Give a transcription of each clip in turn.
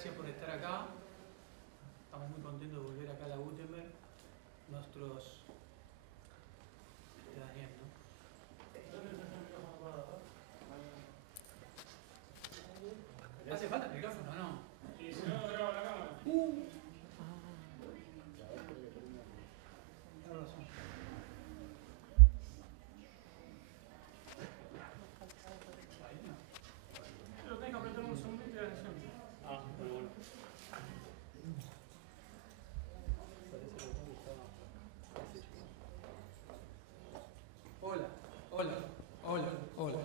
gracias por estar acá. Estamos muy contentos de volver acá a la Gutenberg. Nuestros... Daniel, ¿no? ¿Le hace falta el micrófono o no? Sí, si no, graba la cámara. Tienes razón. Ahí no. Lo tenés que apretar un segundito y la canción. Ah, bueno. Hola, hola, hola, hola.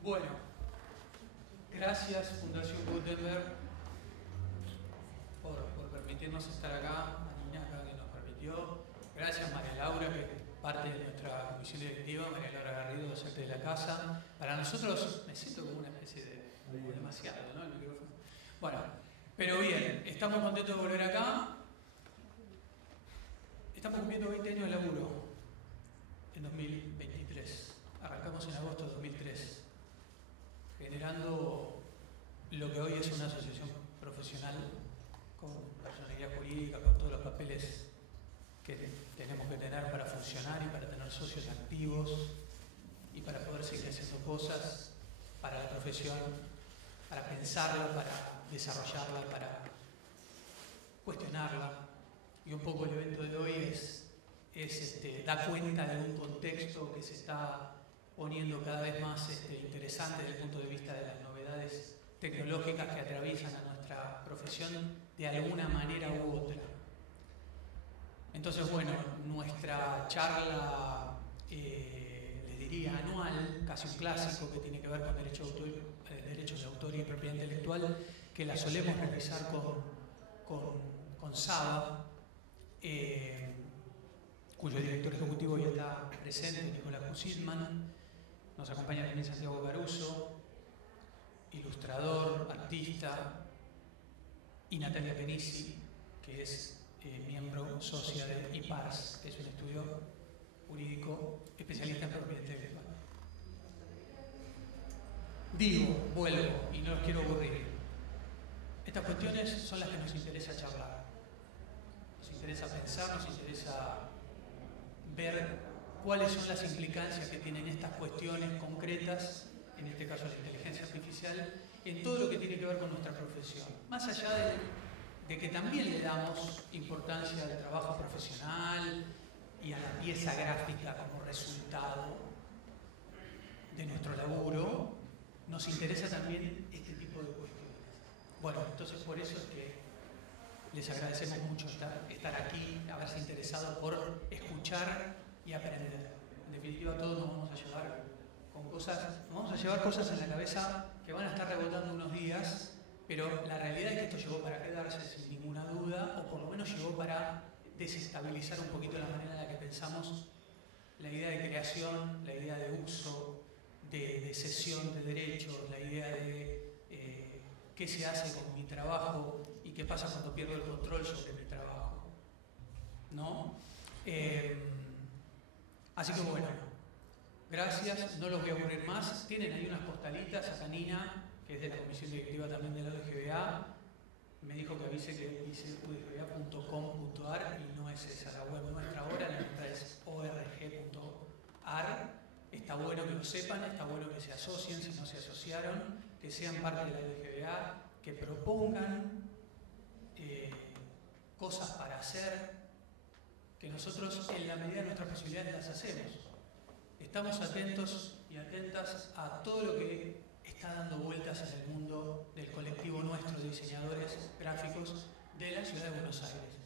Bueno, gracias Fundación Gutenberg por permitirnos estar acá, a Nina acá que nos permitió. Gracias María Laura, que es parte de nuestra comisión directiva, María Laura Garrido, docente de la casa. Para nosotros me siento como una especie de demasiado, ¿no? El micrófono. Bueno, pero bien, estamos contentos de volver acá. Estamos cumpliendo 20 años de laburo en 2023. Arrancamos en agosto de 2003, generando lo que hoy es una asociación profesional con personalidad jurídica, con todos los papeles que tenemos que tener para funcionar y para tener socios activos y para poder seguir haciendo cosas para la profesión, para pensarla, para desarrollarla, para cuestionarla. Y un poco el evento de hoy da cuenta de un contexto que se está poniendo cada vez más interesante desde el punto de vista de las novedades tecnológicas que atraviesan a nuestra profesión de alguna manera u otra. Entonces, bueno, nuestra charla, les diría anual, casi un clásico que tiene que ver con derechos de autor y propiedad intelectual, que la solemos realizar con Saba, cuyo director ejecutivo ya está presente, Nicolás Kusilman. Nos acompaña también Santiago Caruso, ilustrador, artista, y Natalia Penisi, que es miembro socia de IPARS, que es un estudio jurídico especialista en propiedad intelectual. Digo, vuelvo, y no los quiero aburrir. Estas cuestiones son las que nos interesa charlar. Nos interesa pensar, nos interesa ver cuáles son las implicancias que tienen estas cuestiones concretas, en este caso la inteligencia artificial, en todo lo que tiene que ver con nuestra profesión. Más allá de que también le damos importancia al trabajo profesional y a la pieza gráfica como resultado de nuestro laburo, nos interesa también este tipo de cuestiones. Bueno, entonces por eso es que les agradecemos mucho estar aquí, haberse interesado por escuchar y aprender. En definitiva, todos nos vamos a llevar con cosas, nos vamos a llevar cosas en la cabeza que van a estar rebotando unos días, pero la realidad es que esto llegó para quedarse sin ninguna duda, o por lo menos llegó para desestabilizar un poquito la manera en la que pensamos la idea de creación, la idea de uso, de cesión de derechos, la idea de qué se hace con mi trabajo y qué pasa cuando pierdo el control sobre mi trabajo, ¿no? Así que bueno, gracias, no los voy a aburrir más. Tienen ahí unas postalitas, acá Nina, que es de la comisión directiva también de la UDGBA, me dijo que avise que dice udgba.com.ar y no es esa la web nuestra ahora, la nuestra es org.ar. Está bueno que lo sepan, está bueno que se asocien si no se asociaron, que sean parte de la UDGBA, que propongan cosas para hacer, que nosotros en la medida de nuestras posibilidades las hacemos. Estamos atentos y atentas a todo lo que está dando vueltas en el mundo del colectivo nuestro de diseñadores gráficos de la Ciudad de Buenos Aires.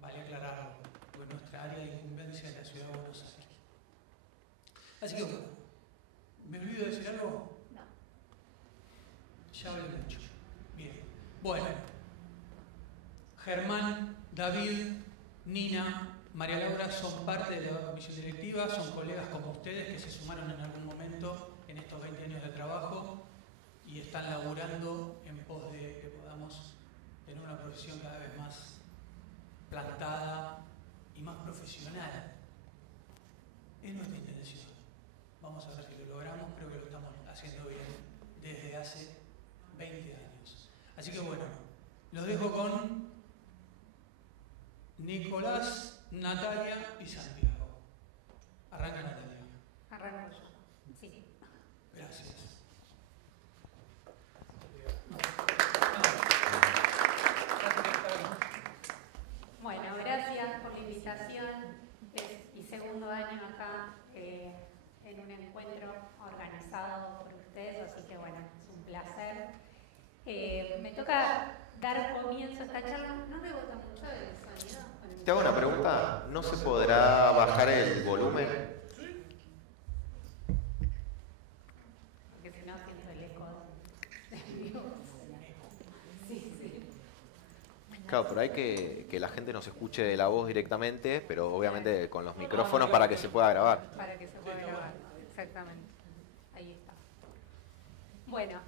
Vale aclararlo, porque nuestra área de incumbencia es la Ciudad de Buenos Aires. Así que bueno, ¿me olvido de decir algo? No. Ya hablé mucho. Bien. Bueno, Germán, David, Nina, María Laura son parte de la comisión directiva, son colegas como ustedes que se sumaron en algún momento en estos 20 años de trabajo y están laburando en pos de que podamos tener una profesión cada vez más plantada y más profesional. Es nuestra intención. Vamos a ver si lo logramos, creo que lo estamos haciendo bien desde hace Así que bueno, los dejo con Nicolás, Natalia y Santiago. Arranca Natalia. Arranco yo. Sí. Gracias. Bueno, gracias por la invitación. Es mi segundo año acá en un encuentro organizado por ustedes, así que bueno, es un placer. Me toca dar comienzo a esta charla. No me gusta mucho el sonido. Te hago una pregunta. ¿No se podrá bajar el volumen? Porque si no siento el eco de mi voz. Sí, sí. Claro, pero hay que la gente nos escuche la voz directamente, pero obviamente con los micrófonos para que se pueda grabar. Para que se pueda grabar, exactamente. Ahí está. Bueno,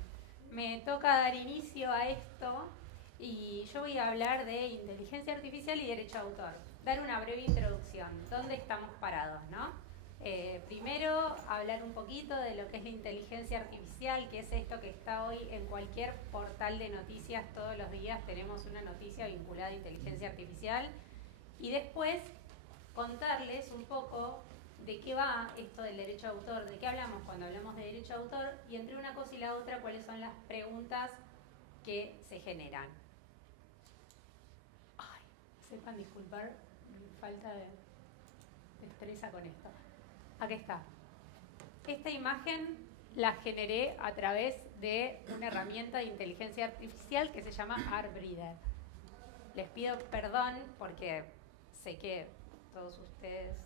me toca dar inicio a esto y yo voy a hablar de inteligencia artificial y derecho de autor. Dar una breve introducción. ¿Dónde estamos parados, no? Primero, hablar un poquito de lo que es la inteligencia artificial, que es esto que está hoy en cualquier portal de noticias. Todos los días tenemos una noticia vinculada a inteligencia artificial. Y después, contarles un poco de qué va esto del derecho de autor, de qué hablamos cuando hablamos de derecho de autor, y entre una cosa y la otra, cuáles son las preguntas que se generan. Ay, sepan disculpar mi falta de destreza con esto. Aquí está. Esta imagen la generé a través de una herramienta de inteligencia artificial que se llama Arbreader. Les pido perdón porque sé que todos ustedes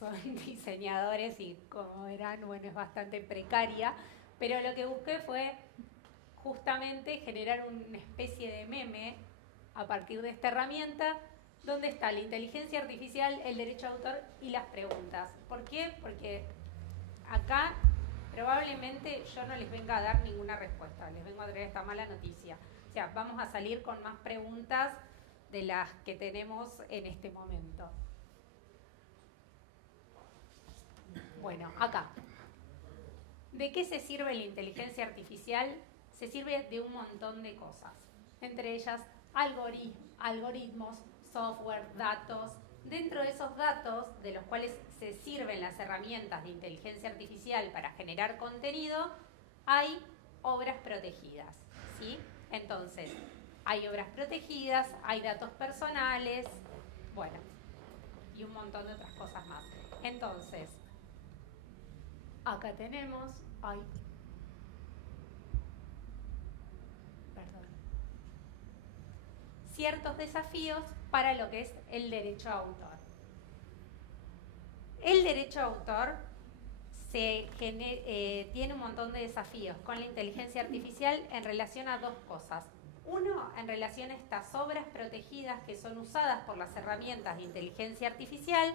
son diseñadores y como verán, bueno, es bastante precaria, pero lo que busqué fue justamente generar una especie de meme a partir de esta herramienta donde está la inteligencia artificial, el derecho de autor y las preguntas. ¿Por qué? Porque acá probablemente yo no les venga a dar ninguna respuesta, les vengo a traer esta mala noticia. O sea, vamos a salir con más preguntas de las que tenemos en este momento. Bueno, acá. ¿De qué se sirve la inteligencia artificial? Se sirve de un montón de cosas. Entre ellas, algoritmos, software, datos. Dentro de esos datos, de los cuales se sirven las herramientas de inteligencia artificial para generar contenido, hay obras protegidas, ¿sí? Entonces, hay obras protegidas, hay datos personales, bueno, y un montón de otras cosas más. Entonces, acá tenemos, ciertos desafíos para lo que es el derecho a autor. El derecho a autor tiene un montón de desafíos con la inteligencia artificial en relación a dos cosas. Uno, en relación a estas obras protegidas que son usadas por las herramientas de inteligencia artificial,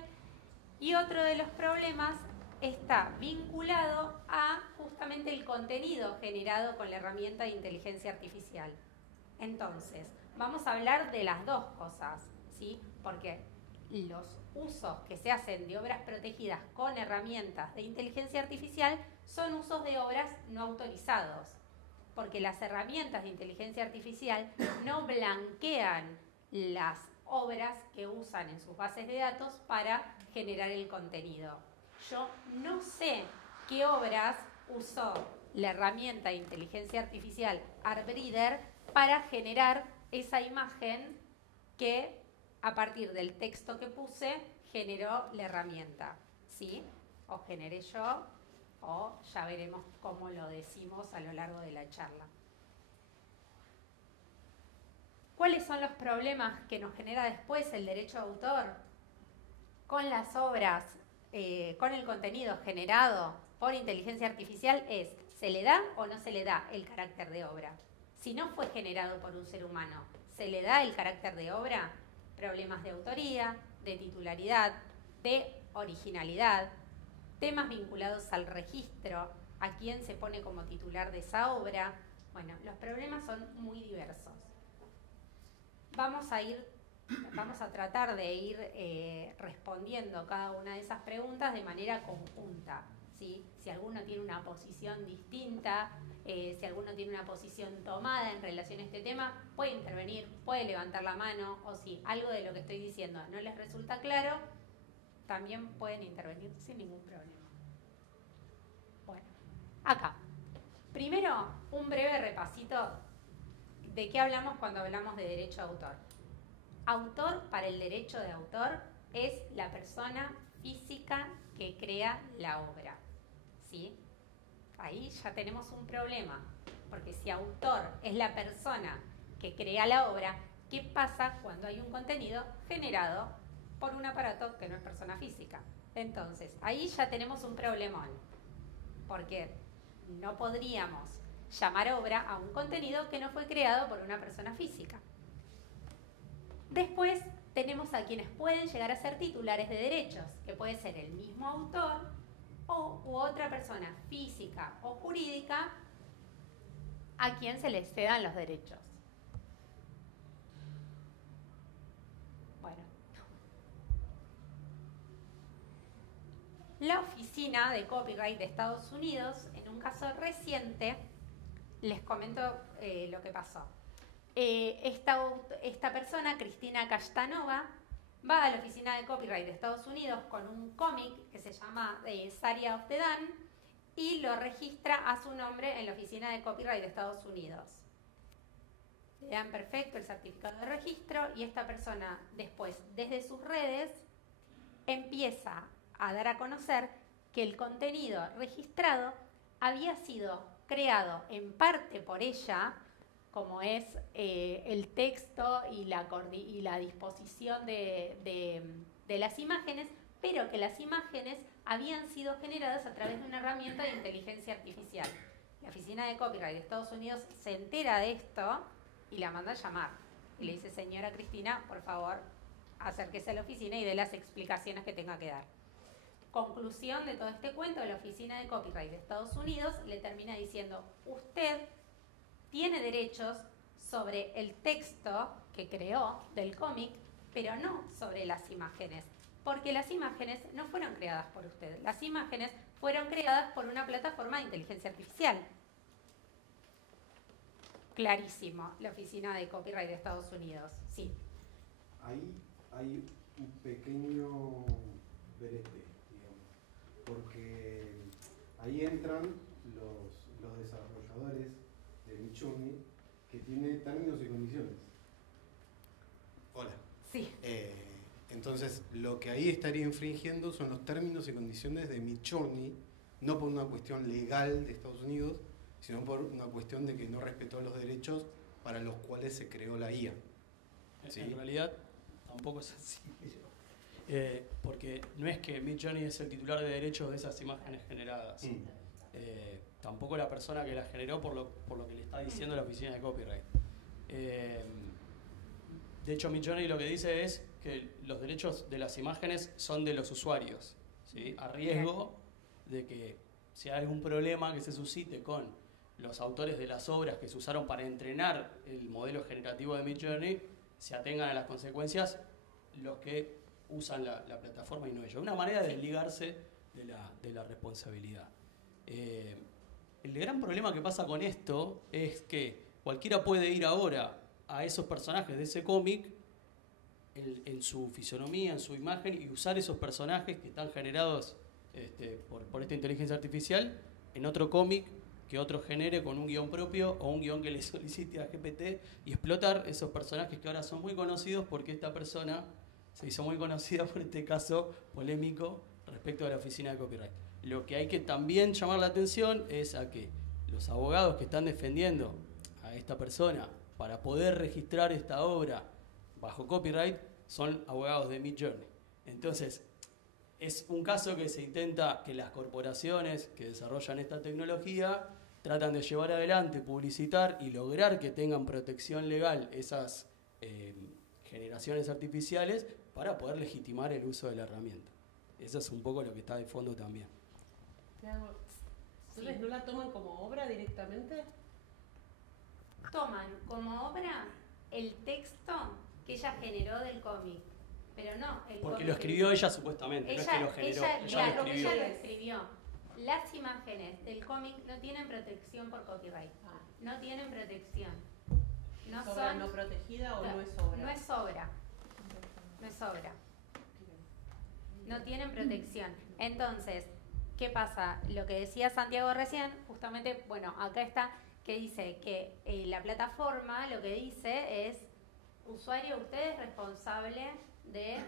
y otro de los problemas está vinculado a justamente el contenido generado con la herramienta de inteligencia artificial. Entonces, vamos a hablar de las dos cosas, ¿sí? Porque los usos que se hacen de obras protegidas con herramientas de inteligencia artificial son usos de obras no autorizados, porque las herramientas de inteligencia artificial no blanquean las obras que usan en sus bases de datos para generar el contenido. Yo no sé qué obras usó la herramienta de inteligencia artificial Arbreader para generar esa imagen que a partir del texto que puse generó la herramienta, ¿sí? O generé yo, o ya veremos cómo lo decimos a lo largo de la charla. ¿Cuáles son los problemas que nos genera después el derecho de autor con las obras, con el contenido generado por inteligencia artificial? ¿Se le da o no se le da el carácter de obra? Si no fue generado por un ser humano, ¿se le da el carácter de obra? Problemas de autoría, de titularidad, de originalidad, temas vinculados al registro, a quién se pone como titular de esa obra. Bueno, los problemas son muy diversos. Vamos a tratar de ir respondiendo cada una de esas preguntas de manera conjunta, ¿sí? Si alguno tiene una posición distinta Si alguno tiene una posición tomada en relación a este tema, puede intervenir, puede levantar la mano, o si algo de lo que estoy diciendo no les resulta claro, también pueden intervenir sin ningún problema. Bueno, acá. Primero, un breve repasito de qué hablamos cuando hablamos de derecho de autor. Autor, para el derecho de autor, es la persona física que crea la obra, ¿sí? Ahí ya tenemos un problema, porque si autor es la persona que crea la obra, ¿qué pasa cuando hay un contenido generado por un aparato que no es persona física? Entonces, ahí ya tenemos un problemón, porque no podríamos llamar obra a un contenido que no fue creado por una persona física. Después tenemos a quienes pueden llegar a ser titulares de derechos, que puede ser el mismo autor u otra persona física o jurídica a quien se les cedan los derechos. Bueno. La Oficina de Copyright de Estados Unidos, en un caso reciente, les comento lo que pasó. Esta persona, Cristina Kashtanova, va a la Oficina de Copyright de Estados Unidos con un cómic que se llama Saria of the Dan y lo registra a su nombre en la Oficina de Copyright de Estados Unidos. Le dan perfecto el certificado de registro y esta persona después, desde sus redes, empieza a dar a conocer que el contenido registrado había sido creado en parte por ella, como es el texto y la disposición de las imágenes, pero que las imágenes habían sido generadas a través de una herramienta de inteligencia artificial. La Oficina de Copyright de Estados Unidos se entera de esto y la manda a llamar. Y le dice, señora Cristina, por favor, acérquese a la oficina y dé las explicaciones que tenga que dar. Conclusión de todo este cuento, la Oficina de Copyright de Estados Unidos le termina diciendo, usted tiene derechos sobre el texto que creó del cómic, pero no sobre las imágenes, porque las imágenes no fueron creadas por usted, las imágenes fueron creadas por una plataforma de inteligencia artificial. Clarísimo, la Oficina de Copyright de Estados Unidos, sí. Ahí hay un pequeño brete, digamos, porque ahí entran los desarrolladores de Midjourney, que tiene términos y condiciones. Hola. Sí. Entonces, lo que ahí estaría infringiendo son los términos y condiciones de Midjourney, no por una cuestión legal de Estados Unidos, sino por una cuestión de que no respetó los derechos para los cuales se creó la IA. ¿Sí? En realidad, tampoco es así. Porque no es que Midjourney es el titular de derechos de esas imágenes generadas. Tampoco la persona que la generó por lo que le está diciendo la Oficina de Copyright. De hecho, Midjourney lo que dice es que los derechos de las imágenes son de los usuarios, ¿sí? A riesgo de que si hay algún problema que se suscite con los autores de las obras que se usaron para entrenar el modelo generativo de Midjourney, se atengan a las consecuencias los que usan la plataforma y no ellos. Una manera de desligarse de la responsabilidad. El gran problema que pasa con esto es que cualquiera puede ir ahora a esos personajes de ese cómic en su fisonomía, en su imagen, y usar esos personajes que están generados por esta inteligencia artificial en otro cómic que otro genere con un guión propio o un guión que le solicite a GPT, y explotar esos personajes que ahora son muy conocidos porque esta persona se hizo muy conocida por este caso polémico respecto a la Oficina de Copyright. Lo que hay que también llamar la atención es a que los abogados que están defendiendo a esta persona para poder registrar esta obra bajo copyright son abogados de Midjourney. Entonces, es un caso que se intenta que las corporaciones que desarrollan esta tecnología tratan de llevar adelante, publicitar y lograr que tengan protección legal esas generaciones artificiales para poder legitimar el uso de la herramienta. Eso es un poco lo que está de fondo también. ¿Ustedes no la toman como obra directamente? Toman como obra el texto que ella generó del cómic, pero no el porque cómic. lo escribió ella supuestamente, no es que lo generó, ella lo escribió. las imágenes del cómic no tienen protección por copyright. No tienen protección. No ¿Es obra son, no protegida o no, no es obra? no es obra. No es obra. No tienen protección. Entonces, ¿qué pasa? Lo que decía Santiago recién, justamente, bueno, acá está, que dice que la plataforma lo que dice es, usuario, usted es responsable de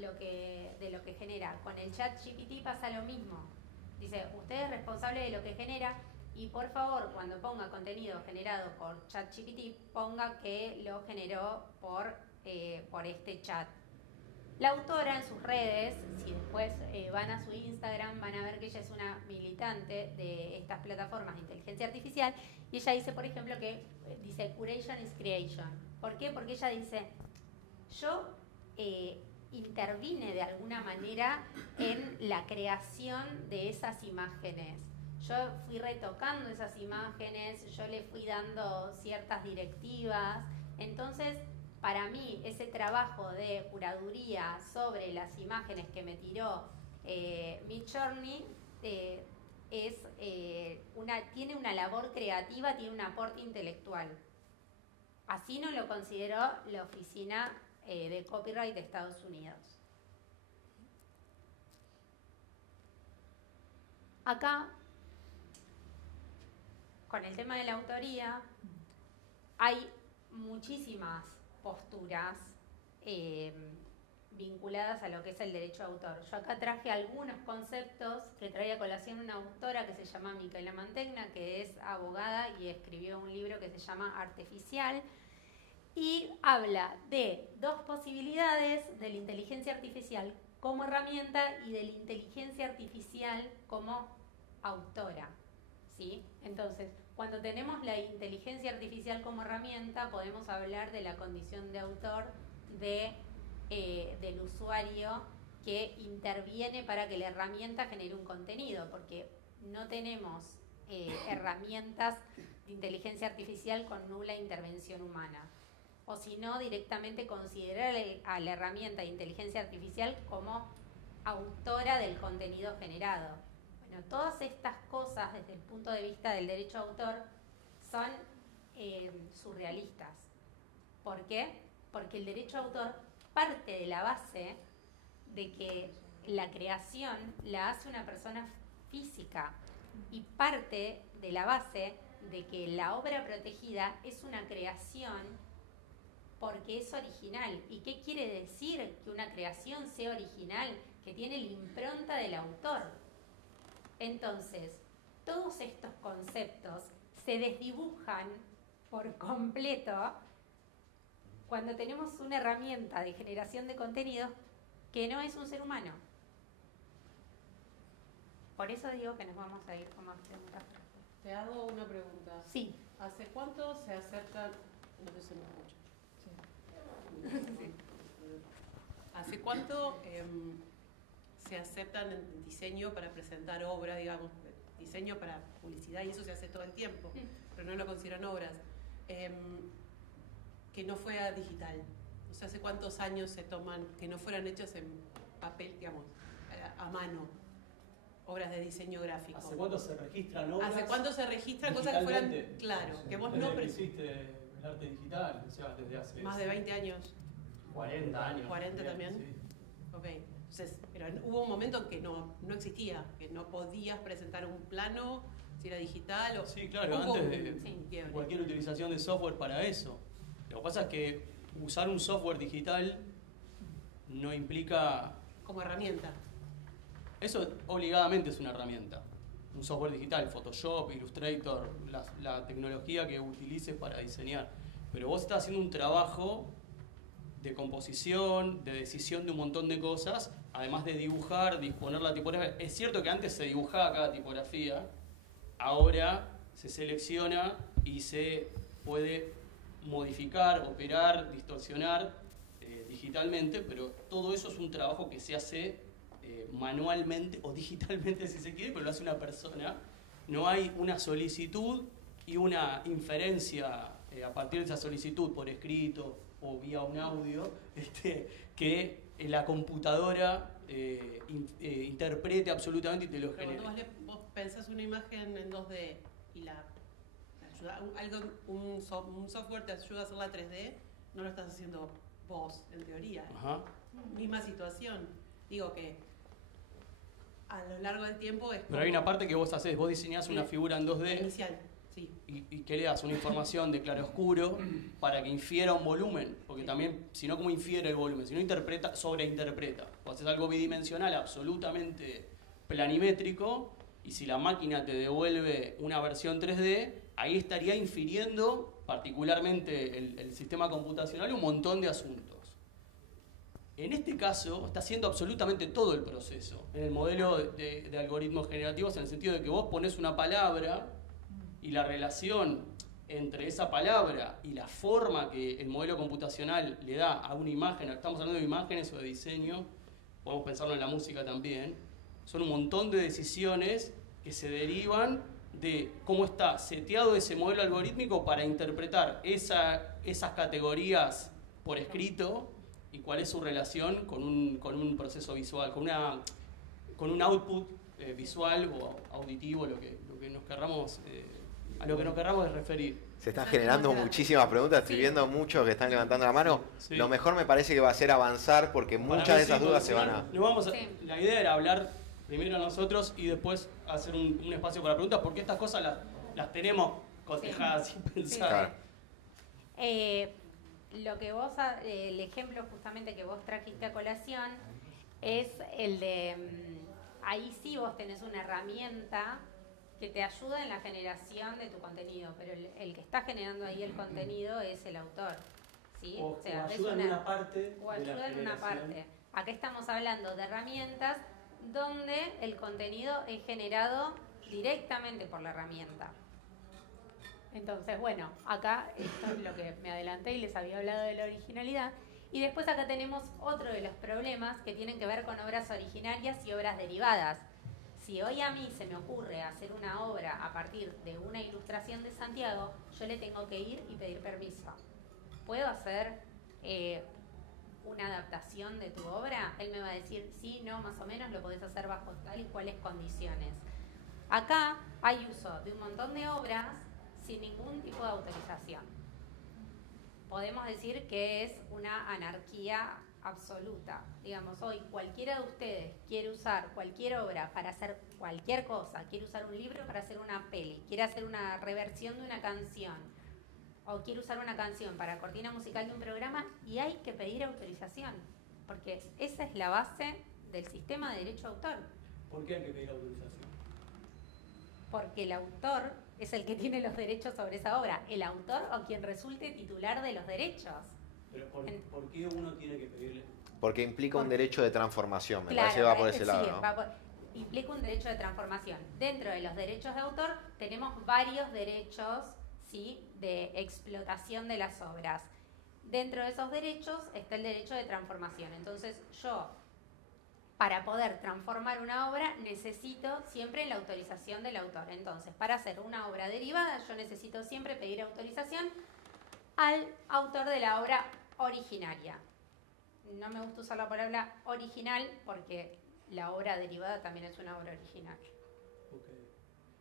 lo que genera. Con el ChatGPT pasa lo mismo. Dice, usted es responsable de lo que genera y por favor, cuando ponga contenido generado por ChatGPT, ponga que lo generó por este chat. La autora en sus redes, si después van a su Instagram, van a ver que ella es una militante de estas plataformas de inteligencia artificial y ella dice, por ejemplo, que dice curation is creation. ¿Por qué? Porque ella dice, yo intervine de alguna manera en la creación de esas imágenes. Yo fui retocando esas imágenes, yo le fui dando ciertas directivas. Entonces, para mí, ese trabajo de curaduría sobre las imágenes que me tiró Midjourney tiene una labor creativa, tiene un aporte intelectual. Así no lo consideró la Oficina de Copyright de Estados Unidos. Acá, con el tema de la autoría, hay muchísimas posturas vinculadas a lo que es el derecho de autor. Yo acá traje algunos conceptos que traía a colación una autora que se llama Micaela Mantegna, que es abogada y escribió un libro que se llama Artificial, y habla de dos posibilidades de la inteligencia artificial como herramienta y de la inteligencia artificial como autora, ¿sí? Entonces, cuando tenemos la inteligencia artificial como herramienta, podemos hablar de la condición de autor del usuario que interviene para que la herramienta genere un contenido, porque no tenemos herramientas de inteligencia artificial con nula intervención humana. O si no, directamente considerar a la herramienta de inteligencia artificial como autora del contenido generado. Bueno, todas estas cosas, desde el punto de vista del derecho de autor, son surrealistas. ¿Por qué? Porque el derecho de autor parte de la base de que la creación la hace una persona física y parte de la base de que la obra protegida es una creación porque es original. ¿Y qué quiere decir que una creación sea original? Que tiene la impronta del autor. Entonces, todos estos conceptos se desdibujan por completo cuando tenemos una herramienta de generación de contenidos que no es un ser humano. Por eso digo que nos vamos a ir con más preguntas. Te hago una pregunta. Sí. ¿Hace cuánto se acercan? No sé si me escucho. Sí. ¿Hace cuánto se aceptan en diseño para presentar obras, digamos, diseño para publicidad, y eso se hace todo el tiempo, pero no lo consideran obras, que no fuera digital? O sea, ¿hace cuántos años se toman que no fueran hechas en papel, digamos, a mano, obras de diseño gráfico? ¿Hace cuánto se registran obras? ¿Hace cuánto se registran cosas que fueran, claro, Sí, que vos desde no... que existe el arte digital, o sea, desde hace... Más de 20 años. 40 años. 40 también. Sí. Ok. Entonces, pero hubo un momento en que no existía, que no podías presentar un plano si era digital o... Sí, claro, hubo antes de un quiebre. cualquier utilización de software para eso. Lo que pasa es que usar un software digital no implica... Como herramienta. Eso obligadamente es una herramienta. Un software digital, Photoshop, Illustrator, la tecnología que utilices para diseñar. Pero vos estás haciendo un trabajo de composición, de decisión de un montón de cosas, además de dibujar, disponer la tipografía. Es cierto que antes se dibujaba cada tipografía, ahora se selecciona y se puede modificar, operar, distorsionar digitalmente, pero todo eso es un trabajo que se hace manualmente o digitalmente si se quiere, pero lo hace una persona. No hay una solicitud y una inferencia a partir de esa solicitud por escrito o vía un audio, que la computadora interprete absolutamente y te lo genere. Pero vos pensás una imagen en 2D y un software te ayuda a hacerla 3D, no lo estás haciendo vos, en teoría. Ajá. Misma situación. Digo que a lo largo del tiempo es como... Pero hay una parte que vos haces, vos diseñás una figura en 2D inicial, sí. y que le das una información de claroscuro para que infiera un volumen, porque también, si no, ¿cómo infiere el volumen? Si no interpreta, sobreinterpreta. O haces algo bidimensional absolutamente planimétrico, y si la máquina te devuelve una versión 3D, ahí estaría infiriendo, particularmente el sistema computacional, un montón de asuntos. En este caso, está haciendo absolutamente todo el proceso, en el modelo de algoritmos generativos, en el sentido de que vos pones una palabra y la relación entre esa palabra y la forma que el modelo computacional le da a una imagen, estamos hablando de imágenes o de diseño, podemos pensarlo en la música también, son un montón de decisiones que se derivan de cómo está seteado ese modelo algorítmico para interpretar esas categorías por escrito y cuál es su relación con un proceso visual, con un output visual o auditivo, lo que nos querramos, a lo que nos querramos referir. Se están generando muchísimas preguntas, estoy viendo muchos que están levantando la mano. Sí. Lo mejor me parece que va a ser avanzar porque muchas de esas dudas se van a... La idea era hablar primero nosotros y después hacer un espacio para preguntas, porque estas cosas las tenemos cotejadas sin pensar. Lo que vos, el ejemplo justamente que vos trajiste a colación es el de, ahí sí vos tenés una herramienta que te ayuda en la generación de tu contenido, pero el que está generando ahí el contenido es el autor, ¿sí? O sea, ayuda en una parte. O ayuda en una parte. Acá estamos hablando de herramientas donde el contenido es generado directamente por la herramienta. Entonces, bueno, acá esto es lo que me adelanté y les había hablado de la originalidad. Y después acá tenemos otro de los problemas que tienen que ver con obras originarias y obras derivadas. Si hoy a mí se me ocurre hacer una obra a partir de una ilustración de Santiago, yo le tengo que ir y pedir permiso. ¿Puedo hacer una adaptación de tu obra? Él me va a decir, sí, no, más o menos, lo podés hacer bajo tal y cuales condiciones. Acá hay uso de un montón de obras sin ningún tipo de autorización. Podemos decir que es una anarquía absoluta. Digamos, hoy cualquiera de ustedes quiere usar cualquier obra para hacer cualquier cosa, quiere usar un libro para hacer una peli, quiere hacer una reversión de una canción, o quiere usar una canción para cortina musical de un programa, y hay que pedir autorización, porque esa es la base del sistema de derecho de autor. ¿Por qué hay que pedir autorización? Porque el autor es el que tiene los derechos sobre esa obra, el autor o quien resulte titular de los derechos. Pero ¿por qué uno tiene que pedirle? Porque implica un derecho de transformación, me Claro, parece que va por ese sí, lado, ¿no? Implica un derecho de transformación. Dentro de los derechos de autor tenemos varios derechos, ¿sí?, de explotación de las obras. Dentro de esos derechos está el derecho de transformación. Entonces yo, para poder transformar una obra, necesito siempre la autorización del autor. Entonces, para hacer una obra derivada, yo necesito siempre pedir autorización al autor de la obra originaria. No me gusta usar la palabra original porque la obra derivada también es una obra original. Okay.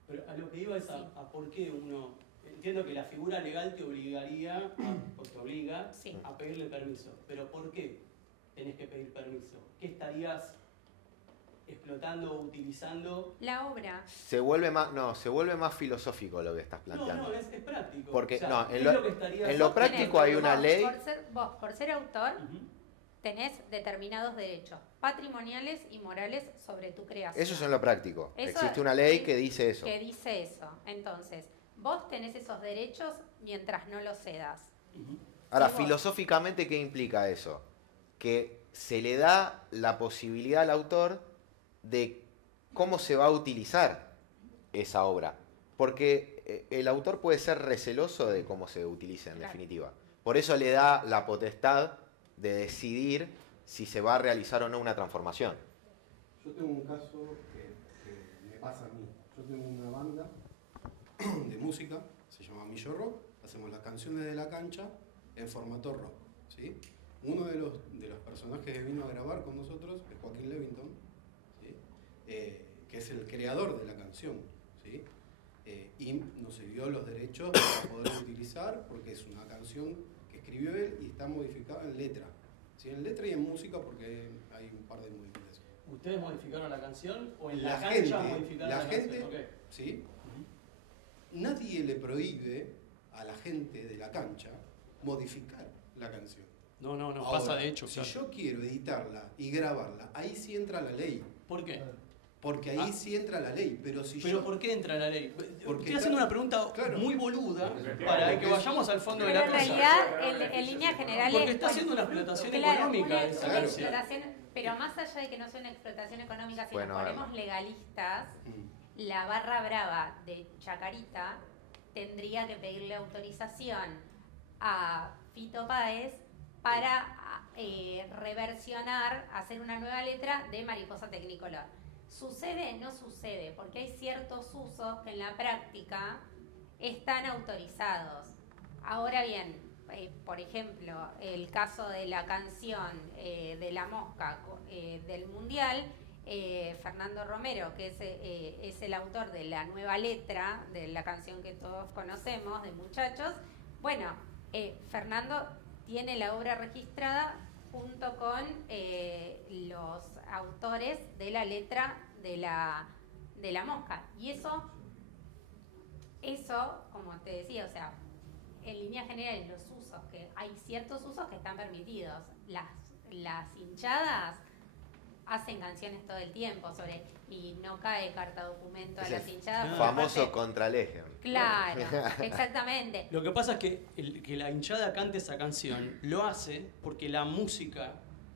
Pero a lo que iba es a por qué uno... Entiendo que la figura legal te obligaría, o te obliga Sí. a pedirle permiso. Pero ¿por qué tenés que pedir permiso? ¿Qué estarías explotando o utilizando? La obra. Se vuelve más filosófico lo que estás planteando. No, es práctico. Porque o sea, no, ¿qué en es lo que estarías en lo haciendo? práctico hay una ley. Por ser autor, Ujú. tenés determinados derechos patrimoniales y morales sobre tu creación. Eso es en lo práctico. Eso Existe una ley es- que dice eso. Que dice eso. Entonces, vos tenés esos derechos mientras no los cedas. Ujú. Ahora, Sí, vos. filosóficamente, ¿qué implica eso? Que se le da la posibilidad al autor de cómo se va a utilizar esa obra. Porque el autor puede ser receloso de cómo se utiliza en Claro. definitiva. Por eso le da la potestad de decidir si se va a realizar o no una transformación. Yo tengo un caso que me pasa a mí. Yo tengo una banda de música, se llama Millo Rock, hacemos las canciones de la cancha en formato rock, ¿sí? Uno de los personajes que vino a grabar con nosotros es Joaquín Levington, ¿sí? Que que es el creador de la canción, ¿sí? Y nos cedió los derechos para poder utilizar, porque es una canción que escribió él y está modificada en letra. ¿Sí? En letra y en música, porque hay un par de modificaciones. ¿Ustedes modificaron la canción o en La la cancha gente, modificaron la la gente, canción? Ok. ¿sí? Nadie le prohíbe a la gente de la cancha modificar la canción. No, Ahora, pasa de hecho. Si Claro. yo quiero editarla y grabarla, ahí sí entra la ley. ¿Por qué? Porque ahí sí entra la ley. Pero si ¿Pero yo... por qué entra la ley? Porque Estoy haciendo una pregunta claro. muy boluda Porque para que vayamos al fondo de Pero la en cosa. realidad, en líneas generales... Porque está haciendo una explotación claro, económica una de esa Claro. canción. explotación, pero más allá de que no sea una explotación económica, si Bueno, nos ponemos legalistas, Mm. la barra brava de Chacarita tendría que pedirle autorización a Fito Páez para reversionar, hacer una nueva letra de Mariposa Tecnicolor. ¿Sucede? No sucede, porque hay ciertos usos que en la práctica están autorizados. Ahora bien, por ejemplo, el caso de la canción de La Mosca del Mundial, Fernando Romero, que es el autor de la nueva letra de la canción que todos conocemos, de Muchachos, bueno, Fernando tiene la obra registrada junto con los autores de la letra de la Mosca. Y eso, como te decía, o sea, en líneas generales los usos, que hay ciertos usos que están permitidos. Las hinchadas hacen canciones todo el tiempo y no cae carta documento a Es las el hinchadas. porque famoso aparte- contralegio. Claro, exactamente. Lo que pasa es que la hinchada cante esa canción lo hace porque la música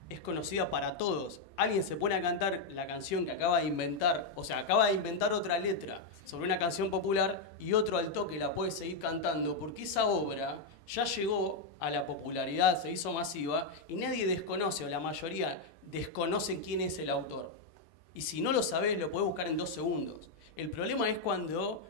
es conocida para todos. Alguien se pone a cantar la canción que acaba de inventar, o sea, acaba de inventar otra letra sobre una canción popular y otro al toque la puede seguir cantando porque esa obra ya llegó a la popularidad, se hizo masiva y nadie desconoce, o la mayoría desconocen quién es el autor. Y si no lo sabés, lo podés buscar en 2 segundos. El problema es cuando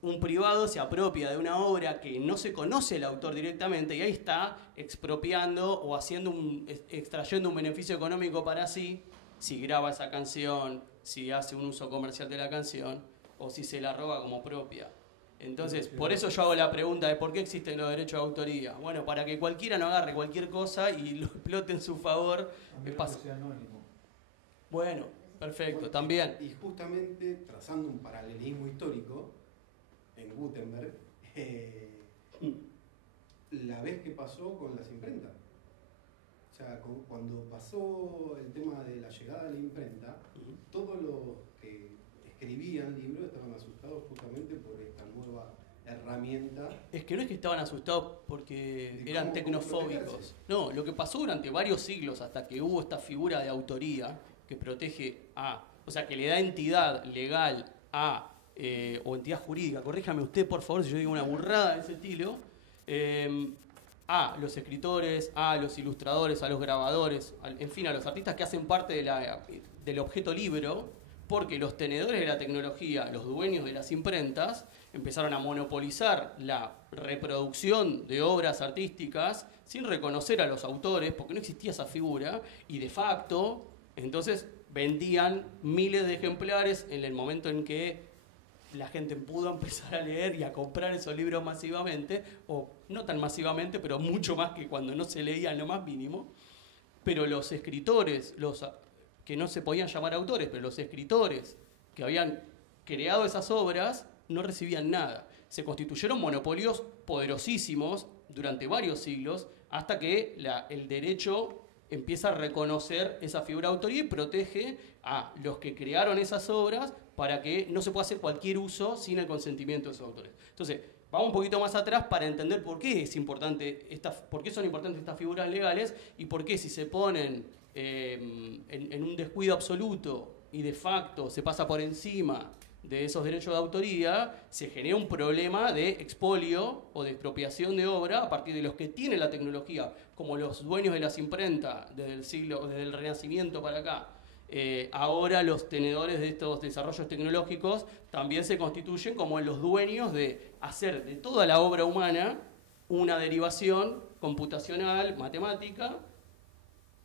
un privado se apropia de una obra que no se conoce el autor directamente y ahí está expropiando o extrayendo un beneficio económico para sí, si graba esa canción, si hace un uso comercial de la canción o si se la roba como propia. Entonces, por eso yo hago la pregunta de por qué existen los derechos de autoría. Bueno, para que cualquiera no agarre cualquier cosa y lo explote en su favor. Bueno, perfecto, también. Y justamente, trazando un paralelismo histórico, en Gutenberg, la vez que pasó con las imprentas. O sea, cuando pasó el tema de la llegada de la imprenta, todos los que escribían libros estaban asustados justamente por esta nueva herramienta. Es que no es que estaban asustados porque ¿De eran cómo tecnofóbicos. protegerse? No, lo que pasó durante varios siglos hasta que hubo esta figura de autoría que protege o sea, que le da entidad legal o entidad jurídica, corríjame usted por favor si yo digo una burrada de ese estilo, a los escritores, a los ilustradores, a los grabadores, en fin, a los artistas que hacen parte del objeto libro, porque los tenedores de la tecnología, los dueños de las imprentas, empezaron a monopolizar la reproducción de obras artísticas sin reconocer a los autores, porque no existía esa figura, y de facto, entonces vendían miles de ejemplares en el momento en que la gente pudo empezar a leer y a comprar esos libros masivamente, o no tan masivamente, pero mucho más que cuando no se leía en lo más mínimo. Pero los escritores, que no se podían llamar autores, pero los escritores que habían creado esas obras, no recibían nada. Se constituyeron monopolios poderosísimos durante varios siglos, hasta que el derecho empieza a reconocer esa figura de autoría y protege a los que crearon esas obras para que no se pueda hacer cualquier uso sin el consentimiento de esos autores. Entonces, vamos un poquito más atrás para entender por qué es importante por qué son importantes estas figuras legales y por qué si se ponen en un descuido absoluto y de facto se pasa por encima de esos derechos de autoría, se genera un problema de expolio o de expropiación de obra a partir de los que tienen la tecnología, como los dueños de las imprentas desde el Renacimiento para acá. Ahora los tenedores de estos desarrollos tecnológicos también se constituyen como los dueños de hacer de toda la obra humana una derivación computacional, matemática.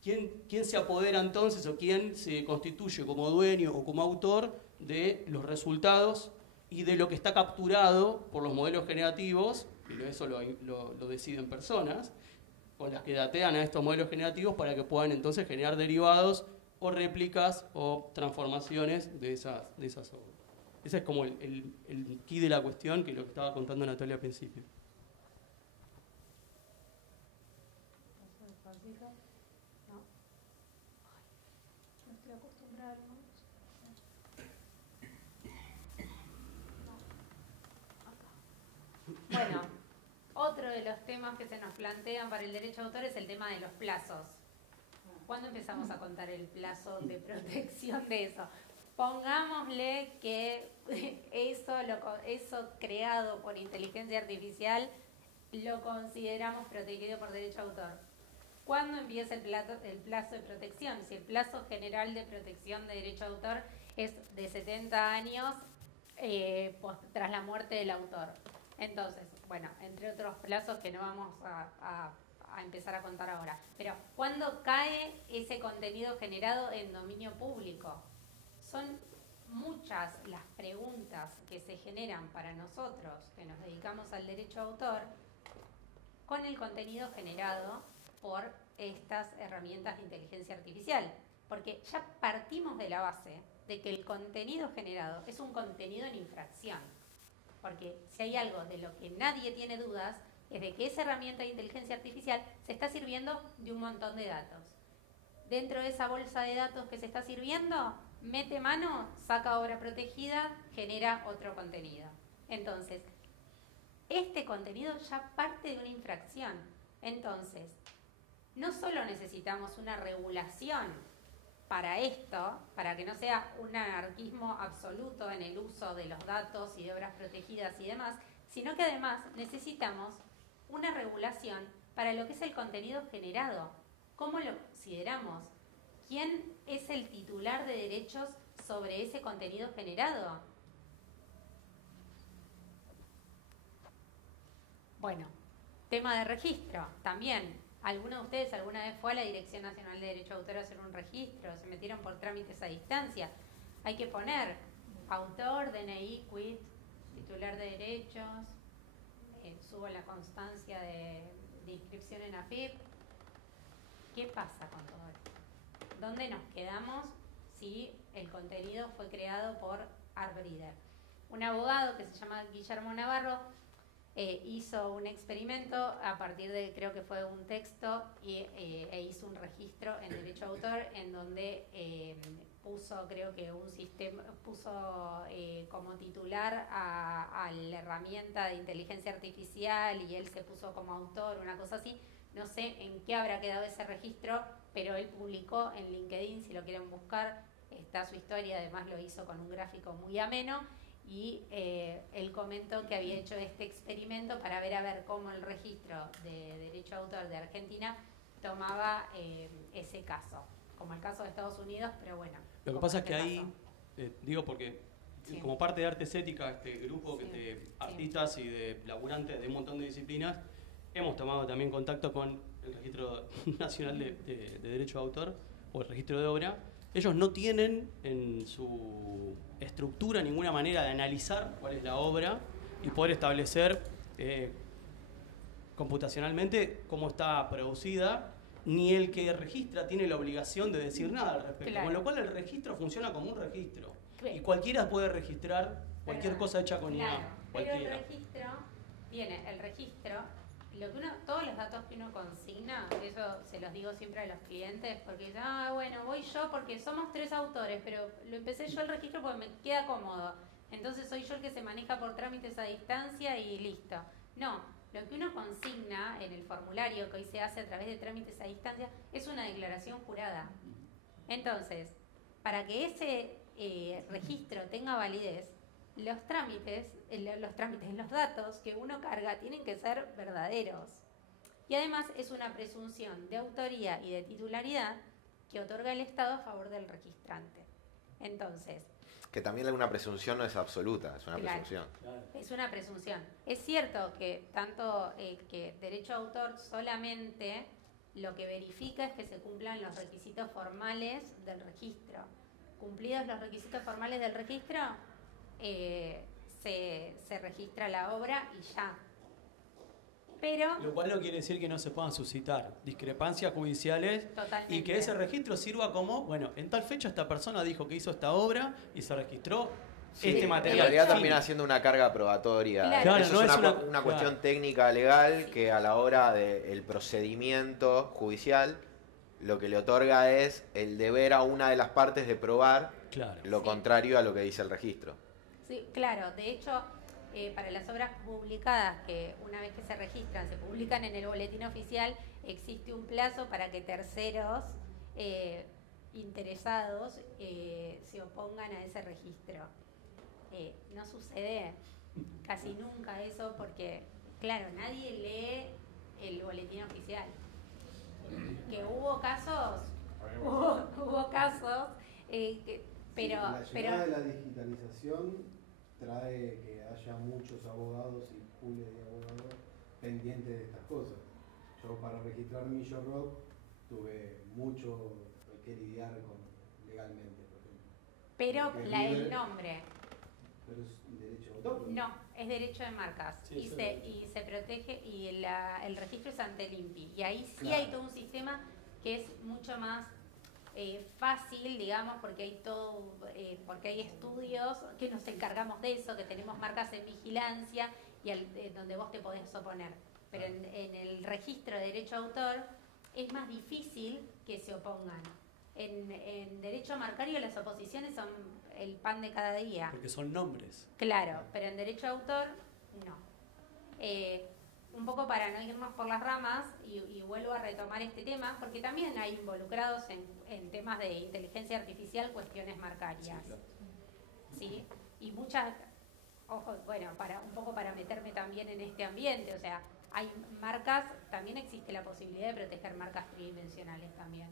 ¿Quién se apodera entonces o quién se constituye como dueño o como autor de los resultados y de lo que está capturado por los modelos generativos, y eso lo deciden personas, con las que datean a estos modelos generativos para que puedan entonces generar derivados o réplicas o transformaciones de esas obras. Ese es como el key de la cuestión, que es lo que estaba contando Natalia al principio. Bueno, otro de los temas que se nos plantean para el derecho de autor es el tema de los plazos. ¿Cuándo empezamos a contar el plazo de protección de eso? Pongámosle que eso creado por inteligencia artificial lo consideramos protegido por derecho de autor. ¿Cuándo empieza el plazo de protección? Si el plazo general de protección de derecho de autor es de 70 años tras la muerte del autor. Entonces, bueno, entre otros plazos que no vamos a empezar a contar ahora. Pero, ¿cuándo cae ese contenido generado en dominio público? Son muchas las preguntas que se generan para nosotros, que nos dedicamos al derecho de autor, con el contenido generado por estas herramientas de inteligencia artificial. Porque ya partimos de la base de que el contenido generado es un contenido en infracción. Porque si hay algo de lo que nadie tiene dudas, es de que esa herramienta de inteligencia artificial se está sirviendo de un montón de datos. Dentro de esa bolsa de datos que se está sirviendo, mete mano, saca obra protegida, genera otro contenido. Entonces, este contenido ya parte de una infracción. Entonces, no solo necesitamos una regulación para esto, para que no sea un anarquismo absoluto en el uso de los datos y de obras protegidas y demás, sino que además necesitamos una regulación para lo que es el contenido generado. ¿Cómo lo consideramos? ¿Quién es el titular de derechos sobre ese contenido generado? Bueno, tema de registro, también. ¿Alguno de ustedes alguna vez fue a la Dirección Nacional de Derecho de Autor a hacer un registro? ¿Se metieron por trámites a distancia? Hay que poner autor, DNI, quit, titular de derechos, subo la constancia de inscripción en AFIP. ¿Qué pasa con todo esto? ¿Dónde nos quedamos si el contenido fue creado por ArtBreeder? Un abogado que se llama Guillermo Navarro hizo un experimento a partir de, creo que fue un texto, e hizo un registro en derecho de autor en donde puso, creo que un sistema, puso como titular a la herramienta de inteligencia artificial y él se puso como autor, una cosa así. No sé en qué habrá quedado ese registro, pero él publicó en LinkedIn, si lo quieren buscar, está su historia, además lo hizo con un gráfico muy ameno. Y él comentó que había hecho este experimento para ver cómo el registro de derecho de autor de Argentina tomaba ese caso, como el caso de Estados Unidos, pero bueno. Lo que pasa es que ahí, digo porque sí, como parte de Artes Éticas, este grupo de artistas y de laburantes de un montón de disciplinas, hemos tomado también contacto con el Registro Nacional de Derecho de Autor, o el Registro de Obra. Ellos no tienen en su estructura ninguna manera de analizar cuál es la obra y poder establecer computacionalmente cómo está producida, ni el que registra tiene la obligación de decir nada al respecto. Claro. Con lo cual el registro funciona como un registro. Y cualquiera puede registrar cualquier cosa hecha con IA. Pero el registro, lo que todos los datos que uno consigna, eso se los digo siempre a los clientes, porque dicen, bueno, voy yo porque somos 3 autores, pero lo empecé yo el registro porque me queda cómodo. Entonces soy yo el que se maneja por trámites a distancia y listo. No, lo que uno consigna en el formulario que hoy se hace a través de trámites a distancia es una declaración jurada. Entonces, para que ese registro tenga validez, los datos que uno carga tienen que ser verdaderos. Y además es una presunción de autoría y de titularidad que otorga el Estado a favor del registrante. Entonces, que también una presunción no es absoluta, es una presunción. Es una presunción. Es cierto que tanto que derecho de autor solamente lo que verifica es que se cumplan los requisitos formales del registro. cumplidos los requisitos formales del registro, se registra la obra y ya. Pero Lo cual no quiere decir que no se puedan suscitar discrepancias judiciales totalmente. y que ese registro sirva como, bueno, en tal fecha esta persona dijo que hizo esta obra y se registró este En material. realidad Fin. termina siendo una carga probatoria. Claro. Eso Claro, es no una es cuestión claro. técnica legal que a la hora del procedimiento judicial lo que le otorga es el deber a una de las partes de probar Claro. lo Sí. contrario a lo que dice el registro. Sí, claro. De hecho, para las obras publicadas, que una vez que se registran, se publican en el boletín oficial, existe un plazo para que terceros interesados se opongan a ese registro. No sucede casi nunca eso porque, claro, nadie lee el boletín oficial. Que hubo casos, hubo casos, pero La llegada de la digitalización trae que haya muchos abogados y pools de abogados pendientes de estas cosas. Yo para registrar mi Rock tuve mucho que lidiar legalmente, por ejemplo. pero Porque el libre- nombre, Pero es derecho de autor. no, es derecho de marcas Sí, y, eso y se protege y el registro es ante el INPI. Y ahí sí Claro. hay todo un sistema que es mucho más fácil, digamos, porque hay porque hay estudios que nos encargamos de eso, que tenemos marcas en vigilancia y donde vos te podés oponer. Pero en el registro de derecho de autor es más difícil que se opongan. En derecho marcario las oposiciones son el pan de cada día. Porque son nombres. Claro, pero en derecho de autor, no. Un poco para no irnos por las ramas, y vuelvo a retomar este tema, porque también hay involucrados en temas de inteligencia artificial cuestiones marcarias. ¿Sí? Y muchas, ojo, bueno, un poco para meterme también en este ambiente, o sea, hay marcas, también existe la posibilidad de proteger marcas tridimensionales también.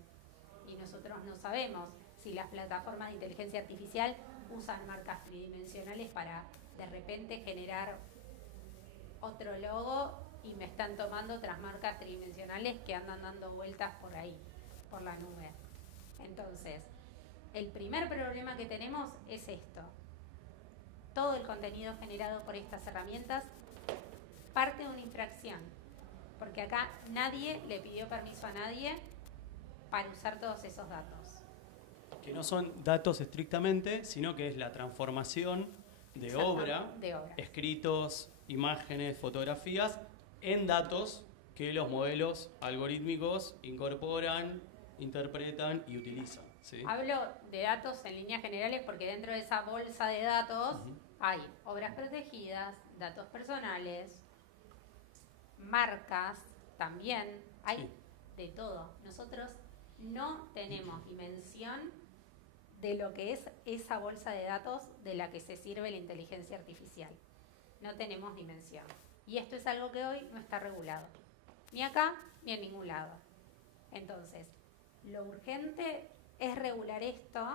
Y nosotros no sabemos si las plataformas de inteligencia artificial usan marcas tridimensionales para de repente generar otro logo y me están tomando otras marcas tridimensionales que andan dando vueltas por ahí, por la nube. Entonces, el primer problema que tenemos es esto. Todo el contenido generado por estas herramientas parte de una infracción, porque acá nadie le pidió permiso a nadie para usar todos esos datos. Que no son datos estrictamente, sino que es la transformación de Exacto, obra, de obra. escritos, imágenes, fotografías, en datos que los modelos algorítmicos incorporan, interpretan y utilizan. ¿Sí? Hablo de datos en líneas generales porque dentro de esa bolsa de datos hay obras protegidas, datos personales, marcas también, hay Sí. de todo. Nosotros no tenemos dimensión de lo que es esa bolsa de datos de la que se sirve la inteligencia artificial. No tenemos dimensión. Y esto es algo que hoy no está regulado, ni acá ni en ningún lado. Entonces, lo urgente es regular esto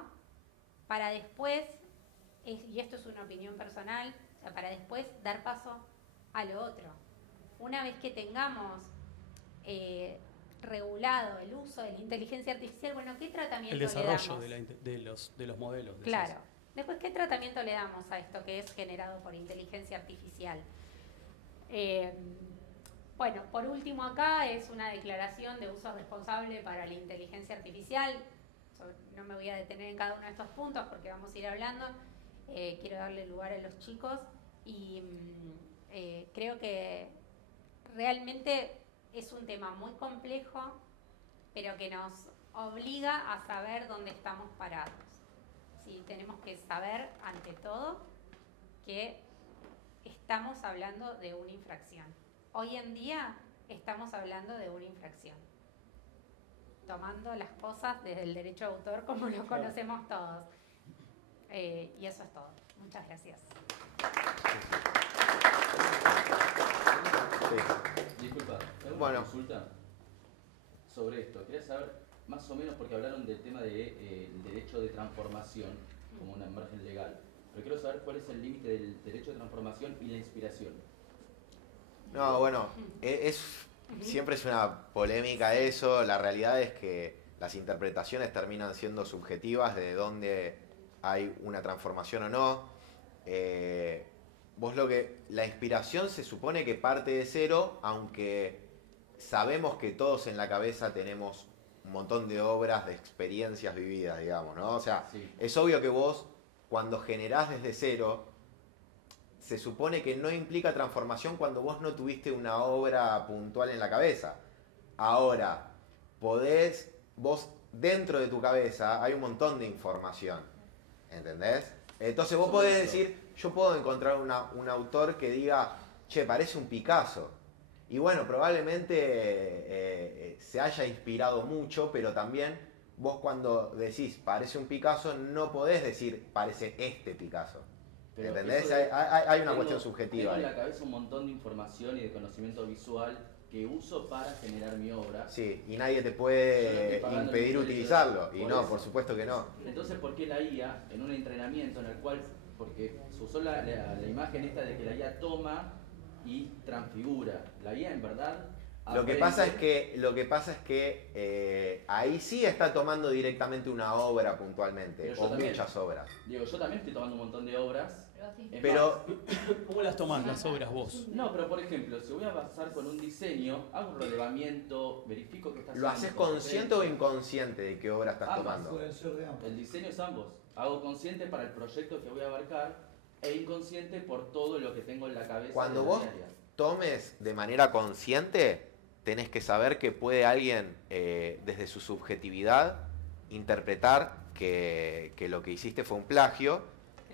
para después, y esto es una opinión personal, o sea, para después dar paso a lo otro. Una vez que tengamos regulado el uso de la inteligencia artificial, bueno, ¿qué tratamiento El le desarrollo damos? de los modelos. de Claro. esos. Después, ¿qué tratamiento le damos a esto que es generado por inteligencia artificial? Bueno, por último acá es una declaración de uso responsable para la inteligencia artificial. No me voy a detener en cada uno de estos puntos porque vamos a ir hablando. Quiero darle lugar a los chicos y creo que realmente es un tema muy complejo, pero que nos obliga a saber dónde estamos parados. Sí, tenemos que saber, ante todo, que estamos hablando de una infracción. Hoy en día estamos hablando de una infracción, tomando las cosas desde el derecho de autor como lo conocemos todos. Y eso es todo. Muchas gracias. Disculpa, ¿tengo Bueno. una consulta sobre esto? Quería saber más o menos, porque hablaron del tema del derecho de transformación como una margen legal, pero quiero saber cuál es el límite del derecho de transformación y la inspiración. No, bueno, siempre es una polémica eso. La realidad es que las interpretaciones terminan siendo subjetivas de dónde hay una transformación o no. La inspiración se supone que parte de cero, aunque sabemos que todos en la cabeza tenemos un montón de obras, de experiencias vividas, digamos, ¿no? O sea, Sí. es obvio que vos, cuando generás desde cero, se supone que no implica transformación cuando vos no tuviste una obra puntual en la cabeza. Ahora, vos dentro de tu cabeza hay un montón de información, ¿entendés? Entonces vos podés decir, yo puedo encontrar un autor que diga, che, parece un Picasso. Y bueno, probablemente se haya inspirado mucho, pero también vos cuando decís parece un Picasso, no podés decir parece este Picasso. Pero ¿Entendés? eso de- Hay una tengo- cuestión subjetiva Tengo en ahí. la cabeza un montón de información y de conocimiento visual que uso para generar mi obra. Sí, y nadie te Yo no puede estoy pagando impedir ni utilizarlo. Y por no, eso. por supuesto que no. Entonces, ¿por qué la IA, en un entrenamiento en el cual, porque se usó la imagen esta de que la IA toma y transfigura, la IA en verdad... Lo que pasa es que ahí sí está tomando directamente una obra puntualmente, Pero yo o también. muchas obras. Digo, yo también estoy tomando un montón de obras. Es Pero ¿Cómo las tomás las obras vos? No, pero por ejemplo, si voy a pasar con un diseño, hago un relevamiento, verifico que está ¿lo haces consciente o inconsciente de qué obra estás Ambas. tomando? Pueden ser de ambos. El diseño es ambos. Hago consciente para el proyecto que voy a abarcar e inconsciente por todo lo que tengo en la cabeza. Cuando de la vos diaria. tomes de manera consciente, tenés que saber que puede alguien, desde su subjetividad, interpretar que lo que hiciste fue un plagio,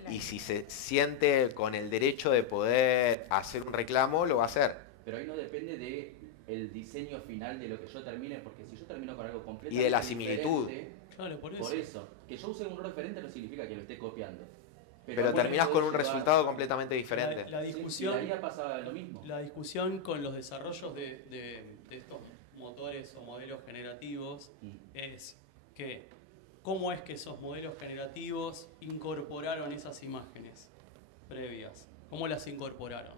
y si se siente con el derecho de poder hacer un reclamo, lo va a hacer. Pero ahí no depende de el diseño final de lo que yo termine, porque si yo termino con algo completo Y de la similitud. Claro, por eso. Por eso, que yo use un referente no significa que lo esté copiando. Pero bueno, terminás con un puede llevar- resultado completamente diferente. La Sí, discusión, y la IA pasa lo mismo. la discusión con los desarrollos de estos motores o modelos generativos es que cómo es que esos modelos generativos incorporaron esas imágenes previas. ¿Cómo las incorporaron?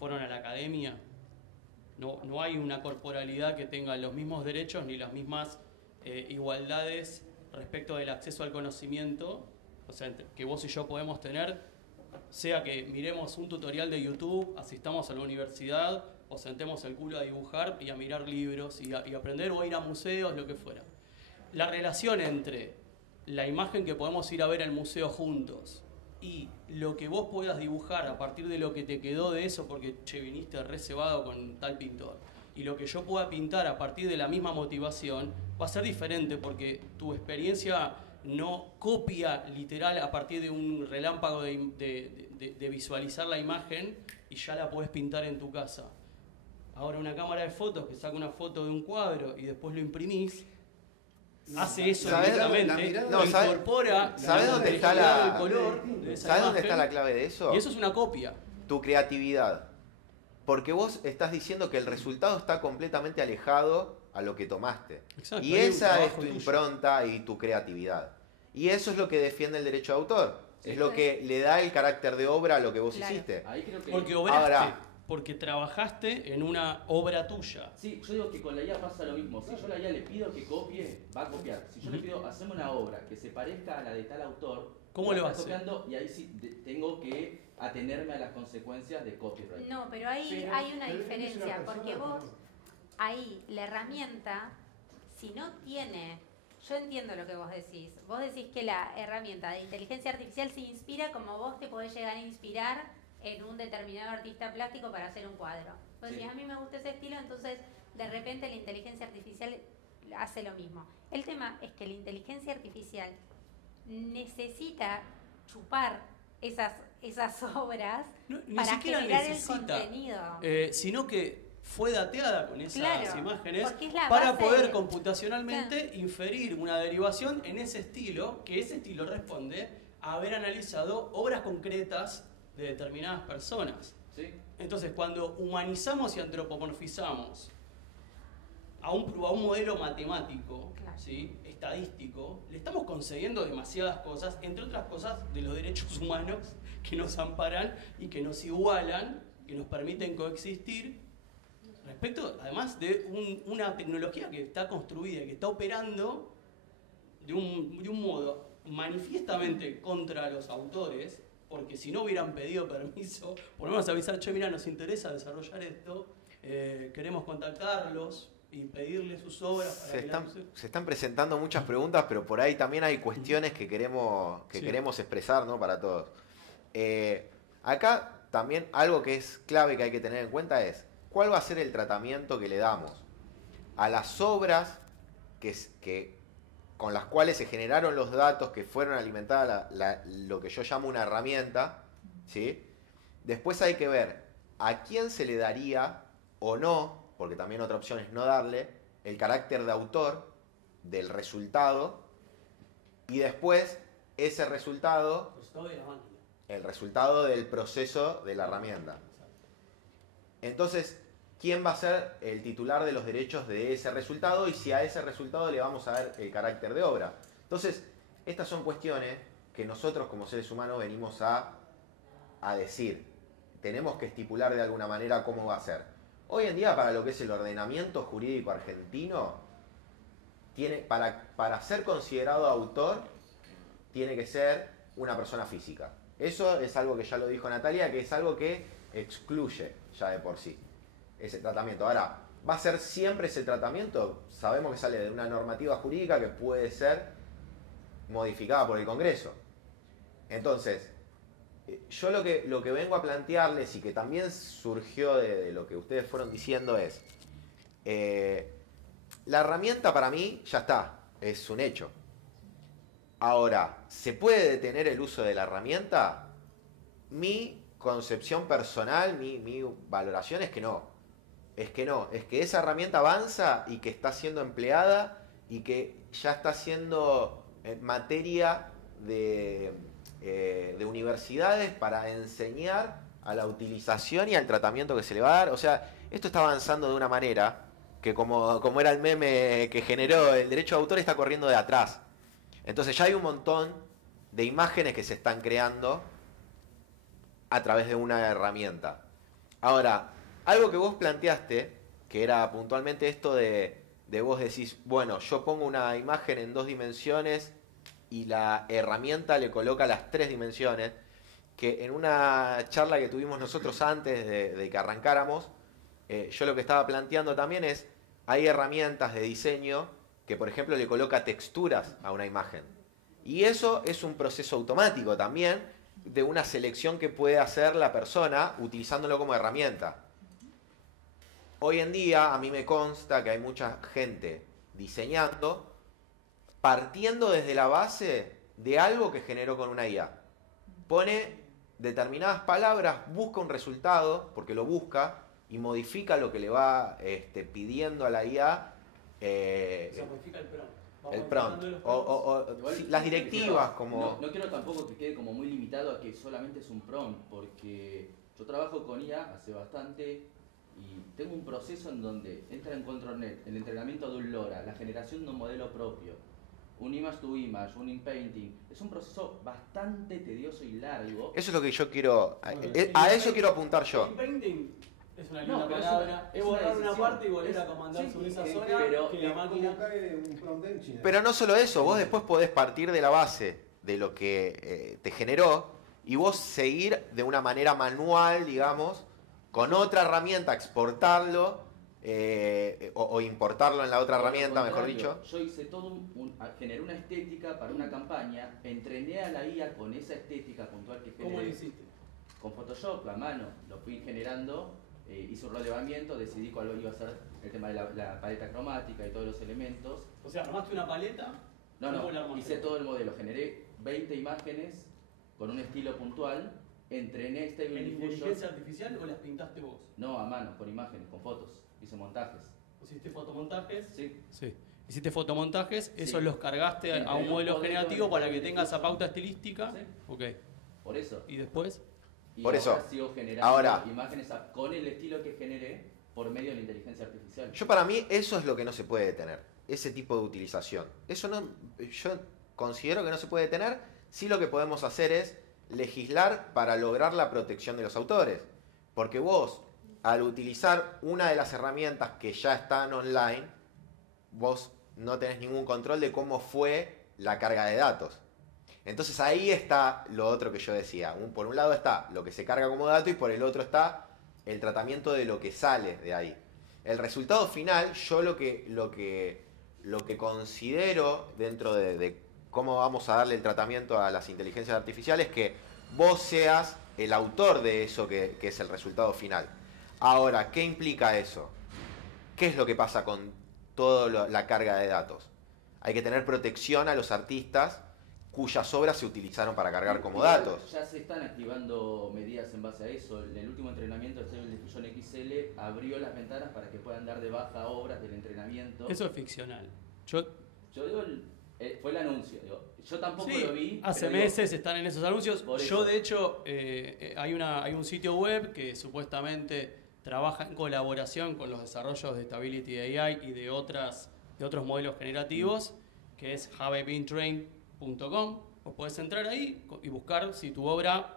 ¿Fueron a la academia? No hay una corporalidad que tenga los mismos derechos ni las mismas igualdades respecto del acceso al conocimiento, o sea, que vos y yo podemos tener, sea que miremos un tutorial de YouTube, asistamos a la universidad o sentemos el culo a dibujar y a mirar libros y aprender o a ir a museos, lo que fuera. La relación entre la imagen que podemos ir a ver al museo juntos y lo que vos puedas dibujar a partir de lo que te quedó de eso, porque che, viniste reservado con tal pintor, y lo que yo pueda pintar a partir de la misma motivación, va a ser diferente porque tu experiencia no copia literal a partir de un relámpago de visualizar la imagen y ya la podés pintar en tu casa. Ahora una cámara de fotos que saca una foto de un cuadro y después lo imprimís, hace eso ¿Sabés? directamente, No, ¿sabés? incorpora ¿Sabés la dónde está complejidad la- del color de esa ¿Sabes dónde está imagen? la clave de eso? Y eso es una copia. Tu creatividad. Porque vos estás diciendo que el resultado está completamente alejado a lo que tomaste. Exacto, Y hay un esa es trabajo tu tuyo. impronta y tu creatividad. Y eso es lo que defiende el derecho de autor. Sí. Es lo que le da el carácter de obra a lo que vos Claro. hiciste. Ahí creo que... Porque obraste, Ahora- porque trabajaste en una obra tuya. Sí, yo digo que con la IA pasa lo mismo. Si yo a la IA le pido que copie, va a copiar. Si yo le pido, haceme una obra que se parezca a la de tal autor, ¿Cómo va a lo estar hace? copiando y ahí sí tengo que atenerme a las consecuencias de copyright. No, pero ahí Pero- hay una pero él es una diferencia, persona, porque pero vos, no. ahí, la herramienta, si no tiene, yo entiendo lo que vos decís, que la herramienta de inteligencia artificial se inspira como vos te podés llegar a inspirar en un determinado artista plástico para hacer un cuadro. Vos Sí. decís, a mí me gusta ese estilo, entonces de repente la inteligencia artificial hace lo mismo. El tema es que la inteligencia artificial necesita chupar esas obras No, ni para siquiera generar necesita, el contenido. sino que fue dateada con esas Claro, imágenes porque es la para base poder de- computacionalmente inferir una derivación en ese estilo, que ese estilo responde a haber analizado obras concretas de determinadas personas. ¿Sí? Entonces, cuando humanizamos y antropomorfizamos a un modelo matemático, Claro. ¿sí? Estadístico, le estamos concediendo demasiadas cosas, entre otras cosas de los derechos humanos que nos amparan y que nos igualan, que nos permiten coexistir, respecto además de una tecnología que está construida y que está operando de un modo manifiestamente contra los autores, porque si no hubieran pedido permiso, por lo menos avisar, che, mira, nos interesa desarrollar esto, queremos contactarlos y pedirles sus obras. Para se están presentando muchas preguntas, pero por ahí también hay cuestiones que queremos expresar, ¿no? Para todos. Acá también algo que es clave que hay que tener en cuenta es cuál va a ser el tratamiento que le damos a las obras con las cuales se generaron los datos que fueron alimentadas lo que yo llamo una herramienta, ¿sí? Después hay que ver a quién se le daría o no, porque también otra opción es no darle, el carácter de autor del resultado, y después ese resultado, el resultado del proceso de la herramienta. Entonces, ¿quién va a ser el titular de los derechos de ese resultado y si a ese resultado le vamos a dar el carácter de obra? Entonces, estas son cuestiones que nosotros como seres humanos venimos a decir. Tenemos que estipular de alguna manera cómo va a ser. Hoy en día, para lo que es el ordenamiento jurídico argentino, para ser considerado autor, tiene que ser una persona física. Eso es algo que ya lo dijo Natalia, que es algo que excluye ya de por sí ese tratamiento. Ahora, ¿va a ser siempre ese tratamiento? Sabemos que sale de una normativa jurídica que puede ser modificada por el Congreso. Entonces, yo lo que vengo a plantearles y que también surgió de lo que ustedes fueron diciendo es, la herramienta para mí ya está, es un hecho. Ahora, ¿se puede detener el uso de la herramienta? Mi concepción personal, mi valoración es que no. Es que esa herramienta avanza y que está siendo empleada y que ya está siendo materia de universidades para enseñar a la utilización y al tratamiento que se le va a dar. O sea, esto está avanzando de una manera que como era el meme que generó, el derecho de autor está corriendo de atrás. Entonces ya hay un montón de imágenes que se están creando a través de una herramienta. Ahora, algo que vos planteaste, que era puntualmente esto de vos decís, bueno, yo pongo una imagen en 2 dimensiones y la herramienta le coloca las 3 dimensiones, que en una charla que tuvimos nosotros antes de que arrancáramos, yo lo que estaba planteando también es, hay herramientas de diseño que por ejemplo le coloca texturas a una imagen. Y eso es un proceso automático también de una selección que puede hacer la persona utilizándolo como herramienta. Hoy en día a mí me consta que hay mucha gente diseñando partiendo desde la base de algo que generó con una IA. Pone determinadas palabras, busca un resultado, porque lo busca, y modifica lo que le va pidiendo a la IA. Se modifica el prompt. El prompt. Las directivas, como... No quiero tampoco que quede como muy limitado a que solamente es un prompt, porque yo trabajo con IA hace bastante y tengo un proceso en donde entra en ControlNet el entrenamiento de un LoRa, la generación de un modelo propio, un image to image, un inpainting. Es un proceso bastante tedioso y largo. Eso es lo que yo quiero... A eso quiero apuntar yo. Inpainting es una linda palabra. Es borrar una parte y volver a comandar sobre esa zona que la máquina... Pero no solo eso, vos después podés partir de la base de lo que te generó y vos seguir de una manera manual, digamos, con otra herramienta, exportarlo o importarlo en la otra herramienta, mejor dicho. Yo hice todo generé una estética para una campaña, entrené a la IA con esa estética puntual que generé. ¿Cómo lo hiciste? Con Photoshop, a mano, lo fui generando, hice un relevamiento, decidí cuál iba a ser el tema de la paleta cromática y todos los elementos. O sea, armaste una paleta. No, hice todo el modelo, generé 20 imágenes con un estilo puntual, entrené Stable ¿En Diffusion. inteligencia artificial o las pintaste vos? No, a mano, con imágenes, con fotos, hice montajes. ¿Hiciste fotomontajes? Sí. Hiciste fotomontajes, Sí. esos los cargaste a un modelo generativo para que tenga esa pauta estilística. Sí. Ok. Por eso. ¿Y después? Y Por ahora eso, sigo generando ahora, imágenes con el estilo que generé por medio de la inteligencia artificial. Para mí eso es lo que no se puede detener, ese tipo de utilización. Eso no, yo considero que no se puede detener. Sí, lo que podemos hacer es legislar para lograr la protección de los autores. Porque vos, al utilizar una de las herramientas que ya están online, vos no tenés ningún control de cómo fue la carga de datos. Entonces ahí está lo otro que yo decía. Por un lado está lo que se carga como dato y por el otro está el tratamiento de lo que sale de ahí. El resultado final, yo lo que considero dentro de cómo vamos a darle el tratamiento a las inteligencias artificiales es que vos seas el autor de eso que es el resultado final. Ahora, ¿qué implica eso? ¿Qué es lo que pasa con toda la carga de datos? Hay que tener protección a los artistas cuyas obras se utilizaron para cargar como datos. Ya se están activando medidas en base a eso. El último entrenamiento del Stable Diffusion XL abrió las ventanas para que puedan dar de baja obras del entrenamiento. Eso es ficcional. Yo digo, fue el anuncio. Digo, yo tampoco lo vi. Hace meses están en esos anuncios. Yo, de hecho, hay un sitio web que supuestamente trabaja en colaboración con los desarrollos de Stability AI y de otros modelos generativos, que es haveibeentrained.com. Vos podés entrar ahí y buscar si tu obra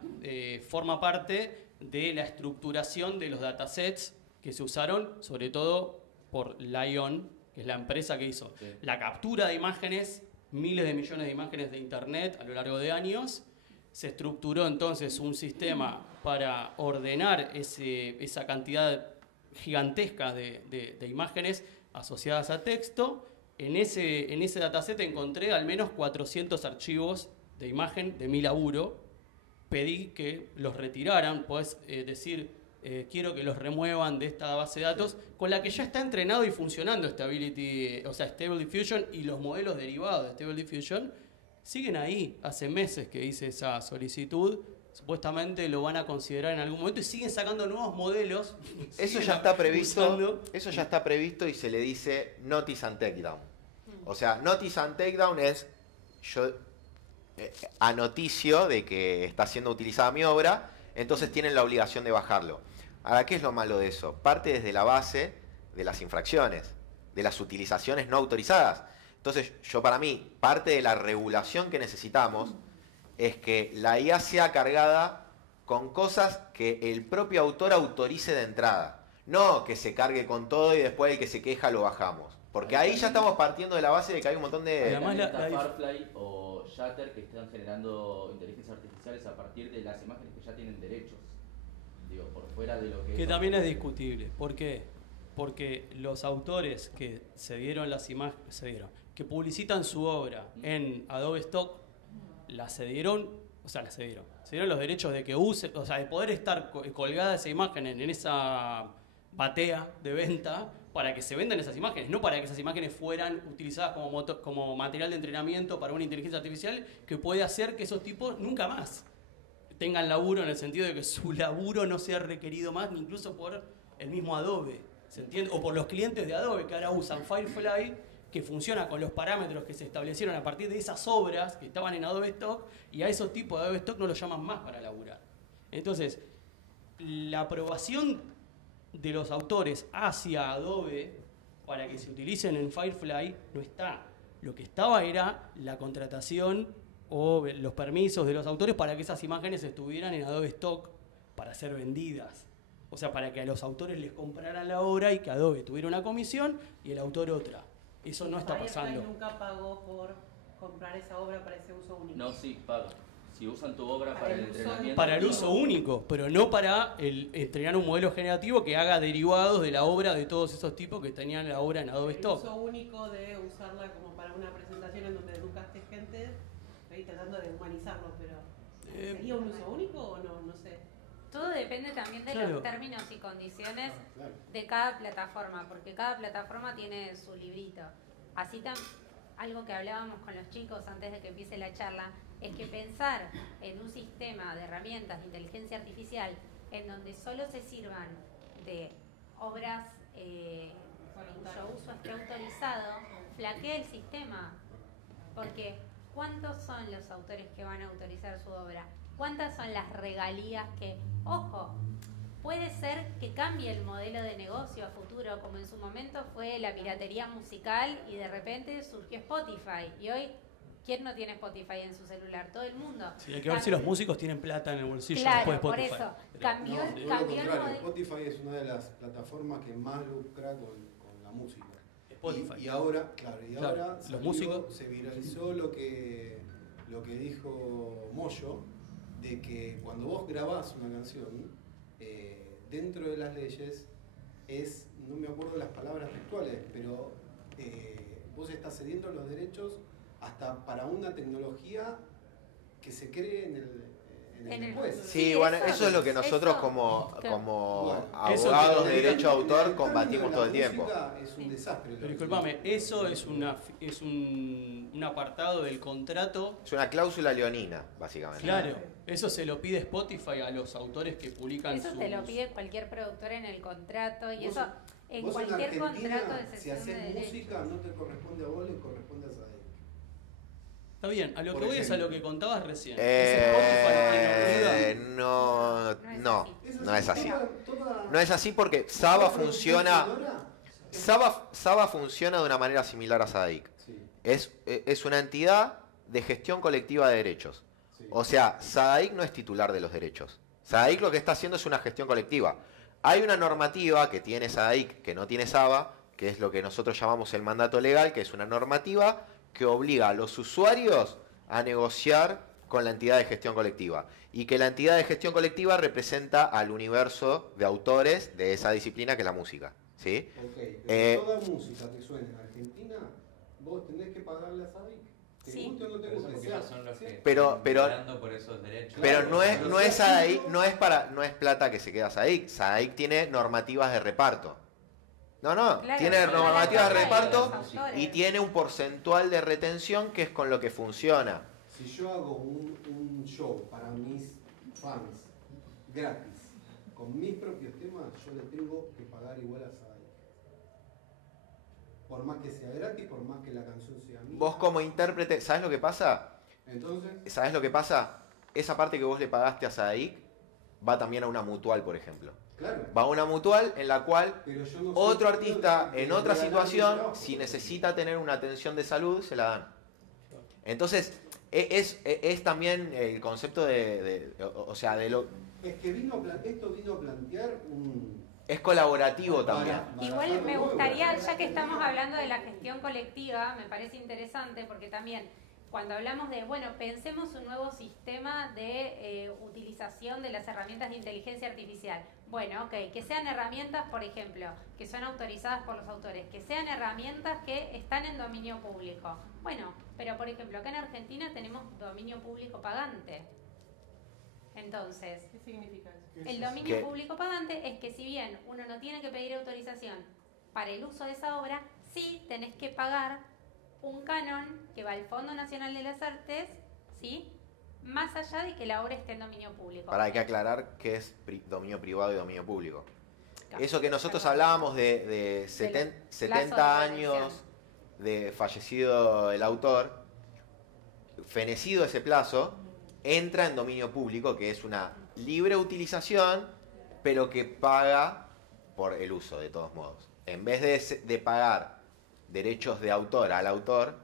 forma parte de la estructuración de los datasets que se usaron, sobre todo por Lion, que es la empresa que hizo la captura de imágenes, miles de millones de imágenes de internet a lo largo de años. Se estructuró entonces un sistema para ordenar esa cantidad gigantesca de imágenes asociadas a texto. En ese dataset encontré al menos 400 archivos de imagen de mi laburo. Pedí que los retiraran, podés decir, quiero que los remuevan de esta base de datos, con la que ya está entrenado y funcionando Stable Diffusion, y los modelos derivados de Stable Diffusion siguen ahí. Hace meses que hice esa solicitud, supuestamente lo van a considerar en algún momento y siguen sacando nuevos modelos. Eso ya está previsto y se le dice Notice and Takedown. O sea, Notice and Takedown es yo anoticio de que está siendo utilizada mi obra, entonces tienen la obligación de bajarlo. Ahora, ¿qué es lo malo de eso? Parte desde la base de las infracciones, de las utilizaciones no autorizadas. Entonces, para mí, parte de la regulación que necesitamos es que la IA sea cargada con cosas que el propio autor autorice de entrada. No que se cargue con todo y después el que se queja lo bajamos. Porque ahí ya estamos partiendo de la base de que hay un montón de... Además, Firefly o Shutter que están generando inteligencias artificiales a partir de las imágenes que ya tienen derechos. Digo, por fuera de lo que también es discutible. ¿Por qué? Porque los autores que se dieron las imágenes, que publicitan su obra en Adobe Stock, se dieron los derechos de que use, o sea, de poder estar colgada esa imagen en esa batea de venta para que se vendan esas imágenes, no para que esas imágenes fueran utilizadas como material de entrenamiento para una inteligencia artificial que puede hacer que esos tipos nunca más tengan laburo, en el sentido de que su laburo no sea requerido más, ni incluso por el mismo Adobe, ¿se entiende? O por los clientes de Adobe que ahora usan Firefly, que funciona con los parámetros que se establecieron a partir de esas obras que estaban en Adobe Stock, y a esos tipos de Adobe Stock no los llaman más para laburar. Entonces, la aprobación de los autores hacia Adobe para que se utilicen en Firefly no está. Lo que estaba era la contratación o los permisos de los autores para que esas imágenes estuvieran en Adobe Stock para ser vendidas. O sea, para que a los autores les compraran la obra y que Adobe tuviera una comisión y el autor otra. Eso no está pasando. Firefly nunca pagó por comprar esa obra para ese uso único. No, sí, paga. Si usan tu obra para el entrenamiento... Para el uso único, pero no para entrenar un modelo generativo que haga derivados de la obra de todos esos tipos que tenían la obra en Adobe Stock. El uso único de usarla como para una presentación en donde educaste gente, estoy tratando de humanizarlo, pero ¿sería un uso único o no? No sé. Todo depende también de los términos y condiciones de cada plataforma, porque cada plataforma tiene su librito. Así algo que hablábamos con los chicos antes de que empiece la charla, es que pensar en un sistema de herramientas de inteligencia artificial en donde solo se sirvan de obras cuyo uso esté autorizado, flaquea el sistema. Porque ¿cuántos son los autores que van a autorizar su obra? ¿Cuántas son las regalías que, ojo, puede ser que cambie el modelo de negocio a futuro, como en su momento fue la piratería musical y de repente surgió Spotify? Y hoy, ¿quién no tiene Spotify en su celular? Todo el mundo. Sí, hay que ver si los músicos tienen plata en el bolsillo claro, después de Spotify. Spotify. Por eso, cambió el modelo. Spotify es una de las plataformas que más lucra con la música. Spotify. Y ahora, claro, Claro, ahora los salió, músicos. se viralizó lo que dijo Moyo, de que cuando vos grabás una canción, dentro de las leyes no me acuerdo las palabras textuales, pero vos estás cediendo los derechos hasta para una tecnología que se cree en el después. Sí, bueno, eso es lo que nosotros como Bueno, abogados de derecho de en autor el combatimos término todo el de la tiempo. música es un desastre. Pero disculpame, eso es un apartado del contrato. Es una cláusula leonina, básicamente. Claro, eso se lo pide Spotify a los autores que publican Eso sus... te lo pide cualquier productor en el contrato y Vos- eso en Vos cualquier Argentina, contrato de si cesión de haces derechos. música, no te corresponde a vos, le corresponde a SADE. Está bien, a lo Por que voy es a ejemplo. lo que contabas recién. ¿Es Spotify quien No, No es no, así. no es así. Toda- No es así porque Saba toda producción funciona. sonora es- Saba funciona de una manera similar a SADIC. Sí, Es una entidad de gestión colectiva de derechos. sí. O sea, SADIC no es titular de los derechos. SADIC lo que está haciendo es una gestión colectiva. Hay una normativa que tiene SADIC, que no tiene Saba, que es lo que nosotros llamamos el mandato legal, que es una normativa que obliga a los usuarios a negociar con la entidad de gestión colectiva. Y que la entidad de gestión colectiva representa al universo de autores de esa disciplina que es la música. ¿Sí? Ok, pero Eh, toda música que suene en Argentina, vos tenés que pagarle a SADIC. Te Sí. guste o no te Pero eso guste, porque sea- ellos son los que Pero- están pero- peleando por esos derechos. Pero no es, Claro, no es pero SADIC, sí, no es plata que se queda SADIC. SADIC tiene normativas de reparto. No, Claro, tiene son normativas de las reparto los autores. y tiene un porcentual de retención que es con lo que funciona. Si yo hago un show para mis fans gratis, con mis propios temas, yo le tengo que pagar igual a SADIC. Por más que sea gratis, por más que la canción sea mía. Vos como intérprete, ¿sabes lo que pasa? Entonces, ¿Sabes lo que pasa? Esa parte que vos le pagaste a SADIC va también a una mutual, por ejemplo. claro. Va a una mutual en la cual Pero yo no soy otro dueño artista de en otra regalar mi situación, trabajo. si necesita tener una atención de salud, se la dan. Entonces, es también el concepto o sea, de lo... Es que esto vino a plantear un... Es colaborativo también. Igual me gustaría, ya que estamos hablando de la gestión colectiva, me parece interesante porque también cuando hablamos de, bueno, pensemos un nuevo sistema de utilización de las herramientas de inteligencia artificial. Bueno, ok, que sean herramientas, por ejemplo, que son autorizadas por los autores, que sean herramientas que están en dominio público. Bueno, pero por ejemplo, acá en Argentina tenemos dominio público pagante. Entonces, ¿Qué significa eso? el dominio ¿Qué? público pagante es que si bien uno no tiene que pedir autorización para el uso de esa obra, sí tenés que pagar un canon que va al Fondo Nacional de las Artes, ¿sí? Más allá de que la obra esté en dominio público. Para hay que aclarar que es dominio privado y dominio público. Claro. Eso que nosotros Perdón. hablábamos de 70 de años de fallecido el autor, fenecido ese plazo, entra en dominio público, que es una libre utilización, pero que paga por el uso de todos modos. En vez de pagar derechos de autor al autor,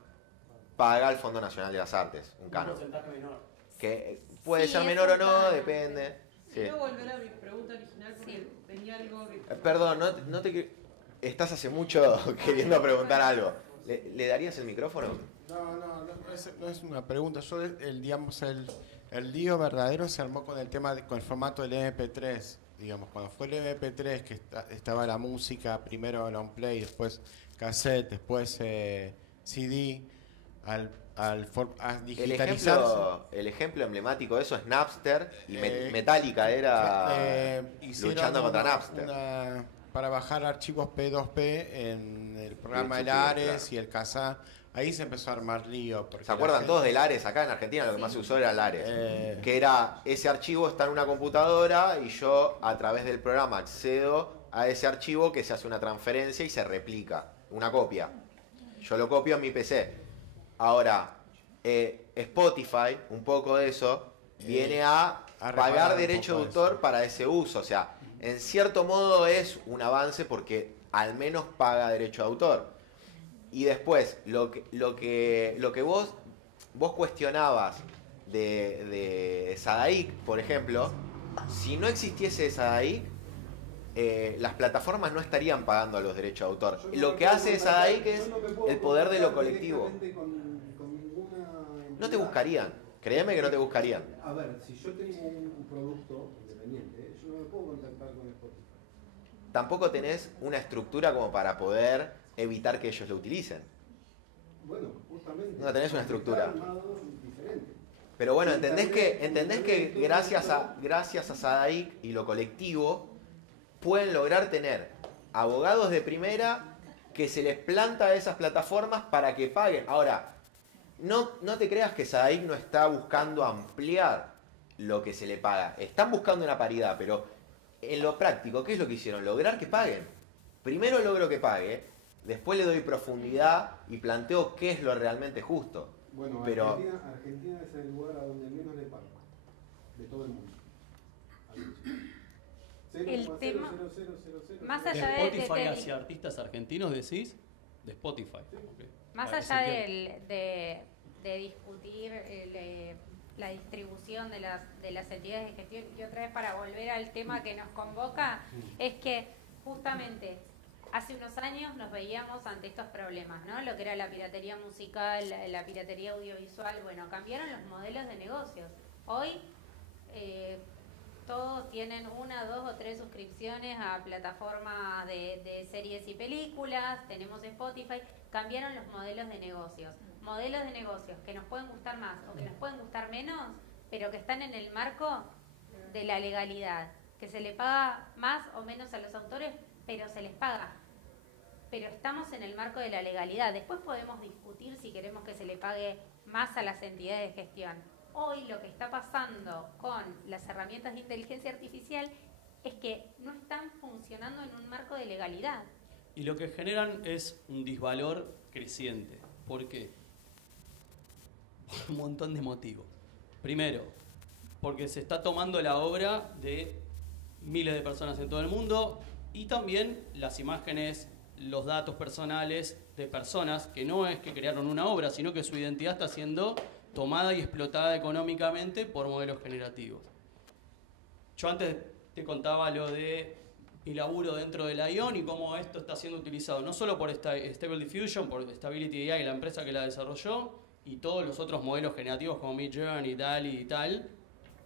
paga al Fondo Nacional de las Artes, un Un canon. porcentaje menor. Que puede Sí, ser es menor o un no, canon. depende. Sí. Quiero volver a mi pregunta original porque Sí. tenía algo que... Perdón, no te estás hace mucho queriendo preguntar algo. ¿Le darías el micrófono? No es una pregunta. Yo, digamos, el lío verdadero se armó con el tema, con el formato del MP3. Digamos, cuando fue el MP3 que estaba la música, primero long play, después cassette, después CD, al digitalizarse. El ejemplo emblemático de eso es Napster y Eh, Metallica era hicieron luchando contra una- Napster. para bajar archivos P2P en el programa Sí, del sí, Ares claro. y el Kazaa. Ahí se empezó a armar lío. porque ¿Se la acuerdan gente- todos del Ares? Acá en Argentina lo que más se usó era el Ares. Eh, Que era, ese archivo está en una computadora y yo a través del programa accedo a ese archivo que se hace una transferencia y se replica, una copia. Yo lo copio en mi PC. Ahora, Spotify, un poco de eso, viene a reparar pagar un derecho de poco autor eso. para ese uso. O sea, en cierto modo es un avance porque al menos paga derecho de autor. Y después, lo que vos cuestionabas de Sadaic, por ejemplo, si no existiese Sadaic, las plataformas no estarían pagando los derechos de autor. Lo que hace Sadaic es el poder de lo colectivo. No te buscarían, créeme que no te buscarían. A ver, si yo tengo un producto independiente, yo no me puedo contactar con Spotify. Tampoco tenés una estructura como para poder evitar que ellos lo utilicen. Bueno, justamente. No tenés una estructura. Diferente. Pero bueno, entendés que gracias a Sadaic y lo colectivo pueden lograr tener abogados de primera que se les planta a esas plataformas para que paguen. Ahora, no te creas que Sadaic no está buscando ampliar lo que se le paga. Están buscando una paridad, pero en lo práctico, ¿qué es lo que hicieron? Lograr que paguen. Primero logro que pague, después le doy profundidad y planteo qué es lo realmente justo. Bueno, pero Argentina es el lugar a donde menos le pagan de todo el mundo. El tema, más ¿De allá Spotify hacia artistas argentinos decís? De Spotify. Okay. Más allá de discutir la distribución de las entidades de gestión, y otra vez para volver al tema que nos convoca, es que justamente hace unos años nos veíamos ante estos problemas, ¿no? Lo que era la piratería musical, la piratería audiovisual, bueno, cambiaron los modelos de negocios. Hoy todos tienen 1, 2 o 3 suscripciones a plataformas de series y películas, tenemos Spotify, cambiaron los modelos de negocios. Modelos de negocios que nos pueden gustar más o que nos pueden gustar menos, pero que están en el marco de la legalidad, que se le paga más o menos a los autores, pero se les paga. Pero estamos en el marco de la legalidad. Después podemos discutir si queremos que se le pague más a las entidades de gestión. Hoy lo que está pasando con las herramientas de inteligencia artificial es que no están funcionando en un marco de legalidad. Y lo que generan es un disvalor creciente. ¿Por qué? Por un montón de motivos. Primero, porque se está tomando la obra de miles de personas en todo el mundo y también las imágenes, los datos personales de personas que no es que crearon una obra, sino que su identidad está siendo tomada y explotada económicamente por modelos generativos. Yo antes te contaba lo de mi laburo dentro de la ION y cómo esto está siendo utilizado no solo por Stable Diffusion, por Stability AI, la empresa que la desarrolló, y todos los otros modelos generativos como Midjourney, DALL-E y tal,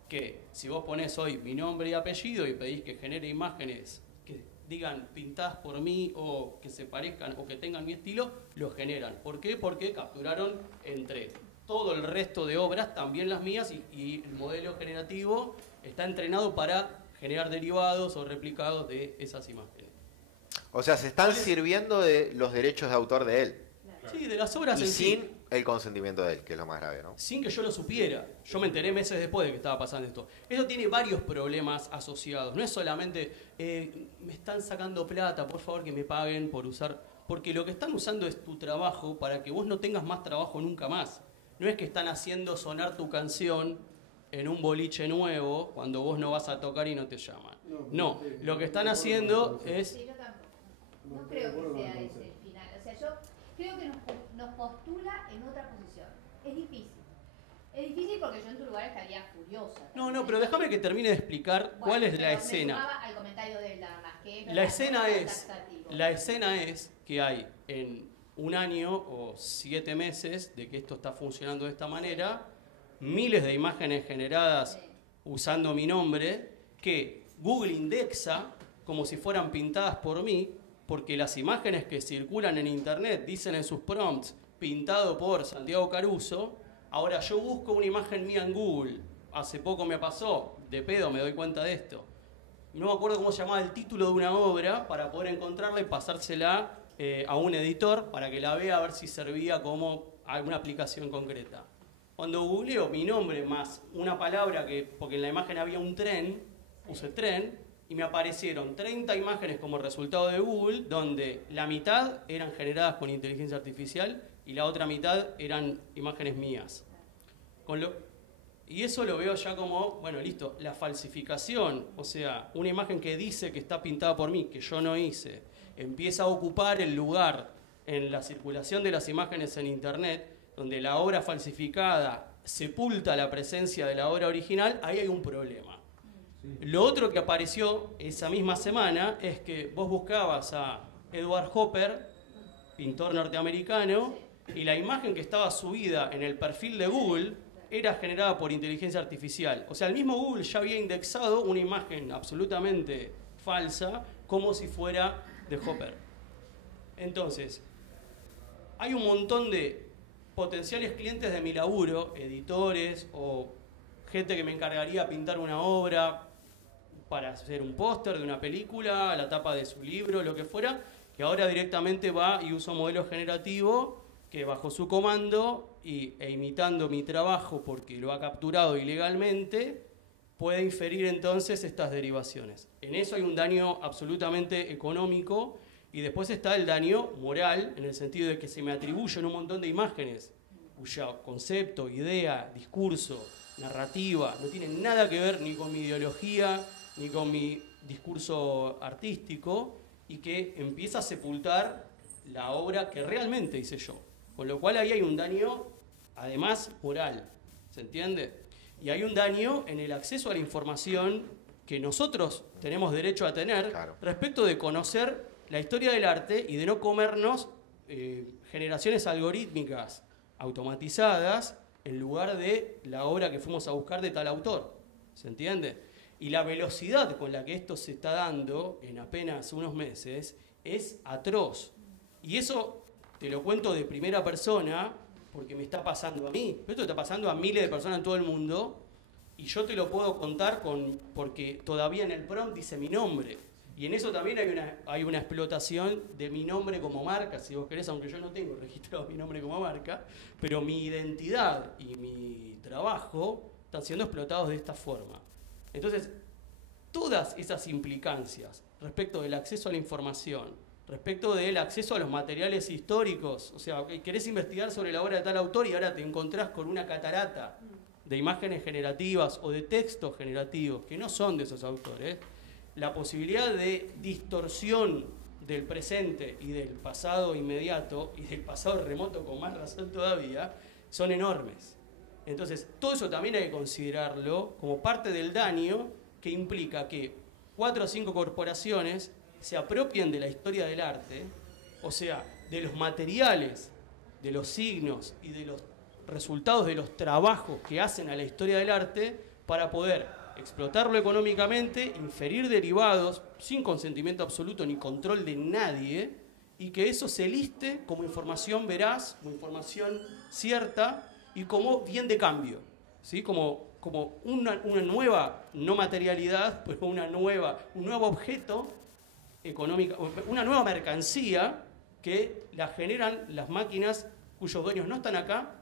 que si vos ponés hoy mi nombre y apellido y pedís que genere imágenes que digan pintadas por mí o que se parezcan o que tengan mi estilo, lo generan. ¿Por qué? Porque capturaron entre todo el resto de obras, también las mías, y el modelo generativo está entrenado para generar derivados o replicados de esas imágenes. O sea, se están sirviendo de los derechos de autor de él. Sí, de las obras y en sin sí. El consentimiento de él, que es lo más grave, ¿no? Sin que yo lo supiera. Yo me enteré meses después de que estaba pasando esto. Esto tiene varios problemas asociados. No es solamente, me están sacando plata, por favor que me paguen por usar... Porque lo que están usando es tu trabajo para que vos no tengas más trabajo nunca más. No es que están haciendo sonar tu canción en un boliche nuevo cuando vos no vas a tocar y no te llaman. No, lo que están haciendo es... Sí, yo tampoco. No creo que sea ese el final. O sea, yo creo que nos postula en otra posición. Es difícil. Es difícil porque yo en tu lugar estaría furiosa. No, pero déjame que termine de explicar cuál es la escena. Me sumaba al comentario de él nada más, que La escena es que hay en un año o 7 meses de que esto está funcionando de esta manera, miles de imágenes generadas usando mi nombre que Google indexa como si fueran pintadas por mí, porque las imágenes que circulan en internet dicen en sus prompts pintado por Santiago Caruso. Ahora yo busco una imagen mía en Google, hace poco me pasó, de pedo me doy cuenta de esto, no me acuerdo cómo se llamaba el título de una obra para poder encontrarla y pasársela a un editor para que la vea a ver si servía como alguna aplicación concreta. Cuando googleo mi nombre más una palabra porque en la imagen había un tren, puse tren y me aparecieron 30 imágenes como resultado de Google, donde la mitad eran generadas con inteligencia artificial y la otra mitad eran imágenes mías. Y eso lo veo ya como, bueno, listo, la falsificación, o sea, una imagen que dice que está pintada por mí, que yo no hice, empieza a ocupar el lugar en la circulación de las imágenes en internet, donde la obra falsificada sepulta la presencia de la obra original, ahí hay un problema. Lo otro que apareció esa misma semana es que vos buscabas a Edward Hopper, pintor norteamericano, y la imagen que estaba subida en el perfil de Google era generada por inteligencia artificial. O sea, el mismo Google ya había indexado una imagen absolutamente falsa como si fuera de Hopper. Entonces, hay un montón de potenciales clientes de mi laburo, editores o gente que me encargaría pintar una obra para hacer un póster de una película, la tapa de su libro, lo que fuera, que ahora directamente va y usa un modelo generativo que bajo su comando e imitando mi trabajo porque lo ha capturado ilegalmente, puede inferir entonces estas derivaciones. En eso hay un daño absolutamente económico y después está el daño moral, en el sentido de que se me atribuyen un montón de imágenes cuyo concepto, idea, discurso, narrativa, no tienen nada que ver ni con mi ideología, ni con mi discurso artístico, y que empieza a sepultar la obra que realmente hice yo. Con lo cual ahí hay un daño, además, moral, ¿se entiende? Y hay un daño en el acceso a la información que nosotros tenemos derecho a tener respecto de conocer la historia del arte y de no comernos generaciones algorítmicas automatizadas en lugar de la obra que fuimos a buscar de tal autor, ¿se entiende? Y la velocidad con la que esto se está dando en apenas unos meses es atroz. Y eso te lo cuento de primera persona porque me está pasando a mí. Esto está pasando a miles de personas en todo el mundo y yo te lo puedo contar porque todavía en el prompt dice mi nombre. Y en eso también hay una explotación de mi nombre como marca, si vos querés, aunque yo no tengo registrado mi nombre como marca, pero mi identidad y mi trabajo están siendo explotados de esta forma. Entonces, todas esas implicancias respecto del acceso a la información, respecto del acceso a los materiales históricos, o sea, querés investigar sobre la obra de tal autor y ahora te encontrás con una catarata de imágenes generativas o de textos generativos que no son de esos autores, la posibilidad de distorsión del presente y del pasado inmediato y del pasado remoto con más razón todavía, son enormes. Entonces, todo eso también hay que considerarlo como parte del daño que implica que 4 o 5 corporaciones se apropien de la historia del arte, o sea, de los materiales, de los signos y de los resultados de los trabajos que hacen a la historia del arte para poder explotarlo económicamente, inferir derivados sin consentimiento absoluto ni control de nadie y que eso se liste como información veraz, como información cierta y como bien de cambio, ¿sí? Como una nueva no materialidad, pues un nuevo objeto económico, una nueva mercancía que la generan las máquinas cuyos dueños no están acá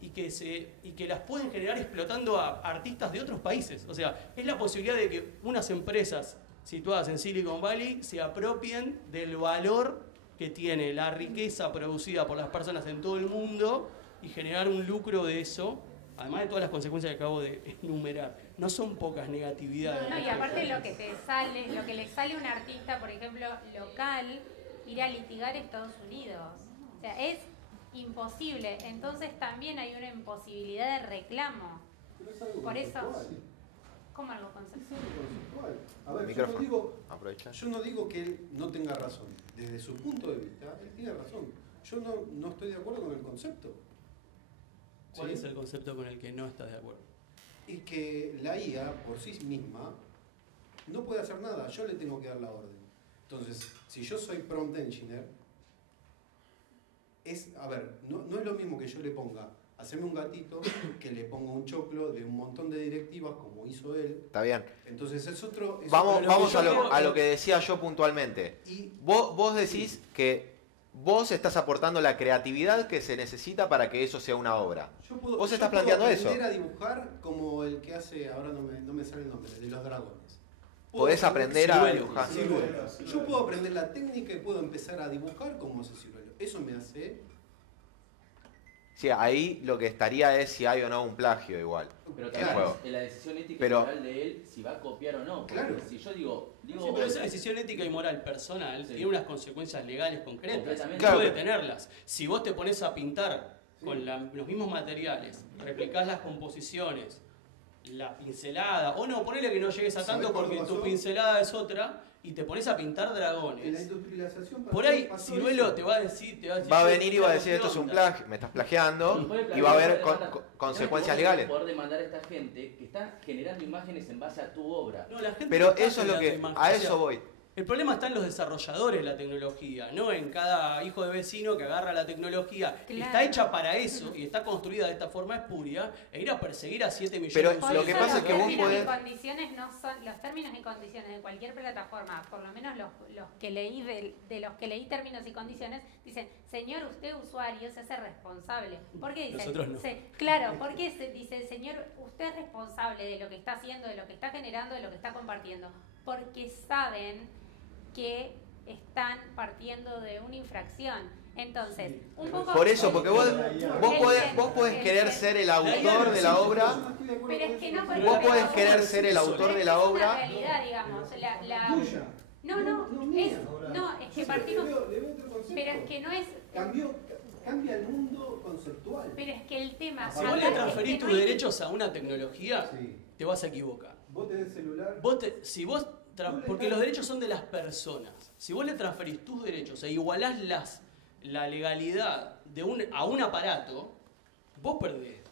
y que las pueden generar explotando a artistas de otros países. O sea, es la posibilidad de que unas empresas situadas en Silicon Valley se apropien del valor que tiene la riqueza producida por las personas en todo el mundo y generar un lucro de eso, además de todas las consecuencias que acabo de enumerar. No son pocas negatividades. No, y aparte lo que le sale a un artista, por ejemplo, local, ir a litigar a Estados Unidos. O sea, es imposible. Entonces también hay una imposibilidad de reclamo. Por eso... ¿Cómo algo conceptual? A ver, yo no digo que él no tenga razón. Desde su punto de vista, él tiene razón. Yo no estoy de acuerdo con el concepto. ¿Cuál es el concepto con el que no estás de acuerdo? Es que la IA por sí misma no puede hacer nada, yo le tengo que dar la orden. Entonces, si yo soy prompt engineer, no es lo mismo que yo le ponga, hacerme un gatito, que le ponga un choclo de un montón de directivas como hizo él. Está bien. Entonces es otro... Vamos a lo que decía yo puntualmente. Vos decís que vos estás aportando la creatividad que se necesita para que eso sea una obra. Vos estás planteando eso. Yo puedo aprender a dibujar como el que hace, ahora no me sale el nombre, de los dragones. Podés aprender a dibujar. Yo puedo aprender la técnica y puedo empezar a dibujar como hace Ciruelo. Eso me hace... Sí, ahí lo que estaría es si hay o no un plagio igual. Pero claro, es la decisión ética y moral de él si va a copiar o no. Claro. Si yo digo sí, pero esa decisión ética y moral personal tiene unas consecuencias legales concretas. Claro. Puede tenerlas. Si vos te pones a pintar con los mismos materiales, replicás las composiciones la pincelada, o no, ponele que no llegues a tanto porque tu pincelada es otra, y te pones a pintar En la dragones. industrialización Por ahí, pasó Ciruelo eso. te va a decir... Va a venir y va a decir esto es un plagio, me estás plagiando, y va a haber consecuencias legales. Poder demandar a esta gente que está generando imágenes en base a tu obra. No, la gente Pero no está eso es lo que, generando a imagen. eso voy. El problema está en los desarrolladores de la tecnología, no en cada hijo de vecino que agarra la tecnología. Claro. Está hecha para eso y está construida de esta forma espuria e ir a perseguir a 7 millones Pero de Por usuarios. lo que eso pasa los es que vos términos y podés- condiciones no son los términos y condiciones de cualquier plataforma, por lo menos los que leí de los que leí términos y condiciones, dicen, señor, usted usuario se hace responsable. ¿Por qué dicen? Nosotros no. Claro, porque dice, señor, usted es responsable de lo que está haciendo, de lo que está generando, de lo que está compartiendo, porque saben que están partiendo de una infracción. Entonces, un poco... Por eso, porque vos podés querer ser el autor de la obra, Pero es que no, vos podés querer ser el autor de la Es una obra, realidad, digamos. Tuya. No, es que partimos... Le veo otro concepto. Pero es que no es... Cambia el mundo conceptual. Pero es que el tema... Si vos le transferís tus derechos a una tecnología, Sí. te vas a equivocar. Vos tenés celular. Porque los derechos son de las personas. Si vos le transferís tus derechos e igualás la legalidad a un aparato, vos perdés.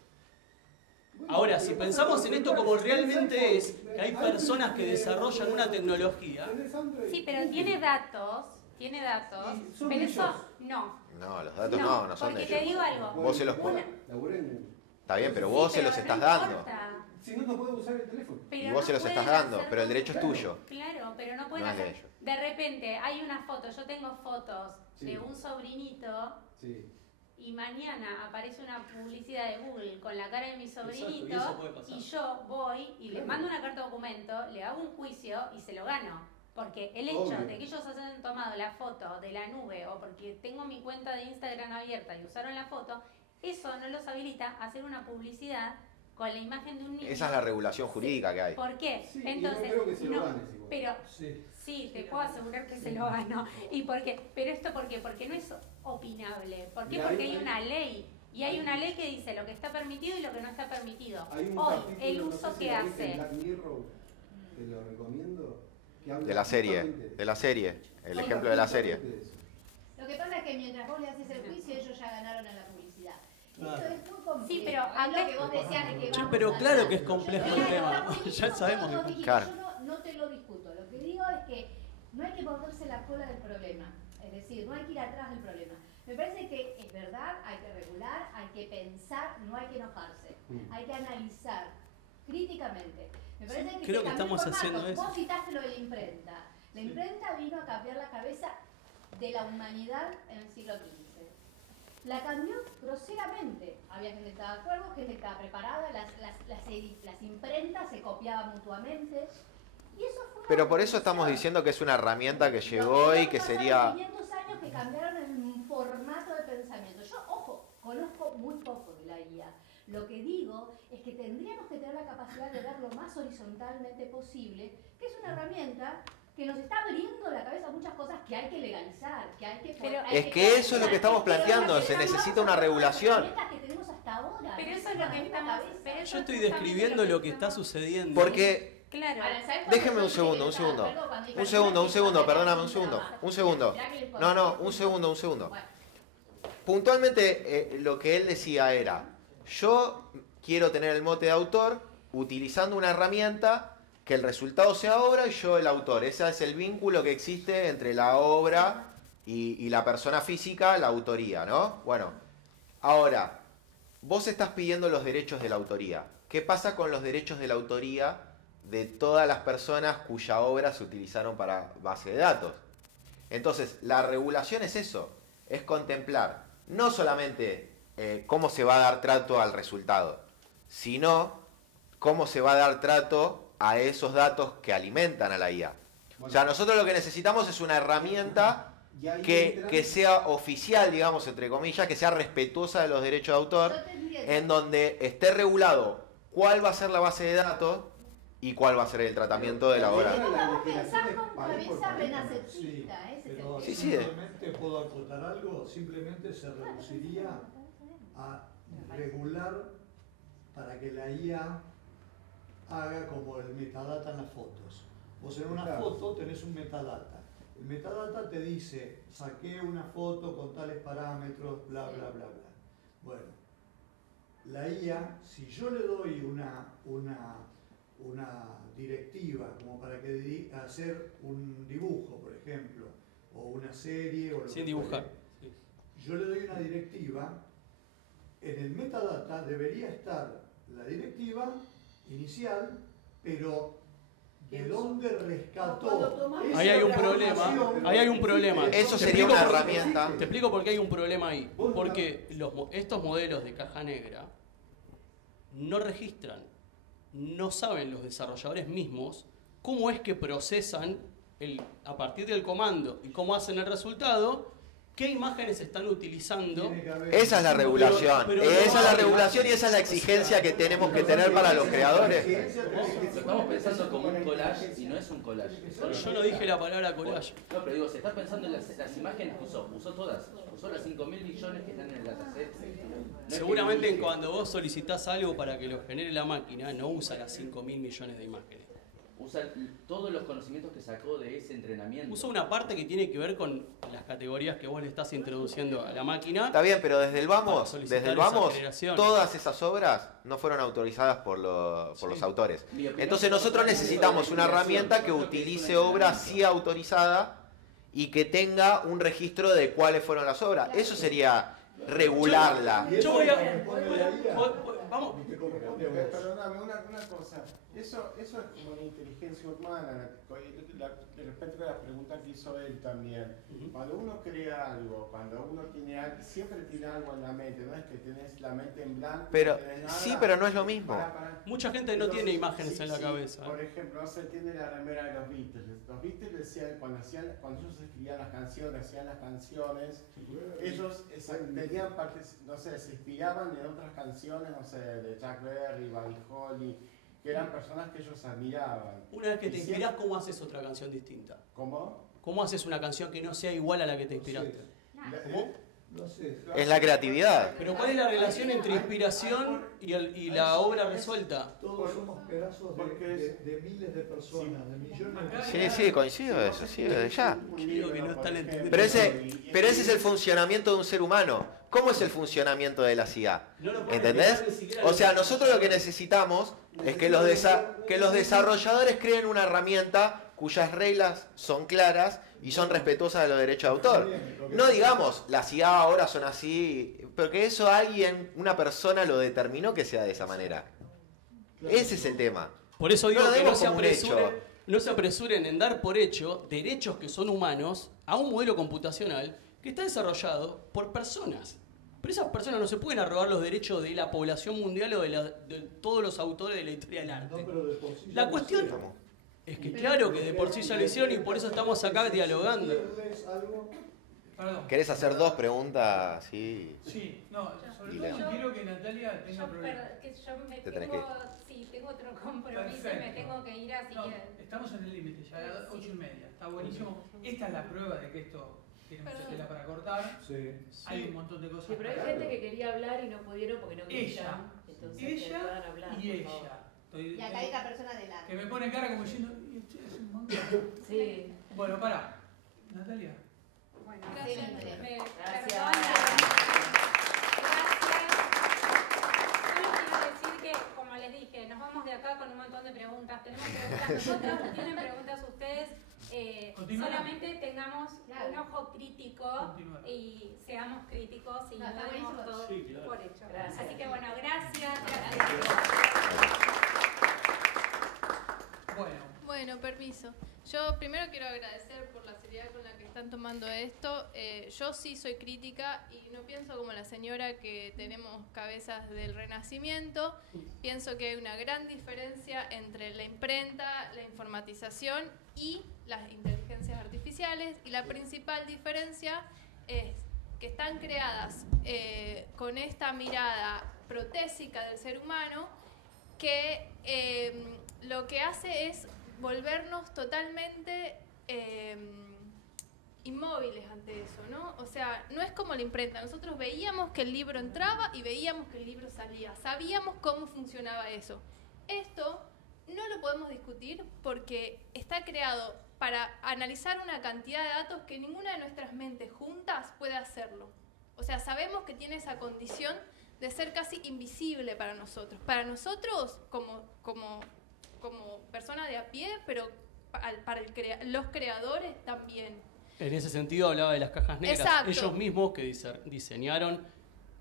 Bueno, Ahora, pero si pasa pensamos que en esto tenés como iPhone, realmente es, que hay iPhone, personas que desarrollan una tecnología, tenés Android, Sí, pero Google. tiene datos, Y son pero ellos. eso no. no, los datos no son de porque te ellos. digo algo. Vos se los Una- podés. Laburé en- Está bien, pero vos Sí, se los pero estás no dando. importa. Si no, no podés usar el teléfono. Pero Y vos no se los estás pueden dando, hacer pero el todo- derecho es tuyo. Claro, pero no pueden No es de hacer. ellos. De repente hay una foto, yo tengo fotos Sí. de un sobrinito Sí. y mañana aparece una publicidad de Google con la cara de mi Exacto, y sobrinito eso puede pasar. y yo voy y le Claro. mando una carta documento, le hago un juicio y se lo gano. Porque el hecho Obvio. de que ellos hayan tomado la foto de la nube o porque tengo mi cuenta de Instagram abierta y usaron la foto, eso no los habilita a hacer una publicidad con la imagen de un niño. Esa es la regulación jurídica que hay. ¿Por qué? Sí, y Entonces, no creo que se lo no, ganes igual. pero Sí. sí, te puedo asegurar que se lo gano. ¿Y por qué? Pero esto ¿por qué? Porque no es opinable. ¿Por qué? Y Porque hay- hay una ley. Y hay una ley que dice lo que está permitido y lo que no está permitido. Hay un Hoy, capítulo, el no uso sé si que lo viste, hace. Black Mirror, te lo recomiendo. Que habla De la serie, justamente de la serie, el Habla ejemplo de la serie. justamente de eso. Lo que pasa es que mientras vos le haces el juicio, ellos ya ganaron en la publicidad. Claro. Esto es muy complejo. Sí, pero es acá- lo que vos decías de que Sí, vamos pero atrás. claro que es complejo Yo el te- tema. está buenísimo Ya sabemos todo lo que- dijiste, Claro. Yo no te lo discuto. Lo que digo es que no hay que morderse la cola del problema. Es decir, no hay que ir atrás del problema. Me parece que es verdad, hay que regular, hay que pensar, no hay que enojarse. Hay que analizar críticamente. Me parece que creo se que cambió el estamos formato. haciendo eso. Vos citaste lo de la imprenta. La imprenta vino a cambiar la cabeza de la humanidad en el siglo XV. La cambió groseramente. Había gente que estaba de acuerdo, gente que estaba preparada, las imprentas se copiaban mutuamente. Y eso fue una Pero por eso revolución. estamos diciendo que es una herramienta que Lo llegó y que pasaron sería... 500 años que cambiaron el formato de pensamiento. Yo, ojo, conozco muy poco de la IA. Lo que digo es que tendríamos que tener la capacidad de ver lo más horizontalmente posible, que es una herramienta que nos está abriendo la cabeza a muchas cosas que hay que legalizar, que hay que... Pero- hay Es que eso es lo que estamos pero planteando, las se herramientas necesita una regulación. las herramientas que tenemos hasta ahora, Pero no eso es lo que en la estamos... cabeza. pero eso Yo estoy es justamente describiendo lo que está estamos- sucediendo. Porque, Claro. Ahora, ¿sabes cuándo déjeme yo un segundo, un estaba de segundo. acuerdo cuando dije, Un segundo, perdóname, un segundo. Un segundo. Mirá que les No, no, puedo- un segundo. Bueno. Puntualmente lo que él decía era, yo quiero tener el mote de autor utilizando una herramienta que el resultado sea obra y yo el autor. Ese es el vínculo que existe entre la obra y la persona física, la autoría, ¿no? Bueno, ahora, vos estás pidiendo los derechos de la autoría. ¿Qué pasa con los derechos de la autoría de todas las personas cuya obra se utilizaron para base de datos? Entonces, la regulación es eso, es contemplar no solamente cómo se va a dar trato al resultado, sino cómo se va a dar trato a esos datos que alimentan a la IA. O sea, nosotros lo que necesitamos es una herramienta Y ahí que entran- sea oficial, digamos, entre comillas, que sea respetuosa de los derechos de autor, Yo tendría- en donde esté regulado cuál va a ser la base de datos y cuál va a ser el tratamiento de la obra. Estamos pensando en país por cabeza país. renacentista, ese es el Pero tema. Sí, sí, simplemente puedo acotar algo, simplemente se reduciría a regular para que la IA haga como el metadata en las fotos. Vos en una foto tenés un metadata. El metadata te dice, saqué una foto con tales parámetros, bla, bla, bla, bla. Bueno, la IA, si yo le doy una directiva como para que hacer un dibujo, por ejemplo, o una serie, o lo Sin que dibujar. fuere, yo le doy una directiva, en el metadata debería estar la directiva inicial, pero ¿de dónde rescató? Ahí hay un problema. Ahí hay un problema. Eso Te sería explico una por- herramienta. Te explico por qué hay un problema ahí. Porque estos modelos de caja negra no registran, no saben los desarrolladores mismos cómo es que procesan a partir del comando y cómo hacen el resultado, qué imágenes están utilizando. Esa es la regulación. Pero Esa es la no- regulación y esa es la exigencia que tenemos que tener para los creadores. Lo estamos pensando como un collage y no es un collage. Yo no dije la palabra collage. No, pero digo, se está pensando en las imágenes que usó todas. Usó las 5.000 millones que están en el dataset. No es que Seguramente elige. cuando vos solicitas algo para que lo genere la máquina, no usa las 5.000 millones de imágenes. Usa todos los conocimientos que sacó de ese entrenamiento. Usa una parte que tiene que ver con las categorías que vos le estás introduciendo a la máquina. Está bien, pero desde el para vamos, solicitar desde el esa vamos, generación. todas esas obras no fueron autorizadas por los autores. Mi opinión Entonces es que nosotros nosotros necesitamos una tenemos herramienta que yo creo que es utilice un obra entrenamiento. sí autorizada y que tenga un registro de cuáles fueron las obras. Eso sería regularla. Yo voy a... Vamos. Perdóname, una cosa. Eso es como la inteligencia humana. De repente la pregunta que hizo él también. Cuando uno crea algo, cuando uno tiene algo, siempre tiene algo en la mente. No es que tenés la mente en blanco. Pero no tenés nada. sí, pero no es lo mismo. Mucha gente no tiene imágenes en la cabeza. Por ejemplo, no se tiene la remera de los Beatles. Los Beatles decían, cuando ellos escribían las canciones, hacían las canciones, ellos tenían partes, no sé, se inspiraban en otras canciones, no sé, de Chuck Berry, Buddy Holly, que eran personas que ellos admiraban. Una vez que te Y inspiras, ¿cómo haces otra canción distinta? ¿Cómo? ¿Cómo haces una canción que no sea igual a la que te inspiraste? ¿Cómo? No sé. Es la creatividad. Pero ¿cuál es la relación entre inspiración y la obra resuelta? Todos somos pedazos de miles de personas, de millones de Sí, personas. sí, coincido eso, sí, desde ya. Creo que no están entendiendo. Pero ese es el funcionamiento de un ser humano. ¿Cómo es el funcionamiento de la CIA? ¿Entendés? O sea, nosotros lo que necesitamos es que los desarrolladores creen una herramienta cuyas reglas son claras y son respetuosas de los derechos de autor. No digamos, las IA ahora son así, porque eso una persona lo determinó que sea de esa manera. Ese es el tema. Por eso digo No lo que demos como un hecho. no se apresuren en dar por hecho derechos que son humanos a un modelo computacional que está desarrollado por personas. Pero esas personas no se pueden arrogar los derechos de la población mundial o de todos los autores de la historia del arte. La cuestión es que claro que de por sí ya lo hicieron y por eso estamos acá dialogando. Perdón. ¿Querés hacer dos preguntas? Sí. Sí, no, sobre Dile. todo quiero que Natalia tenga problemas. Te tenés que ir. Sí, tengo otro compromiso y me Perfecto. tengo que ir, así No, que... estamos en el límite, ya a las 8:30. Está buenísimo. Esta es la prueba de que esto tiene mucha tela para cortar. Hay un montón de cosas. Sí, pero hay para- gente que quería hablar y no pudieron porque no Ella, querían. Entonces que puedan ella hablar, y por favor. ella. Estoy- Y acá hay otra persona de la... que me pone cara como diciendo, "Y esto es un montón". Sí. Bueno, pará. Natalia. Bueno, Gracias. Gracias. Solo quiero decir que, como les dije, nos vamos de acá con un montón de preguntas. Tenemos preguntas nosotros, tienen preguntas ustedes. Continúa. Solamente tengamos Claro. un ojo crítico Continúa. y seamos críticos y No, no está demos buenísimo. todo Sí, claro. por hecho. Gracias. Así que bueno, gracias. Bueno, permiso. Yo primero quiero agradecer por la seriedad con la que están tomando esto. Yo sí soy crítica y no pienso como la señora que tenemos cabezas del Renacimiento. Pienso que hay una gran diferencia entre la imprenta, la informatización y las inteligencias artificiales. Y la principal diferencia es que están creadas con esta mirada protésica del ser humano que lo que hace es volvernos totalmente inmóviles ante eso, ¿no? O sea, no es como la imprenta. Nosotros veíamos que el libro entraba y veíamos que el libro salía. Sabíamos cómo funcionaba eso. Esto no lo podemos discutir porque está creado para analizar una cantidad de datos que ninguna de nuestras mentes juntas puede hacerlo. O sea, sabemos que tiene esa condición de ser casi invisible para nosotros. Para nosotros, como personas de a pie, pero para los creadores también. En ese sentido hablaba de las cajas negras. Exacto. Ellos mismos que diseñaron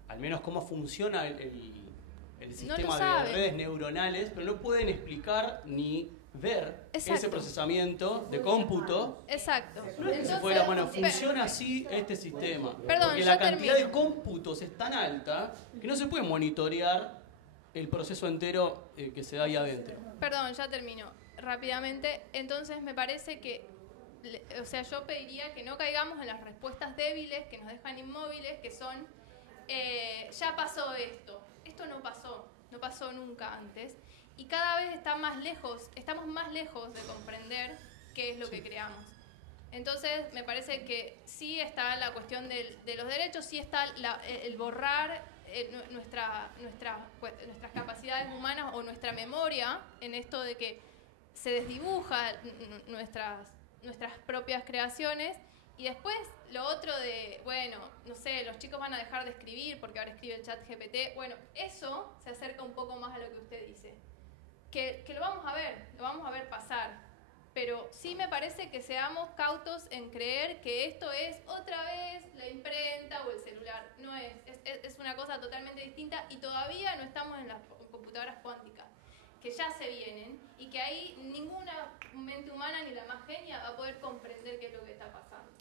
al menos cómo funciona el sistema de redes neuronales, pero no pueden explicar ni ver ese procesamiento de cómputo. Exacto. Entonces, fuera, bueno, funciona así este sistema. Perdón, porque la cantidad de cómputos es tan alta que no se puede monitorear el proceso entero que se da ahí adentro. Perdón, ya termino rápidamente. Entonces me parece que, o sea, yo pediría que no caigamos en las respuestas débiles que nos dejan inmóviles, que son, ya pasó esto. Esto no pasó nunca antes. Y cada vez estamos más lejos de comprender qué es lo que creamos. Entonces, me parece que sí está la cuestión de los derechos, sí está el borrar nuestras capacidades humanas o nuestra memoria en esto de que se desdibuja nuestras propias creaciones. Y después lo otro de, bueno, no sé, los chicos van a dejar de escribir porque ahora escribe el chat GPT. Bueno, eso se acerca un poco más a lo que usted dice. Que lo vamos a ver pasar. Pero sí me parece que seamos cautos en creer que esto es otra vez la imprenta o el celular. No es una cosa totalmente distinta y todavía no estamos en las computadoras cuánticas, que ya se vienen y que ahí ninguna mente humana ni la más genia va a poder comprender qué es lo que está pasando.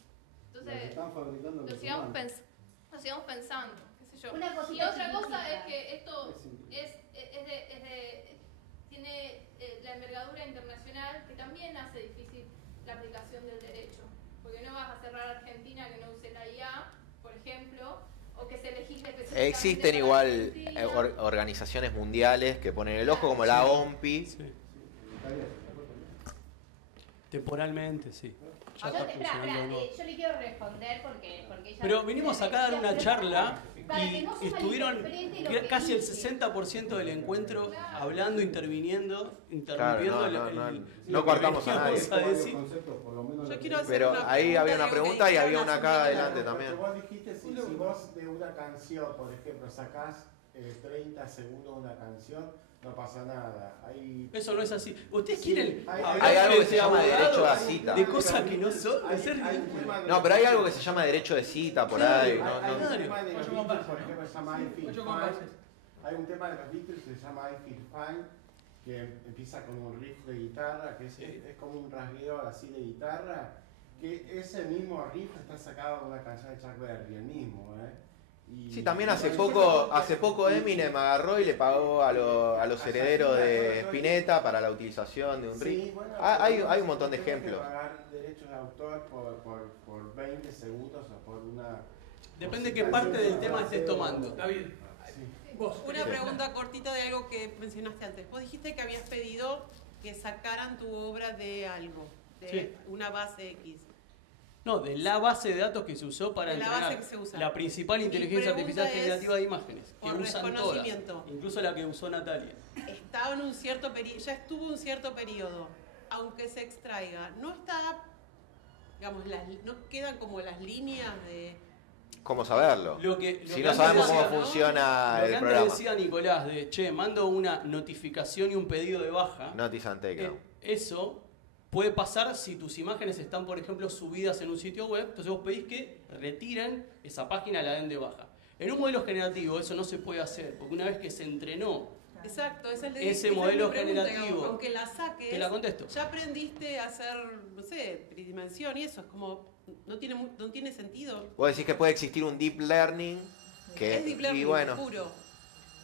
Entonces, lo sigamos pensando, qué sé yo. Y otra cosa es que esto tiene la envergadura internacional que también hace difícil la aplicación del derecho. Porque no vas a cerrar a Argentina que no use la IA, por ejemplo, o que se legisle específicamente. Existen igual organizaciones mundiales que ponen el ojo, como la OMPI. Sí. Temporalmente, sí. Yo le quiero responder porque ella... Pero vinimos acá a dar una charla y estuvieron casi el 60% del encuentro hablando, interrumpiendo no cortamos a nadie. Pero ahí había una pregunta y había una acá adelante también. Vos dijiste si vos de una canción, por ejemplo, sacás 30 segundos de una canción, no pasa nada. Eso no es así. Ustedes quieren hay algo que se llama derecho a cita. De cosas que no son, de ser No, pero hay algo que se llama derecho de cita por ahí. Hay un tema de los Beatles, por ejemplo, se llama I Feel Fine. Hay un tema de los Beatles que se llama I Feel Fine, que empieza con un riff de guitarra, que es como un rasgueo así de guitarra, que ese mismo riff está sacado de una canción de Chuck Berry, el mismo, Sí, también hace poco Eminem agarró y le pagó a los herederos de Spinetta para la utilización de un riff. Sí, bueno, hay un montón de ejemplos. Pagar derechos de autor por 20 segundos o por una... Depende qué parte del tema estés tomando. David, una pregunta cortita de algo que mencionaste antes. Vos dijiste que habías pedido que sacaran tu obra de algo, de una base X. No, de la base de datos que se usó para entrenar la principal inteligencia artificial generativa de imágenes, que usan todas, incluso la que usó Natalia. Estaba en un cierto periodo, ya estuvo un cierto periodo, aunque se extraiga, no está, digamos, no quedan como las líneas de... ¿Cómo saberlo? Si no sabemos cómo funciona el programa. Lo que antes decía Nicolás, de, che, mando una notificación y un pedido de baja. Notice and take down. Eso puede pasar si tus imágenes están, por ejemplo, subidas en un sitio web, entonces vos pedís que retiren esa página, la den de baja. En un modelo generativo eso no se puede hacer, porque una vez que se entrenó ese modelo generativo, aunque la saques, te la contesto. Ya aprendiste a hacer, no sé, tridimensión y eso, es como, no tiene sentido. Vos decís que puede existir un deep learning, que es deep learning, y bueno, puro.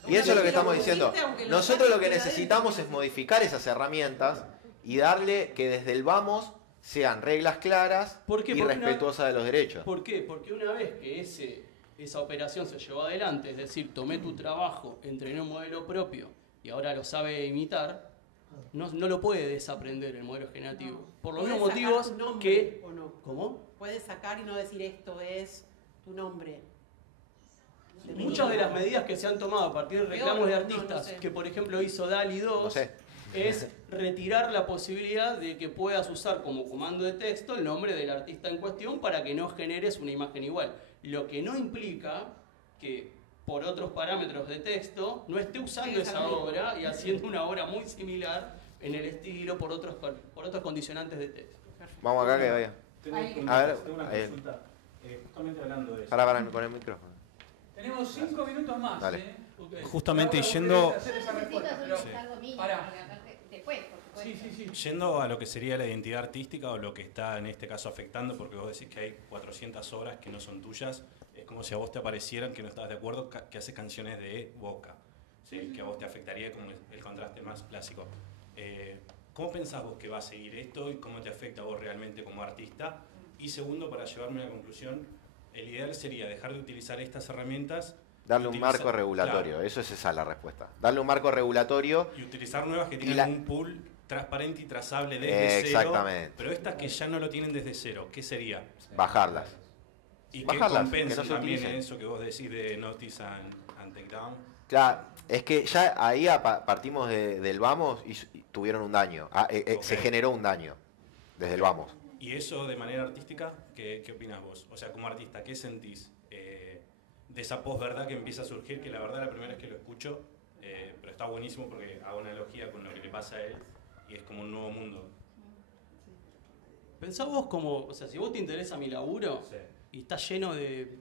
Y eso es lo que estamos diciendo. Nosotros lo que necesitamos es modificar esas herramientas y darle que desde el vamos sean reglas claras y respetuosas de los derechos. ¿Por qué? Porque una vez que esa operación se llevó adelante, es decir, tomé tu trabajo, entrené un modelo propio y ahora lo sabe imitar, no lo puede desaprender el modelo generativo. Por los mismos motivos que... ¿O no? ¿Cómo? Puedes sacar y no decir esto es tu nombre. Muchas de las medidas que se han tomado a partir de reclamos de artistas, que por ejemplo hizo DALL-E 2, es retirar la posibilidad de que puedas usar como comando de texto el nombre del artista en cuestión para que no generes una imagen igual. Lo que no implica que por otros parámetros de texto no esté usando esa obra y haciendo una obra muy similar en el estilo por otros condicionantes de texto. Vamos acá que vaya. A ver, tengo una consulta, justamente hablando de eso. Para, con el micrófono. Tenemos 5 minutos más. Dale. Okay. Justamente Ahora, yendo... vos querés hacer esa respuesta, pero... Yendo a lo que sería la identidad artística o lo que está en este caso afectando, porque vos decís que hay 400 obras que no son tuyas, es como si a vos te aparecieran que no estabas de acuerdo, que haces canciones de Boca, ¿sí? Que a vos te afectaría como el contraste más clásico. ¿Cómo pensás vos que va a seguir esto y cómo te afecta a vos realmente como artista? Y segundo, para llevarme a la conclusión, el ideal sería dejar de utilizar estas herramientas. Darle un marco regulatorio, claro. Eso es esa la respuesta. Darle un marco regulatorio. Y utilizar nuevas que tienen un pool transparente y trazable desde exactamente. Cero. Pero estas que ya no lo tienen desde cero, ¿qué sería? Bajarlas. Y bajarlas, que compensen que no también utilicen. eso que vos decís de Notice and Takedown. Claro, es que ya ahí partimos del vamos y tuvieron un daño. Okay. Se generó un daño desde el vamos. ¿Y eso de manera artística, qué opinas vos? O sea, como artista, ¿qué sentís de esa posverdad que empieza a surgir? Que la verdad la primera vez que lo escucho, pero está buenísimo porque hago una analogía con lo que le pasa a él y es como un nuevo mundo. Pensá vos como, o sea, si vos te interesa mi laburo y está lleno de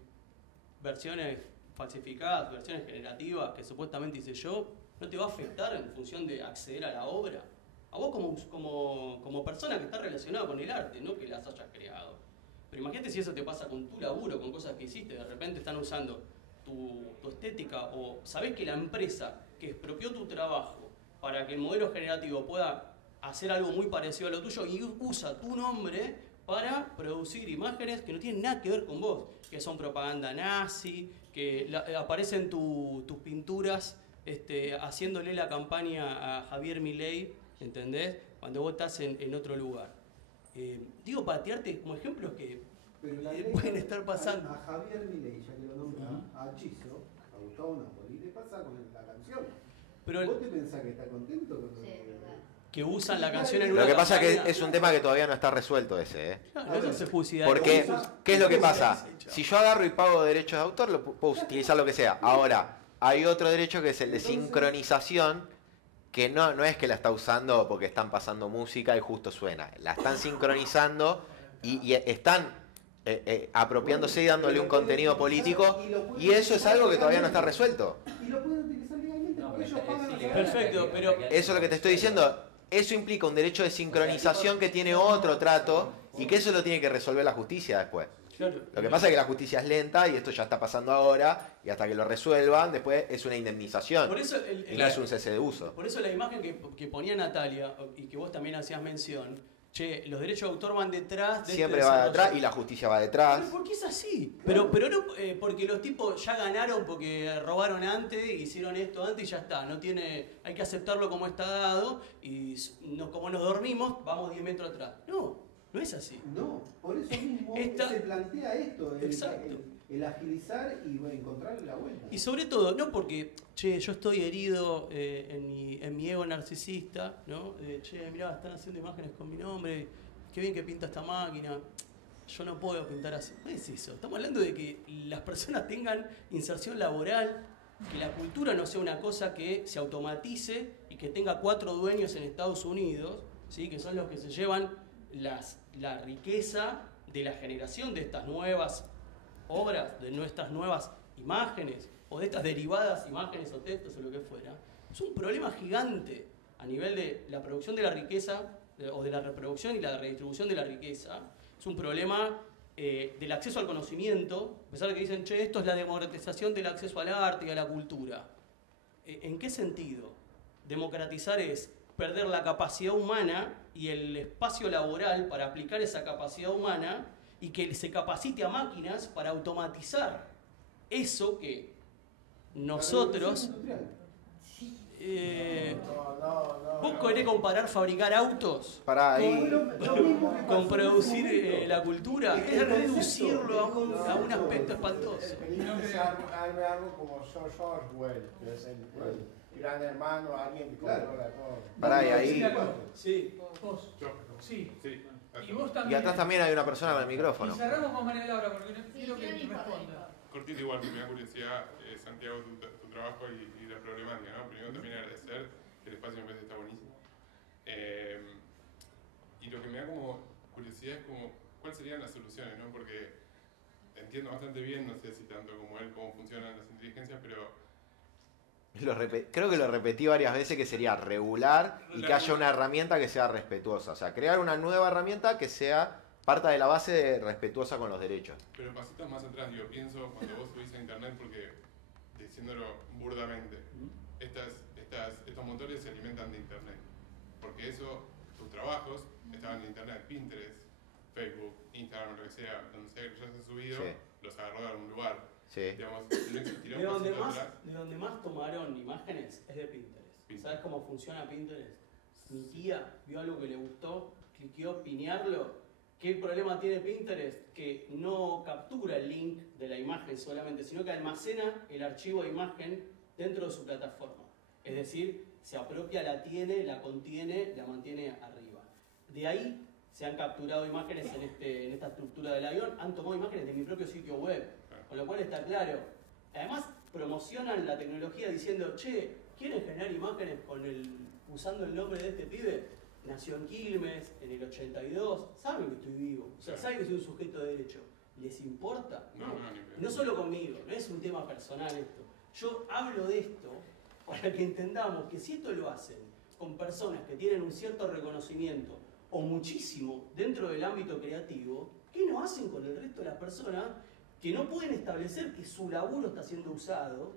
versiones falsificadas, versiones generativas que supuestamente hice yo, ¿no te va a afectar en función de acceder a la obra? A vos como persona que está relacionada con el arte, no que las hayas creado. Pero imagínate si eso te pasa con tu laburo, con cosas que hiciste, de repente están usando tu estética o sabés que la empresa que expropió tu trabajo para que el modelo generativo pueda hacer algo muy parecido a lo tuyo y usa tu nombre para producir imágenes que no tienen nada que ver con vos, que son propaganda nazi, que aparecen tus pinturas haciéndole la campaña a Javier Milei, ¿entendés? Cuando vos estás en otro lugar. Digo, para tirarte como ejemplos que pueden estar pasando. A Javier Milei, ya que lo nombra, a Chizo, a Gustavo Napoli, le pasa con la canción. Pero ¿Vos te pensás que está contento con que usan la canción en una Lo que pasa campaña? es que es un tema que todavía no está resuelto ese, Claro, eso se publicidad. Porque, ¿qué es lo que pasa? Si yo agarro y pago derechos de autor, lo puedo utilizar lo que sea. Ahora, hay otro derecho que es el de sincronización, que no es que la está usando porque están pasando música y justo suena. La están sincronizando y están apropiándose y dándole un contenido político, y eso es algo que todavía no está resuelto. Y lo pueden utilizar legalmente porque ellos pagan. Perfecto, pero Eso es lo que te estoy diciendo. Eso implica un derecho de sincronización que tiene otro trato y que eso lo tiene que resolver la justicia después. Lo que pasa es que la justicia es lenta y esto ya está pasando ahora y hasta que lo resuelvan después es una indemnización. Por eso y no es un cese de uso. Por eso la imagen que ponía Natalia y que vos también hacías mención, los derechos de autor van detrás de siempre va detrás y la justicia va detrás. Pero ¿por qué es así? Pero no porque los tipos ya ganaron porque robaron antes, hicieron esto antes y ya está. Hay que aceptarlo como está dado y como nos dormimos, vamos 10 metros atrás. No es así. No, por eso mismo se plantea esto, el agilizar y encontrarle la vuelta. Y sobre todo, no porque, yo estoy herido en mi ego narcisista, ¿no? Mirá, están haciendo imágenes con mi nombre, qué bien que pinta esta máquina, yo no puedo pintar así. No es eso, estamos hablando de que las personas tengan inserción laboral, que la cultura no sea una cosa que se automatice y que tenga 4 dueños en Estados Unidos, ¿sí? Que son los que se llevan la riqueza de la generación de estas nuevas obras, de nuestras nuevas imágenes o de estas derivadas imágenes o textos o lo que fuera. Es un problema gigante a nivel de la producción de la riqueza o de la reproducción y la redistribución de la riqueza. Es un problema del acceso al conocimiento, a pesar de que dicen, esto es la democratización del acceso al arte y a la cultura. ¿En qué sentido? Democratizar es perder la capacidad humana y el espacio laboral para aplicar esa capacidad humana y que se capacite a máquinas para automatizar eso que nosotros... ¿Vos querés comparar fabricar autos Pará, con producir la cultura? Es reducirlo a un aspecto espantoso. Arme algo como George Orwell, que es el gran hermano, alguien que controla todo. Pará, y ahí... Sí. Vos. Sí. Y Y vos también. atrás también hay una persona con el micrófono. Y cerramos con María Laura porque quiero que responda. Cortito igual, me da curiosidad, Santiago, tu trabajo y la problemática, ¿no? Primero también agradecer, que el espacio me parece que está buenísimo. Y lo que me da como curiosidad es como, ¿cuáles serían las soluciones, no? Porque entiendo bastante bien, no sé si tanto como él, cómo funcionan las inteligencias, pero... Creo que lo repetí varias veces, que sería regular y que haya una herramienta que sea respetuosa. O sea, crear una nueva herramienta que sea parta de la base de respetuosa con los derechos. Pero pasitos más atrás, digo, pienso cuando vos subís a internet, porque, diciéndolo burdamente, estos motores se alimentan de internet. Porque tus trabajos estaban en internet, Pinterest, Facebook, Instagram, lo que sea, donde sea que ya se ha subido, los agarró de algún lugar. Sí. Digamos, no existirá De un donde pasito más, atrás. de donde más tomaron imágenes es de Pinterest. ¿Sabes cómo funciona Pinterest? Mi tía vio algo que le gustó, cliqueó pinearlo. ¿Qué problema tiene Pinterest? Que no captura el link de la imagen solamente, sino que almacena el archivo de imagen dentro de su plataforma. Es decir, se apropia, la tiene, la contiene, la mantiene arriba. De ahí se han capturado imágenes en esta estructura del avión, han tomado imágenes de mi propio sitio web, con lo cual está claro. Además, promocionan la tecnología diciendo, che, ¿quieren generar imágenes usando el nombre de este pibe? Nació en Quilmes, en el 82, saben que estoy vivo, o sea, saben que soy un sujeto de derecho. ¿Les importa? No solo conmigo, no es un tema personal esto. Yo hablo de esto para que entendamos que si esto lo hacen con personas que tienen un cierto reconocimiento o muchísimo dentro del ámbito creativo, ¿qué no hacen con el resto de las personas que no pueden establecer que su laburo está siendo usado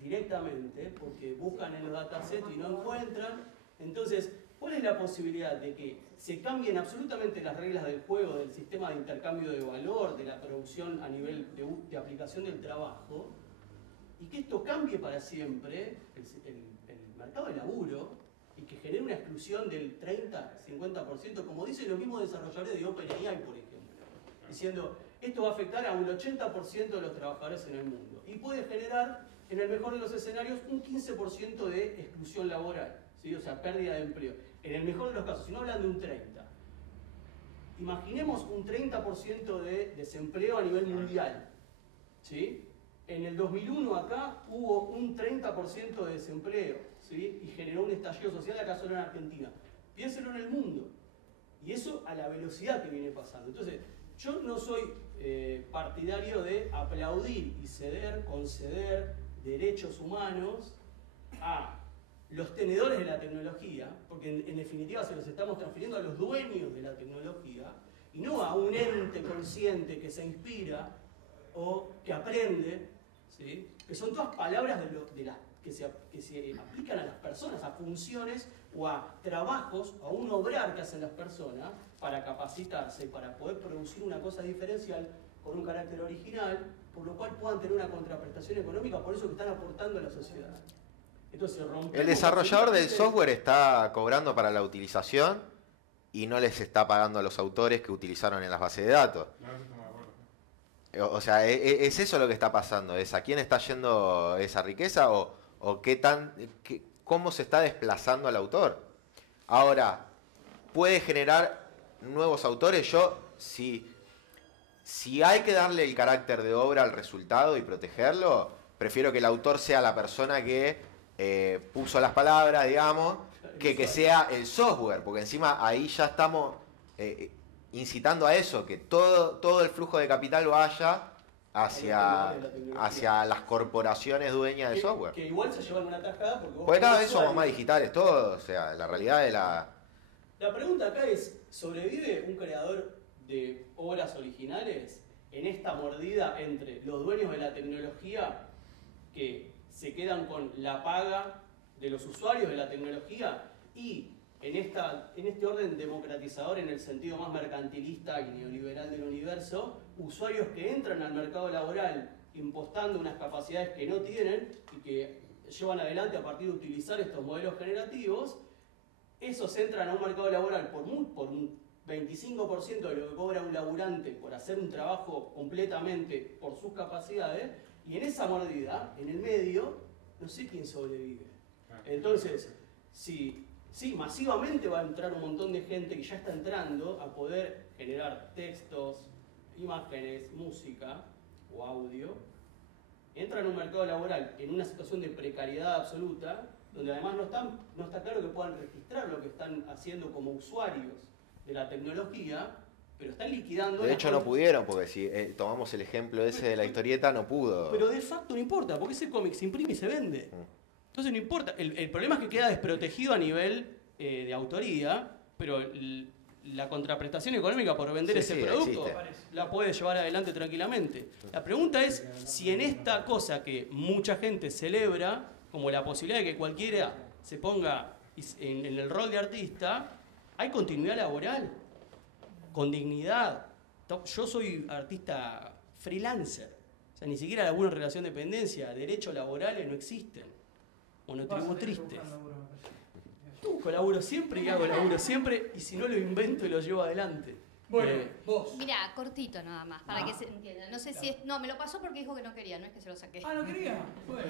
directamente porque buscan en los datasets y no encuentran? Entonces, ¿cuál es la posibilidad de que se cambien absolutamente las reglas del juego, del sistema de intercambio de valor, de la producción a nivel de aplicación del trabajo, y que esto cambie para siempre el mercado de laburo y que genere una exclusión del 30-50%, como dicen los mismos desarrolladores de OpenAI, por ejemplo, diciendo esto va a afectar a un 80% de los trabajadores en el mundo y puede generar, en el mejor de los escenarios, un 15% de exclusión laboral, ¿sí? O sea, pérdida de empleo. En el mejor de los casos, si no hablan de un 30%. Imaginemos un 30% de desempleo a nivel mundial, ¿sí? En el 2001 acá hubo un 30% de desempleo, ¿sí? Y generó un estallido social acá solo en Argentina. Piénselo en el mundo. Y eso a la velocidad que viene pasando. Entonces, yo no soy partidario de aplaudir y conceder derechos humanos a los tenedores de la tecnología, porque en definitiva se los estamos transfiriendo a los dueños de la tecnología, y no a un ente consciente que se inspira o que aprende, ¿sí? Que son todas palabras que se aplican a las personas, a funciones o a trabajos, a un obrar que hacen las personas para capacitarse, para poder producir una cosa diferencial con un carácter original, por lo cual puedan tener una contraprestación económica, por eso que están aportando a la sociedad. Entonces, el desarrollador del software está cobrando para la utilización y no les está pagando a los autores que utilizaron en las bases de datos. O sea, ¿es eso lo que está pasando? ¿Es a quién está yendo esa riqueza o cómo se está desplazando al autor? Ahora, ¿puede generar nuevos autores? Si hay que darle el carácter de obra al resultado y protegerlo, prefiero que el autor sea la persona que puso las palabras, digamos, que sea el software, porque encima ahí ya estamos incitando a eso, que todo el flujo de capital vaya hacia las corporaciones dueñas de software. Que igual se llevan una tajada porque cada vez somos más digitales todos, o sea, la realidad de la... La pregunta acá es, ¿sobrevive un creador de obras originales en esta mordida entre los dueños de la tecnología que se quedan con la paga de los usuarios de la tecnología y en este orden democratizador en el sentido más mercantilista y neoliberal del universo, usuarios que entran al mercado laboral impostando unas capacidades que no tienen y que llevan adelante a partir de utilizar estos modelos generativos, esos entran a un mercado laboral por un 25% de lo que cobra un laburante por hacer un trabajo completamente por sus capacidades, y en esa mordida, en el medio, no sé quién sobrevive. Entonces, sí, masivamente va a entrar un montón de gente que ya está entrando a poder generar textos, imágenes, música o audio. Entran en un mercado laboral en una situación de precariedad absoluta, donde además no está claro que puedan registrar lo que están haciendo como usuarios de la tecnología, pero están liquidando... De hecho no pudieron, porque si tomamos el ejemplo ese de la historieta, no pudo. Pero de facto no importa, porque ese cómic se imprime y se vende. Entonces no importa. El problema es que queda desprotegido a nivel de autoría, pero la contraprestación económica por vender ese producto la puede llevar adelante tranquilamente. La pregunta es si en esta cosa que mucha gente celebra, como la posibilidad de que cualquiera se ponga en el rol de artista, hay continuidad laboral, con dignidad. Yo soy artista freelancer, o sea, ni siquiera laburo en relación de dependencia, derechos laborales no existen, monotributristes. Busco laburo siempre y hago laburo siempre, y si no lo invento y lo llevo adelante. Bueno, vos. Mirá, cortito nada más, para que se entienda. No sé si es... No, me lo pasó porque dijo que no quería, no es que se lo saqué. Ah, ¿no quería? Bueno.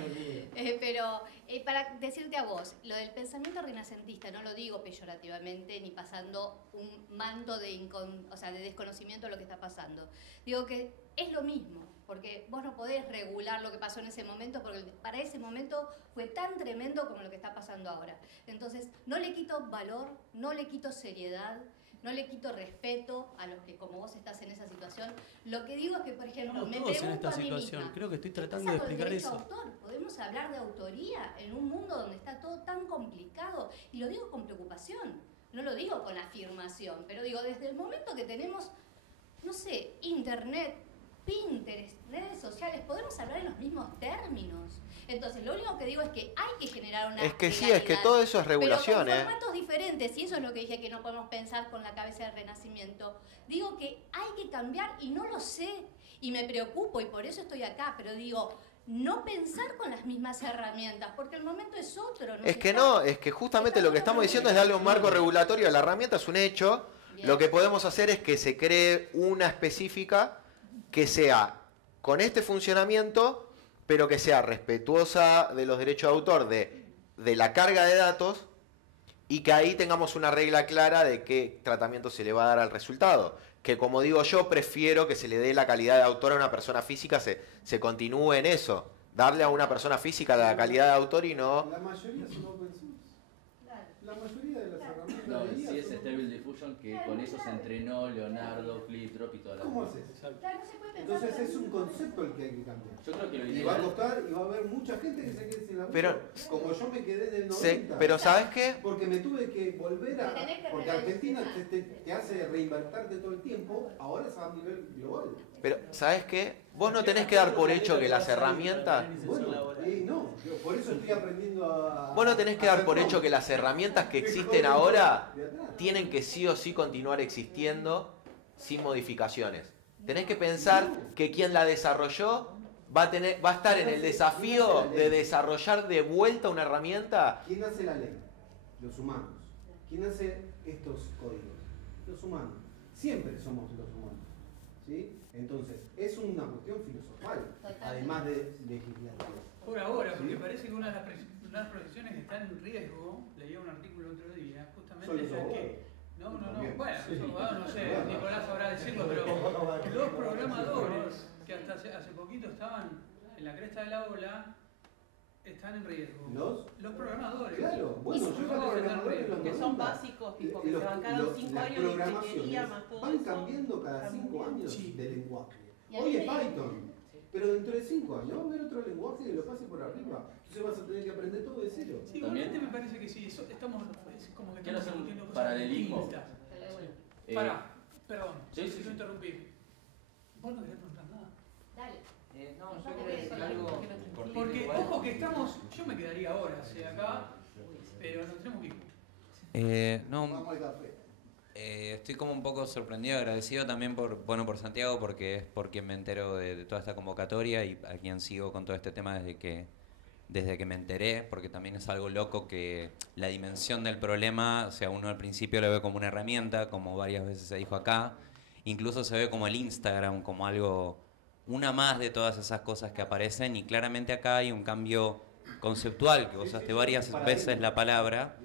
Pero para decirte a vos, lo del pensamiento renacentista, no lo digo peyorativamente ni pasando un manto de desconocimiento de lo que está pasando. Digo que es lo mismo, porque vos no podés regular lo que pasó en ese momento, porque para ese momento fue tan tremendo como lo que está pasando ahora. Entonces, no le quito valor, no le quito seriedad, no le quito respeto a los que, como vos estás en esa situación. Lo que digo es que, por ejemplo, me pregunto en esta a mí situación. misma, Creo que estoy ¿qué tratando de pasa con el explicar derecho eso. a autor? ¿Podemos hablar de autoría en un mundo donde está todo tan complicado? Y lo digo con preocupación, no lo digo con afirmación, pero digo, desde el momento que tenemos, no sé, internet, Pinterest, redes sociales, podemos hablar en los mismos términos. Entonces, lo único que digo es que hay que generar una... Es que sí, es que todo eso es regulación, pero con formatos diferentes, y eso es lo que dije que no podemos pensar con la cabeza del Renacimiento. Digo que hay que cambiar y no lo sé, y me preocupo, y por eso estoy acá, pero digo, no pensar con las mismas herramientas, porque el momento es otro. Es que no, es que justamente lo que estamos diciendo es darle un marco regulatorio a la herramienta, es un hecho. Bien. Lo que podemos hacer es que se cree una específica que sea con este funcionamiento, pero que sea respetuosa de los derechos de autor, de la carga de datos, y que ahí tengamos una regla clara de qué tratamiento se le va a dar al resultado. Que como digo yo, prefiero que se le dé la calidad de autor a una persona física, se continúe en eso. Darle a una persona física la calidad de autor y no... La mayoría son open source. La mayoría de las herramientas No, de sí IA es son Stable Diffusion, que con eso se entrenó Leonardo, Flipdrop y todas las ¿Cómo cosas. haces? Entonces es un concepto el que hay que cambiar. Yo creo que lo Y va a ideal... costar, y va a haber mucha gente que se quede sin laburo. Pero- como yo me quedé del 90. pero ¿sabes qué? Porque me tuve que volver a... Tenés que Porque Argentina realizar. te hace reinvertirte todo el tiempo, ahora es a nivel global. Pero, ¿sabes qué? Vos no tenés que dar por hecho que las herramientas... Bueno, no, yo por eso estoy aprendiendo a... Vos no tenés que a dar hacer por todo. hecho que las herramientas que existen ahora tienen que sí o sí continuar existiendo sin modificaciones. Tenés que pensar que quien la desarrolló va a estar en el desafío de desarrollar de vuelta una herramienta. ¿Quién hace la ley? Los humanos. ¿Quién hace estos códigos? Los humanos. Siempre somos los humanos. ¿Sí? Entonces, es una cuestión filosofal, además de legislativa. Por ahora, porque ¿Sí? parece que una de las profesiones que está en riesgo, leía un artículo el otro día, justamente Son los es la abogados. que... No, También. bueno, Sí. los abogados no sé, Bueno. Nicolás sabrá decirlo, pero los programadores que hasta hace poquito estaban en la cresta de la ola, están en riesgo. ¿Los? Programadores. Claro, bueno, yo ¿Cómo era va a estar en programador en riesgo? los Que son 90. básicos, tipo, que se bancaron 5 las años de programaciones ingeniería más todo van eso. cambiando cada 5 años Sí. de lenguaje. Y a Hoy mí es me- Python, pero dentro de 5 años va a haber otro lenguaje que lo pase por arriba. Entonces vas a tener que aprender todo de cero. Sí, igualmente me parece que sí, estamos, es como que Quiero estamos hacer un discutiendo cosas paralelismo. distintas. Eh, Pará, perdón, sí, sí, yo sí. interrumpí. Vos no querés preguntar nada. Dale. No, yo quería decir algo cortito Porque, igual. ojo que estamos, yo me quedaría horas acá, pero nos tenemos que ir. No, Vamos al café. estoy como un poco sorprendido, agradecido también por Santiago, porque es por quien me entero de toda esta convocatoria y a quien sigo con todo este tema desde que desde que me enteré, porque también es algo loco que la dimensión del problema, o sea, uno al principio lo ve como una herramienta, como varias veces se dijo acá, incluso se ve como el Instagram, como algo, una más de todas esas cosas que aparecen, y claramente acá hay un cambio conceptual, que usaste varias veces la palabra,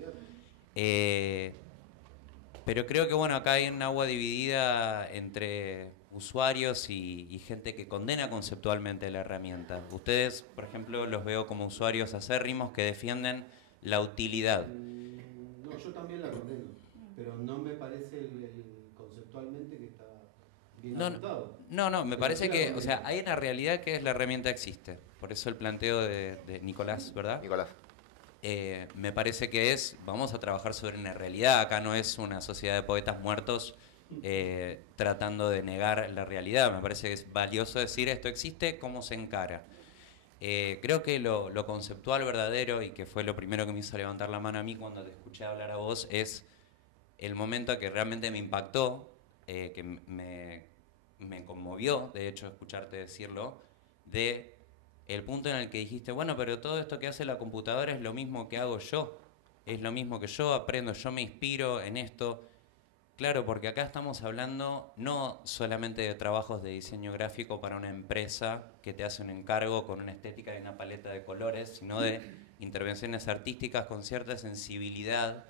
pero creo que bueno, acá hay un agua dividida entre usuarios y gente que condena conceptualmente la herramienta. Ustedes, por ejemplo, los veo como usuarios acérrimos que defienden la utilidad. No, yo también la condeno, pero no me parece conceptualmente que está bien adaptado. No, me parece que, o sea, hay una realidad que es la herramienta existe. Por eso el planteo de Nicolás, ¿verdad? Nicolás. Me parece que vamos a trabajar sobre una realidad. Acá no es una sociedad de poetas muertos tratando de negar la realidad. Me parece que es valioso decir esto existe, cómo se encara. Creo que lo conceptual verdadero, y que fue lo primero que me hizo levantar la mano a mí cuando te escuché hablar a vos, es el momento que realmente me impactó, que me conmovió, de hecho, escucharte decirlo, de el punto en el que dijiste, bueno, pero todo esto que hace la computadora es lo mismo que hago yo, es lo mismo que yo aprendo, yo me inspiro en esto. Claro, porque acá estamos hablando no solamente de trabajos de diseño gráfico para una empresa que te hace un encargo con una estética y una paleta de colores, sino de intervenciones artísticas con cierta sensibilidad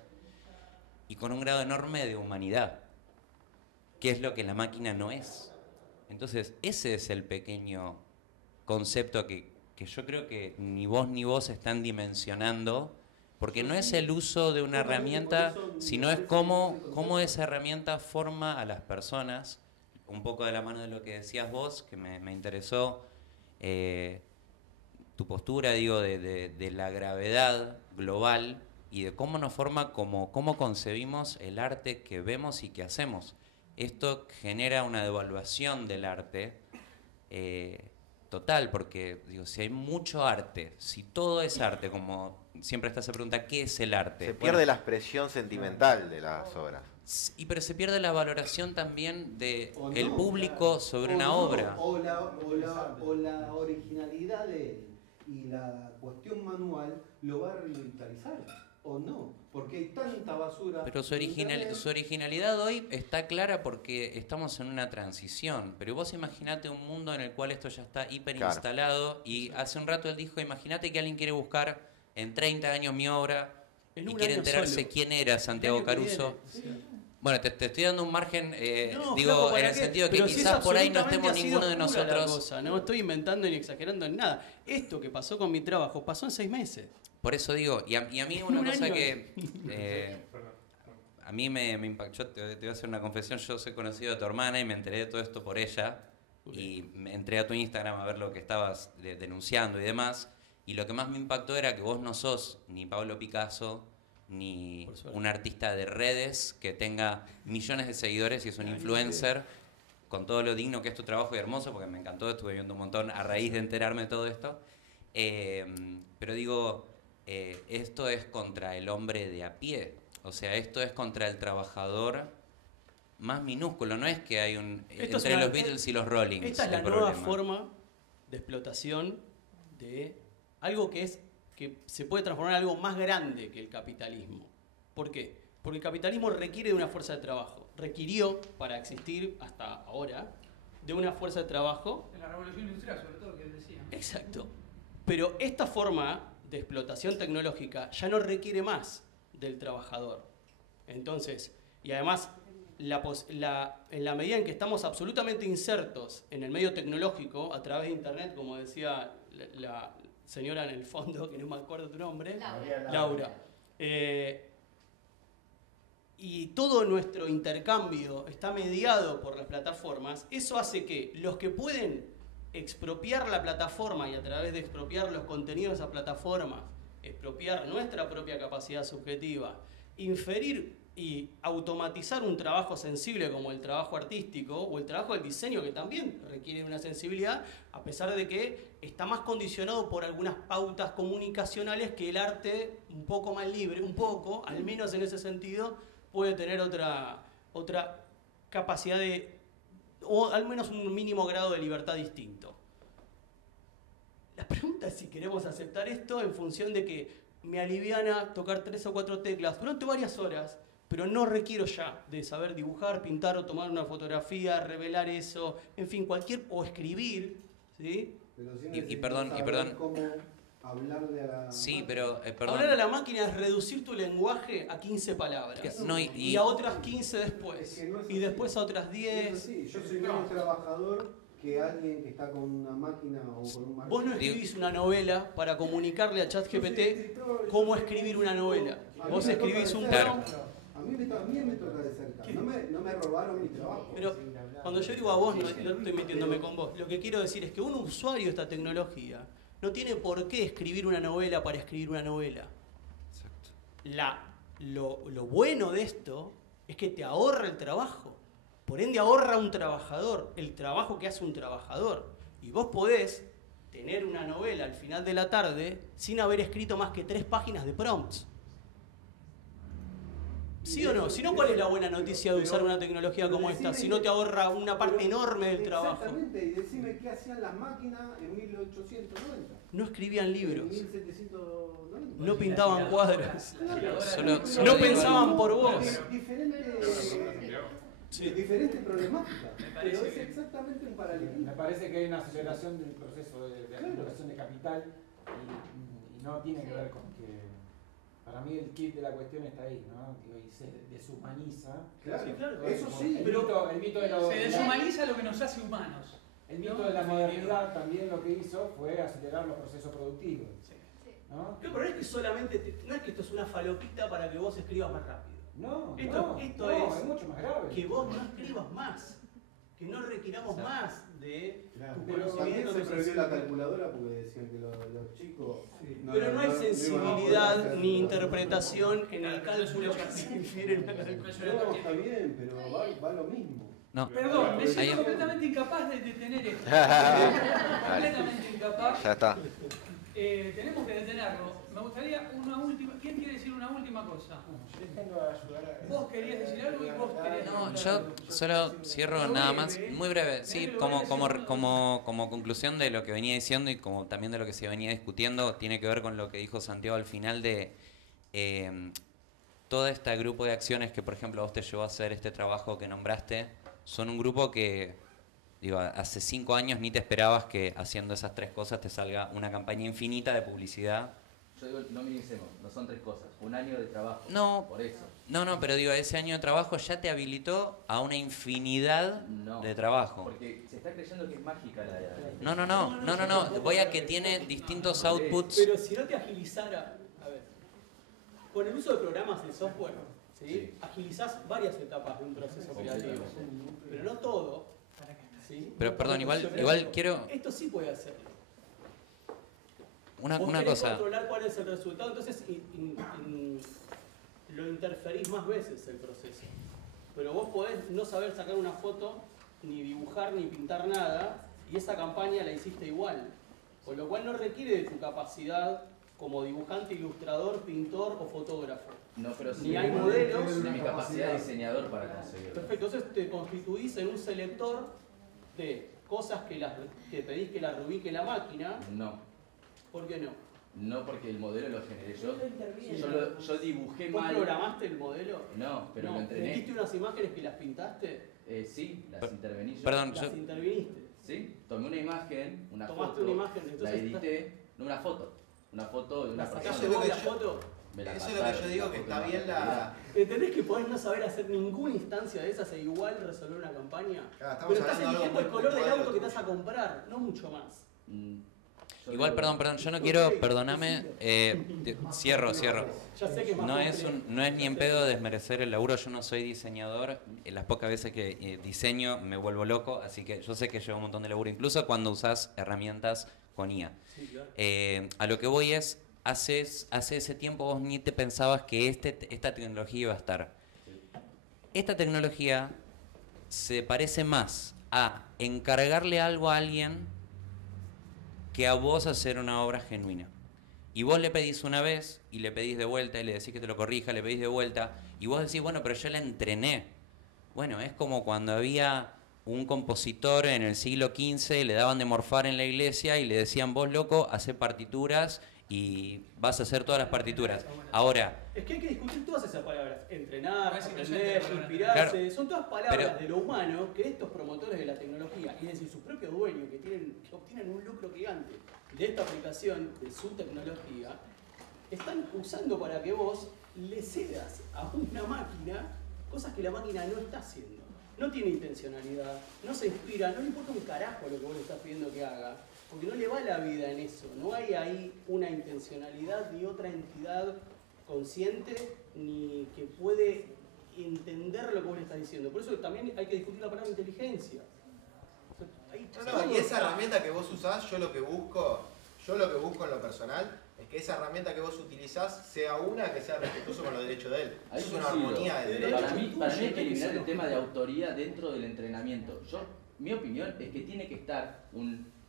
y con un grado enorme de humanidad, que es lo que la máquina no es. Entonces, ese es el pequeño concepto que yo creo que ni vos están dimensionando, porque no es el uso de una herramienta, sino es cómo esa herramienta forma a las personas, un poco de la mano de lo que decías vos, que me interesó tu postura, digo, de la gravedad global y de cómo nos forma, cómo concebimos el arte que vemos y que hacemos. Esto genera una devaluación del arte total, porque digo, si hay mucho arte, si todo es arte, como siempre está esa pregunta, ¿qué es el arte? Se pierde la expresión sentimental de las obras. Pero se pierde la valoración también de el público sobre una obra. O la originalidad de él y la cuestión manual lo va a revitalizar, o no, porque hay tanta basura. Pero su originalidad hoy está clara porque estamos en una transición. Pero vos imaginate un mundo en el cual esto ya está hiperinstalado. Claro. Y hace un rato él dijo, imagínate que alguien quiere buscar en 30 años mi obra y quiere enterarse quién era Santiago Caruso. Bueno, te estoy dando un margen, digo, en el sentido que quizás por ahí no estemos ninguno de nosotros. No estoy inventando ni exagerando en nada. Esto que pasó con mi trabajo pasó en 6 meses. Por eso digo, y a mí una cosa que a mí me impactó, yo te voy a hacer una confesión, yo soy conocido de tu hermana y me enteré de todo esto por ella, y me entré a tu Instagram a ver lo que estabas denunciando y demás, y lo que más me impactó era que vos no sos ni Pablo Picasso, ni un artista de redes que tenga millones de seguidores y es un influencer, con todo lo digno que es tu trabajo y hermoso, porque me encantó, estuve viendo un montón a raíz de enterarme de todo esto, pero digo, esto es contra el hombre de a pie, o sea, esto es contra el trabajador más minúsculo, no es que hay entre los Beatles y los Rolling. Esta es la nueva forma de explotación de algo que se puede transformar en algo más grande que el capitalismo. ¿Por qué? Porque el capitalismo requiere de una fuerza de trabajo. Requirió, para existir hasta ahora, de una fuerza de trabajo. En la revolución industrial, sobre todo, que él decía. Exacto. Pero esta forma de explotación tecnológica ya no requiere más del trabajador. Entonces, y además, en la medida en que estamos absolutamente insertos en el medio tecnológico, a través de Internet, como decía la señora en el fondo, que no me acuerdo tu nombre, Laura. Y todo nuestro intercambio está mediado por las plataformas, eso hace que los que pueden expropiar la plataforma y a través de expropiar los contenidos de esa plataforma, expropiar nuestra propia capacidad subjetiva, inferir y automatizar un trabajo sensible como el trabajo artístico o el trabajo del diseño, que también requiere una sensibilidad, a pesar de que está más condicionado por algunas pautas comunicacionales que el arte, un poco más libre, un poco, al menos en ese sentido, puede tener otra capacidad o al menos un mínimo grado de libertad distinto. La pregunta si queremos aceptar esto en función de que me aliviana tocar 3 o 4 teclas durante varias horas, pero no requiero ya de saber dibujar, pintar o tomar una fotografía, revelar eso, en fin, o escribir, ¿sí? Pero sí Y perdón, cómo hablarle a la Sí, pero, perdón. Hablar a la máquina es reducir tu lenguaje a 15 palabras. No, y a otras 15 después. Y después a otras 10. Sí, yo soy menos trabajador que alguien que está con una máquina o con un martillo. Vos no escribís una novela para comunicarle a ChatGPT cómo escribir una novela. Vos escribís un prompt. A mí me toca de cerca. No me robaron mi trabajo. Pero cuando yo digo a vos, no estoy metiéndome con vos. Lo que quiero decir es que un usuario de esta tecnología no tiene por qué escribir una novela para escribir una novela. Lo bueno de esto es que te ahorra el trabajo. Por ende ahorra un trabajador, el trabajo que hace un trabajador. Y vos podés tener una novela al final de la tarde sin haber escrito más que 3 páginas de prompts. ¿Sí o no? Si no, ¿cuál es la buena noticia de usar una tecnología como esta? Si no te ahorra una parte enorme del trabajo. Exactamente, y decime qué hacían las máquinas en 1890. No escribían libros. En 1790. No pintaban cuadros. Solo No digo pensaban algo. por vos. Diferente problemática, pero es exactamente un paralelismo. Me parece que hay una aceleración del proceso de acumulación de capital y no tiene que ver con que... Para mí el kit de la cuestión está ahí, ¿no? Y se deshumaniza. Claro, eso sí. El mito de la se deshumaniza lo que nos hace humanos. El mito de la modernidad también lo que hizo fue acelerar los procesos productivos. ¿No? Pero es que solamente, no es que esto es una falopita para que vos escribas más rápido. No, esto es mucho más grave. Que vos no escribas más, que no requiramos más de tu Pero también conocimiento. se prohibió la calculadora porque decían que los chicos... Pero no hay sensibilidad ni interpretación en el cálculo que se refiere en la calculadora. No, está bien, pero va lo mismo. No. Perdón, me siento Ahí- completamente incapaz de detener esto. Dale. Completamente incapaz. Ya está. Tenemos que detenerlo. Me gustaría una última. ¿Quién quiere decir una última cosa? Vos querías decir algo y vos querías. No, yo solo cierro nada más, muy breve, sí, como conclusión de lo que venía diciendo y como también de lo que se venía discutiendo, tiene que ver con lo que dijo Santiago al final de todo este grupo de acciones que, por ejemplo, a vos te llevó a hacer este trabajo que nombraste, son un grupo que, digo, hace 5 años ni te esperabas que haciendo esas 3 cosas te salga una campaña infinita de publicidad. Yo digo, no minimicemos, no son 3 cosas, un año de trabajo. No, por eso. No, pero digo, ese año de trabajo ya te habilitó a una infinidad de trabajo. Porque se está creyendo que es mágica la... No. Voy a que tiene distintos outputs. Pero si no te agilizara, a ver, con el uso de programas de software, ¿sí? Agilizás varias etapas de un proceso creativo, pero no todo. ¿Sí? Pero perdón, igual quiero... Esto sí puede hacerlo. Una Vos querés cosa. controlar cuál es el resultado, entonces lo interferís más veces el proceso. Pero vos podés no saber sacar una foto, ni dibujar, ni pintar nada, y esa campaña la hiciste igual. Con lo cual no requiere de tu capacidad como dibujante, ilustrador, pintor o fotógrafo. No, pero sí ni hay modelos. de mi capacidad de diseñador para conseguirlo. Perfecto, entonces te constituís en un selector de cosas que pedís que la reubique la máquina. No. ¿Por qué no? No, porque el modelo lo generé yo. Yo dibujé ¿Vos mal. programaste el modelo? No, pero no. lo entrené. ¿Metiste unas imágenes que las pintaste? Sí, las intervení yo. Perdón, ¿Las interviniste? Sí, tomé una imagen, una Tomaste foto, una imagen, la entonces edité, no una foto de una ¿La persona. sacaste vos la foto? Me la Eso es lo que yo digo, que está bien la... ¿Entendés que podés no saber hacer ninguna instancia de esas e igual resolver una campaña? Claro, pero estás hablando de eligiendo algo el color muy del auto puntual. que te vas a comprar, no mucho más. Igual, perdón, yo no quiero, perdóname, cierro. Ya sé que es más No es ni en pedo desmerecer el laburo, yo no soy diseñador, las pocas veces que diseño me vuelvo loco, así que yo sé que lleva un montón de laburo, incluso cuando usás herramientas con IA. Sí, claro. A lo que voy es, hace ese tiempo vos ni te pensabas que esta tecnología iba a estar. Esta tecnología se parece más a encargarle algo a alguien que a vos hacer una obra genuina. Y vos le pedís una vez, y le pedís de vuelta, y le decís que te lo corrija, le pedís de vuelta, y vos decís, bueno, pero yo la entrené. Bueno, es como cuando había un compositor en el siglo XV le daban de morfar en la iglesia y le decían, vos loco, hacé partituras y vas a hacer todas las partituras. Ahora, es que hay que discutir todas esas palabras. Entrenar, aprender, inspirarse. Claro, son todas palabras pero, de lo humano que estos promotores de la tecnología, y es decir, sus propios dueños que obtienen un lucro gigante de esta aplicación, de su tecnología, están usando para que vos le cedas a una máquina cosas que la máquina no está haciendo. No tiene intencionalidad, no se inspira, no le importa un carajo lo que vos le estás pidiendo que haga, porque no le va la vida en eso. No hay ahí una intencionalidad ni otra entidad consciente ni que puede entender lo que vos le estás diciendo. Por eso también hay que discutir la palabra inteligencia. Y esa herramienta que vos usás, yo lo que busco en lo personal es que esa herramienta que vos utilizás sea una que sea respetuosa con los derechos de él. Ahí Eso es una coincido. armonía de derechos. Para mí hay que eliminar el tema de autoría dentro del entrenamiento. Mi opinión es que tiene que estar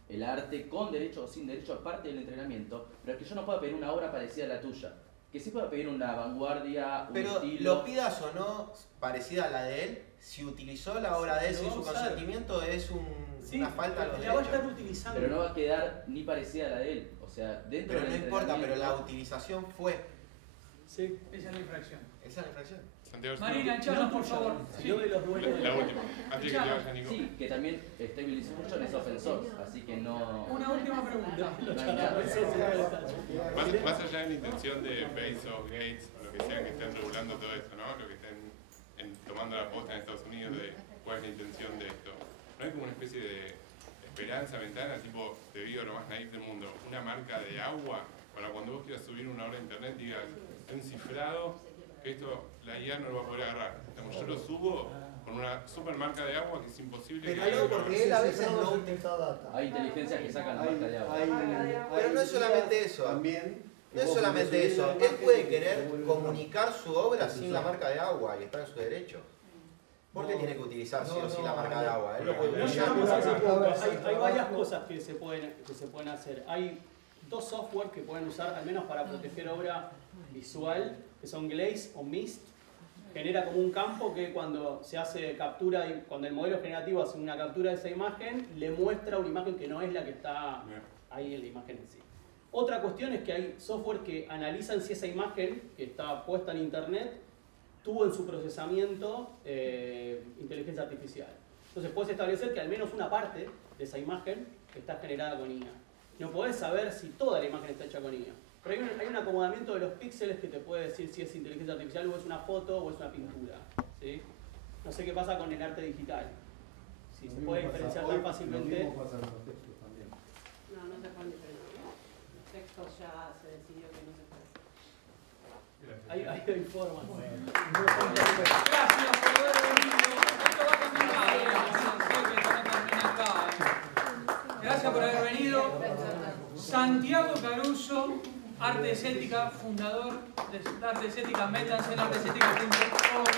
el arte con derecho o sin derecho a parte del entrenamiento, pero es que yo no puedo pedir una obra parecida a la tuya. Que sí pueda pedir una vanguardia, un pero estilo. lo pidas o no parecida a la de él, si utilizó la obra de él sin su consentimiento es una falta de los derechos. Va a estar utilizando. Pero no va a quedar ni parecida a la de él. O sea, dentro pero del no importa, pero la entrenamiento- utilización fue. Sí. Esa es la infracción. Esa es la infracción. Santiago, Marina, echanos por favor. Sí. Yo de los dueños. La última, antes que te vaya, Nico. Sí, que también Stable Diffusion es open source, así que no... Una última pregunta. No hay nada. Más allá de la intención de Bezos, Gates, o lo que sean que estén regulando todo esto, ¿no? Lo que estén tomando la posta en Estados Unidos de cuál es la intención de esto. ¿No hay como una especie de esperanza ventana, tipo, te digo lo más naif del mundo, una marca de agua, para cuando vos quieras subir una obra a internet digas, está un cifrado, que esto la IA no lo va a poder agarrar. Digamos, yo lo subo con una super marca de agua que es imposible que Pero porque él a veces no... Hay inteligencias que sacan marca de agua. Pero no es solamente eso. También. No es solamente eso. Él puede querer comunicar su obra sin la marca de agua y está en su derecho. ¿Por qué tiene que utilizar sí o sí la marca de agua? Él lo puede No utilizar. llegamos a ese punto. Hay varias cosas que se pueden hacer. Hay dos software que pueden usar, al menos para proteger obra visual, que son Glaze o Mist. Genera como un campo que cuando se hace captura, cuando el modelo generativo hace una captura de esa imagen, le muestra una imagen que no es la que está ahí en la imagen en sí. Otra cuestión es que hay software que analizan si esa imagen que está puesta en internet tuvo en su procesamiento inteligencia artificial. Entonces puedes establecer que al menos una parte de esa imagen está generada con IA. No podés saber si toda la imagen está hecha con IA. Pero hay un acomodamiento de los píxeles que te puede decir si es inteligencia artificial o es una foto o es una pintura. ¿Sí? No sé qué pasa con el arte digital. Si se puede diferenciar tan fácilmente. Lo mismo pasa con los textos también. No, no se pueden diferenciar. Los textos ya se decidió que no se puede. Hay formas. Gracias por haber venido. Esto va a continuar. Sé que esto no termina acá. Gracias por haber venido. Santiago Caruso, Arte Escética, fundador de Arte Escética, métanse en arteescética.org.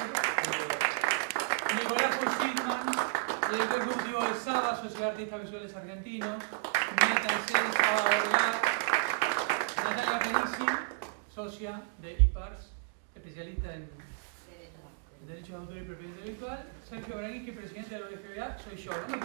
Nicolás Schildman, director ejecutivo de SABA, Sociedad de Artistas Visuales Argentinos. Métanse en SABA Orgar. Natalia Penici, socia de IPARS, especialista en Derecho de Autor y Propiedad Intelectual. Sergio Braguischi, presidente de la OFBA, soy yo.